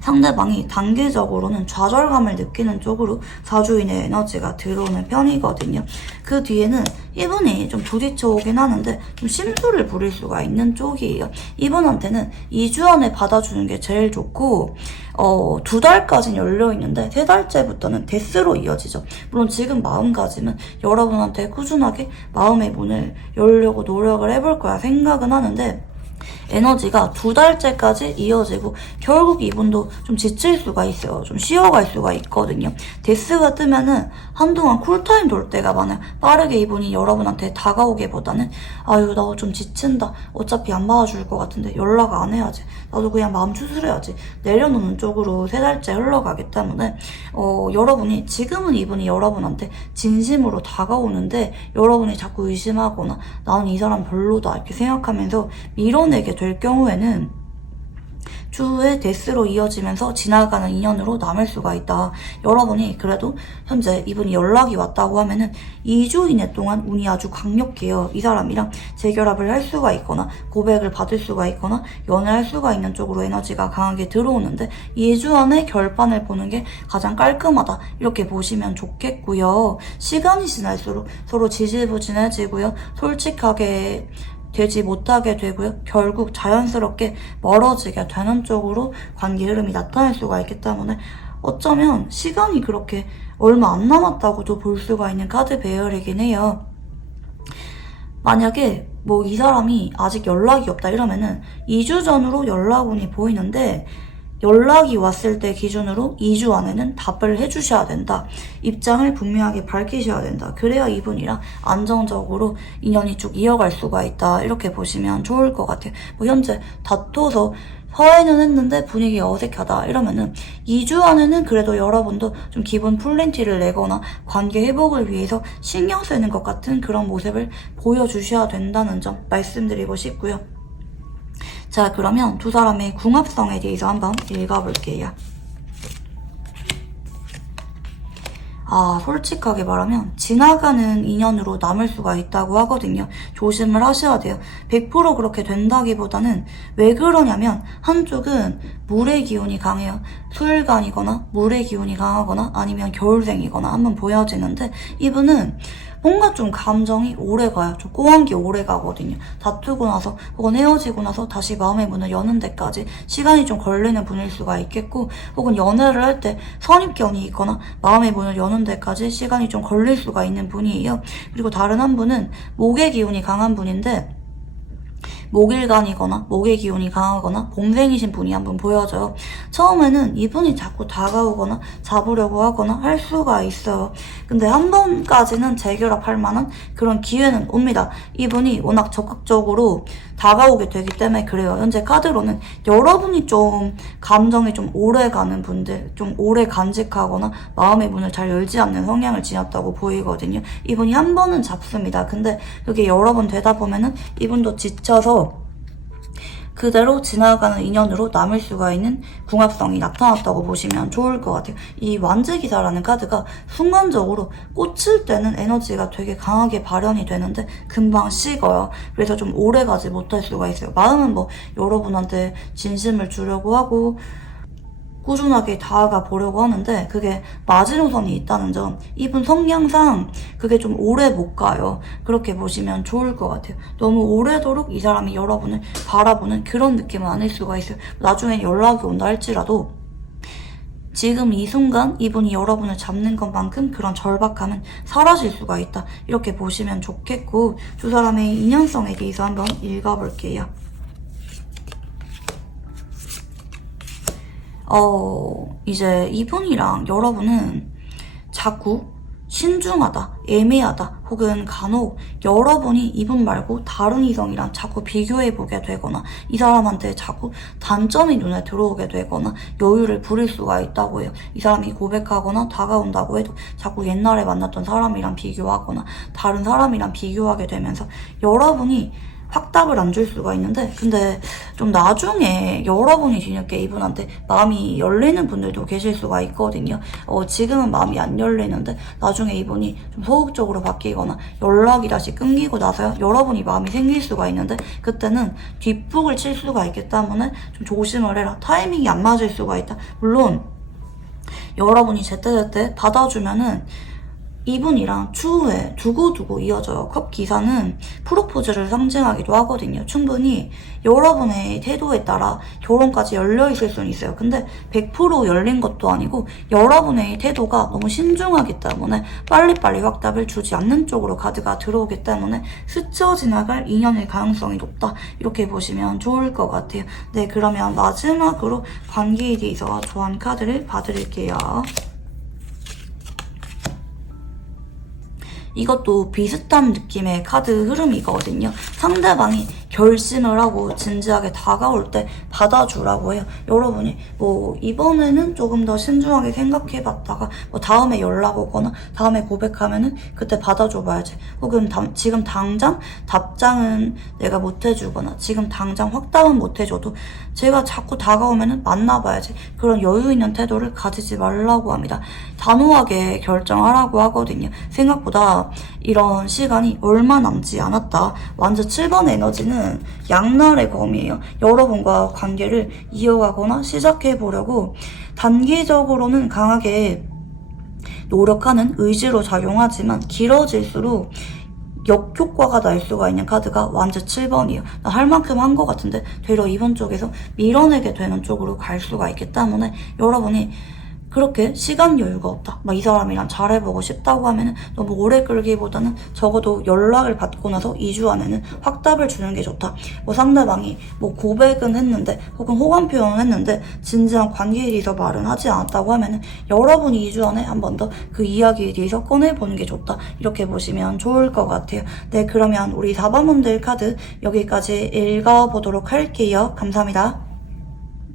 상대방이 단계적으로는 좌절감을 느끼는 쪽으로 4주인의 에너지가 들어오는 편이거든요. 그 뒤에는 이분이 좀 부딪혀 오긴 하는데 좀 심술을 부릴 수가 있는 쪽이에요. 이분한테는 2주 안에 받아주는 게 제일 좋고 2달까지는 열려있는데 3달째부터는 데스로 이어지죠. 물론 지금 마음가짐은 여러분한테 꾸준하게 마음의 문을 열려고 노력을 해볼 거야 생각은 하는데 에너지가 2달째까지 이어지고 결국 이분도 좀 지칠 수가 있어요. 좀 쉬어갈 수가 있거든요. 데스가 뜨면은 한동안 쿨타임 돌 때가 많아요. 빠르게 이분이 여러분한테 다가오기보다는 아유 나 좀 지친다. 어차피 안 받아줄 것 같은데 연락 안 해야지. 나도 그냥 마음 추스려야지. 내려놓는 쪽으로 3달째 흘러가기 때문에 여러분이 지금은 이분이 여러분한테 진심으로 다가오는데 여러분이 자꾸 의심하거나 나는 이 사람 별로다 이렇게 생각하면서 밀어내게 될 경우에는 추후에 데스로 이어지면서 지나가는 인연으로 남을 수가 있다. 여러분이 그래도 현재 이분이 연락이 왔다고 하면은 2주 이내 동안 운이 아주 강력해요. 이 사람이랑 재결합을 할 수가 있거나 고백을 받을 수가 있거나 연애할 수가 있는 쪽으로 에너지가 강하게 들어오는데 2주 안에 결판을 보는 게 가장 깔끔하다. 이렇게 보시면 좋겠고요. 시간이 지날수록 서로 지지부진해지고요. 솔직하게 되지 못하게 되고요. 결국 자연스럽게 멀어지게 되는 쪽으로 관계 흐름이 나타날 수가 있기 때문에 어쩌면 시간이 그렇게 얼마 안 남았다고도 볼 수가 있는 카드 배열이긴 해요. 만약에 뭐 이 사람이 아직 연락이 없다 이러면은 2주 전으로 연락운이 보이는데 연락이 왔을 때 기준으로 2주 안에는 답을 해주셔야 된다. 입장을 분명하게 밝히셔야 된다. 그래야 이분이랑 안정적으로 인연이 쭉 이어갈 수가 있다. 이렇게 보시면 좋을 것 같아요. 뭐 현재 다퉈서 화해는 했는데 분위기가 어색하다 이러면은 2주 안에는 그래도 여러분도 좀 기분 풀린 티를 내거나 관계 회복을 위해서 신경 쓰는 것 같은 그런 모습을 보여주셔야 된다는 점 말씀드리고 싶고요. 자, 그러면 두 사람의 궁합성에 대해서 한번 읽어볼게요. 솔직하게 말하면 지나가는 인연으로 남을 수가 있다고 하거든요. 조심을 하셔야 돼요. 100% 그렇게 된다기보다는 왜 그러냐면 한쪽은 물의 기운이 강해요. 수일간이거나 물의 기운이 강하거나 아니면 겨울생이거나 한번 보여지는데 이분은 뭔가 좀 감정이 오래 가요. 좀 꼬한 게 오래 가거든요. 다투고 나서 혹은 헤어지고 나서 다시 마음의 문을 여는 데까지 시간이 좀 걸리는 분일 수가 있겠고 혹은 연애를 할 때 선입견이 있거나 마음의 문을 여는 데까지 시간이 좀 걸릴 수가 있는 분이에요. 그리고 다른 한 분은 목의 기운이 강한 분인데 목일간이거나 목의 기운이 강하거나 봄생이신 분이 한 분 보여져요. 처음에는 이분이 자꾸 다가오거나 잡으려고 하거나 할 수가 있어요. 근데 한 번까지는 재결합할 만한 그런 기회는 옵니다. 이분이 워낙 적극적으로 다가오게 되기 때문에 그래요. 현재 카드로는 여러분이 좀 감정이 좀 오래 가는 분들, 좀 오래 간직하거나 마음의 문을 잘 열지 않는 성향을 지녔다고 보이거든요. 이분이 한 번은 잡습니다. 근데 그게 여러 번 되다 보면은 이분도 지쳐서 그대로 지나가는 인연으로 남을 수가 있는 궁합성이 나타났다고 보시면 좋을 것 같아요. 이 완즈기사라는 카드가 순간적으로 꽂힐 때는 에너지가 되게 강하게 발현이 되는데 금방 식어요. 그래서 좀 오래 가지 못할 수가 있어요. 마음은 뭐 여러분한테 진심을 주려고 하고 꾸준하게 다가가 보려고 하는데 그게 마지노선이 있다는 점, 이분 성향상 그게 좀 오래 못 가요. 그렇게 보시면 좋을 것 같아요. 너무 오래도록 이 사람이 여러분을 바라보는 그런 느낌은 아닐 수가 있어요. 나중에 연락이 온다 할지라도 지금 이 순간 이분이 여러분을 잡는 것만큼 그런 절박함은 사라질 수가 있다. 이렇게 보시면 좋겠고, 두 사람의 인연성에 대해서 한번 읽어볼게요. 이제 이분이랑 여러분은 자꾸 신중하다, 애매하다, 혹은 간혹 여러분이 이분 말고 다른 이성이랑 자꾸 비교해보게 되거나 이 사람한테 자꾸 단점이 눈에 들어오게 되거나 여유를 부릴 수가 있다고 해요. 이 사람이 고백하거나 다가온다고 해도 자꾸 옛날에 만났던 사람이랑 비교하거나 다른 사람이랑 비교하게 되면서 여러분이 확답을 안 줄 수가 있는데, 근데 좀 나중에 여러분이 뒤늦게 이분한테 마음이 열리는 분들도 계실 수가 있거든요. 지금은 마음이 안 열리는데 나중에 이분이 좀 소극적으로 바뀌거나 연락이 다시 끊기고 나서야 여러분이 마음이 생길 수가 있는데, 그때는 뒷북을 칠 수가 있기 때문에 좀 조심을 해라. 타이밍이 안 맞을 수가 있다. 물론 여러분이 제때제때 받아주면은 이분이랑 추후에 두고두고 이어져요. 컵 기사는 프로포즈를 상징하기도 하거든요. 충분히 여러분의 태도에 따라 결혼까지 열려있을 수는 있어요. 근데 100% 열린 것도 아니고 여러분의 태도가 너무 신중하기 때문에 빨리빨리 확답을 주지 않는 쪽으로 카드가 들어오기 때문에 스쳐 지나갈 인연의 가능성이 높다. 이렇게 보시면 좋을 것 같아요. 네, 그러면 마지막으로 관계에 대해서 조언 카드를 봐드릴게요. 이것도 비슷한 느낌의 카드 흐름이거든요. 상대방이 결심을 하고 진지하게 다가올 때 받아주라고 해요. 여러분이 이번에는 조금 더 신중하게 생각해봤다가 다음에 연락 오거나 다음에 고백하면은 그때 받아줘봐야지. 혹은 지금 당장 답장은 내가 못해주거나 지금 당장 확답은 못해줘도 제가 자꾸 다가오면은 만나봐야지. 그런 여유 있는 태도를 가지지 말라고 합니다. 단호하게 결정하라고 하거든요. 생각보다 이런 시간이 얼마 남지 않았다. 완전 7번 에너지는 양날의 검이에요. 여러분과 관계를 이어가거나 시작해보려고 단기적으로는 강하게 노력하는 의지로 작용하지만 길어질수록 역효과가 날 수가 있는 카드가 완전 7번이에요. 나 할 만큼 한 것 같은데 되려 이번 쪽에서 밀어내게 되는 쪽으로 갈 수가 있기 때문에 여러분이 그렇게 시간 여유가 없다, 이 사람이랑 잘해보고 싶다고 하면은 너무 오래 끌기보다는 적어도 연락을 받고 나서 2주 안에는 확답을 주는 게 좋다. 상대방이 고백은 했는데 혹은 호감 표현을 했는데 진지한 관계에 대해서 말은 하지 않았다고 하면은 여러분이 2주 안에 한 번 더 그 이야기에 대해서 꺼내보는 게 좋다. 이렇게 보시면 좋을 것 같아요. 네, 그러면 우리 4번분들 카드 여기까지 읽어보도록 할게요. 감사합니다.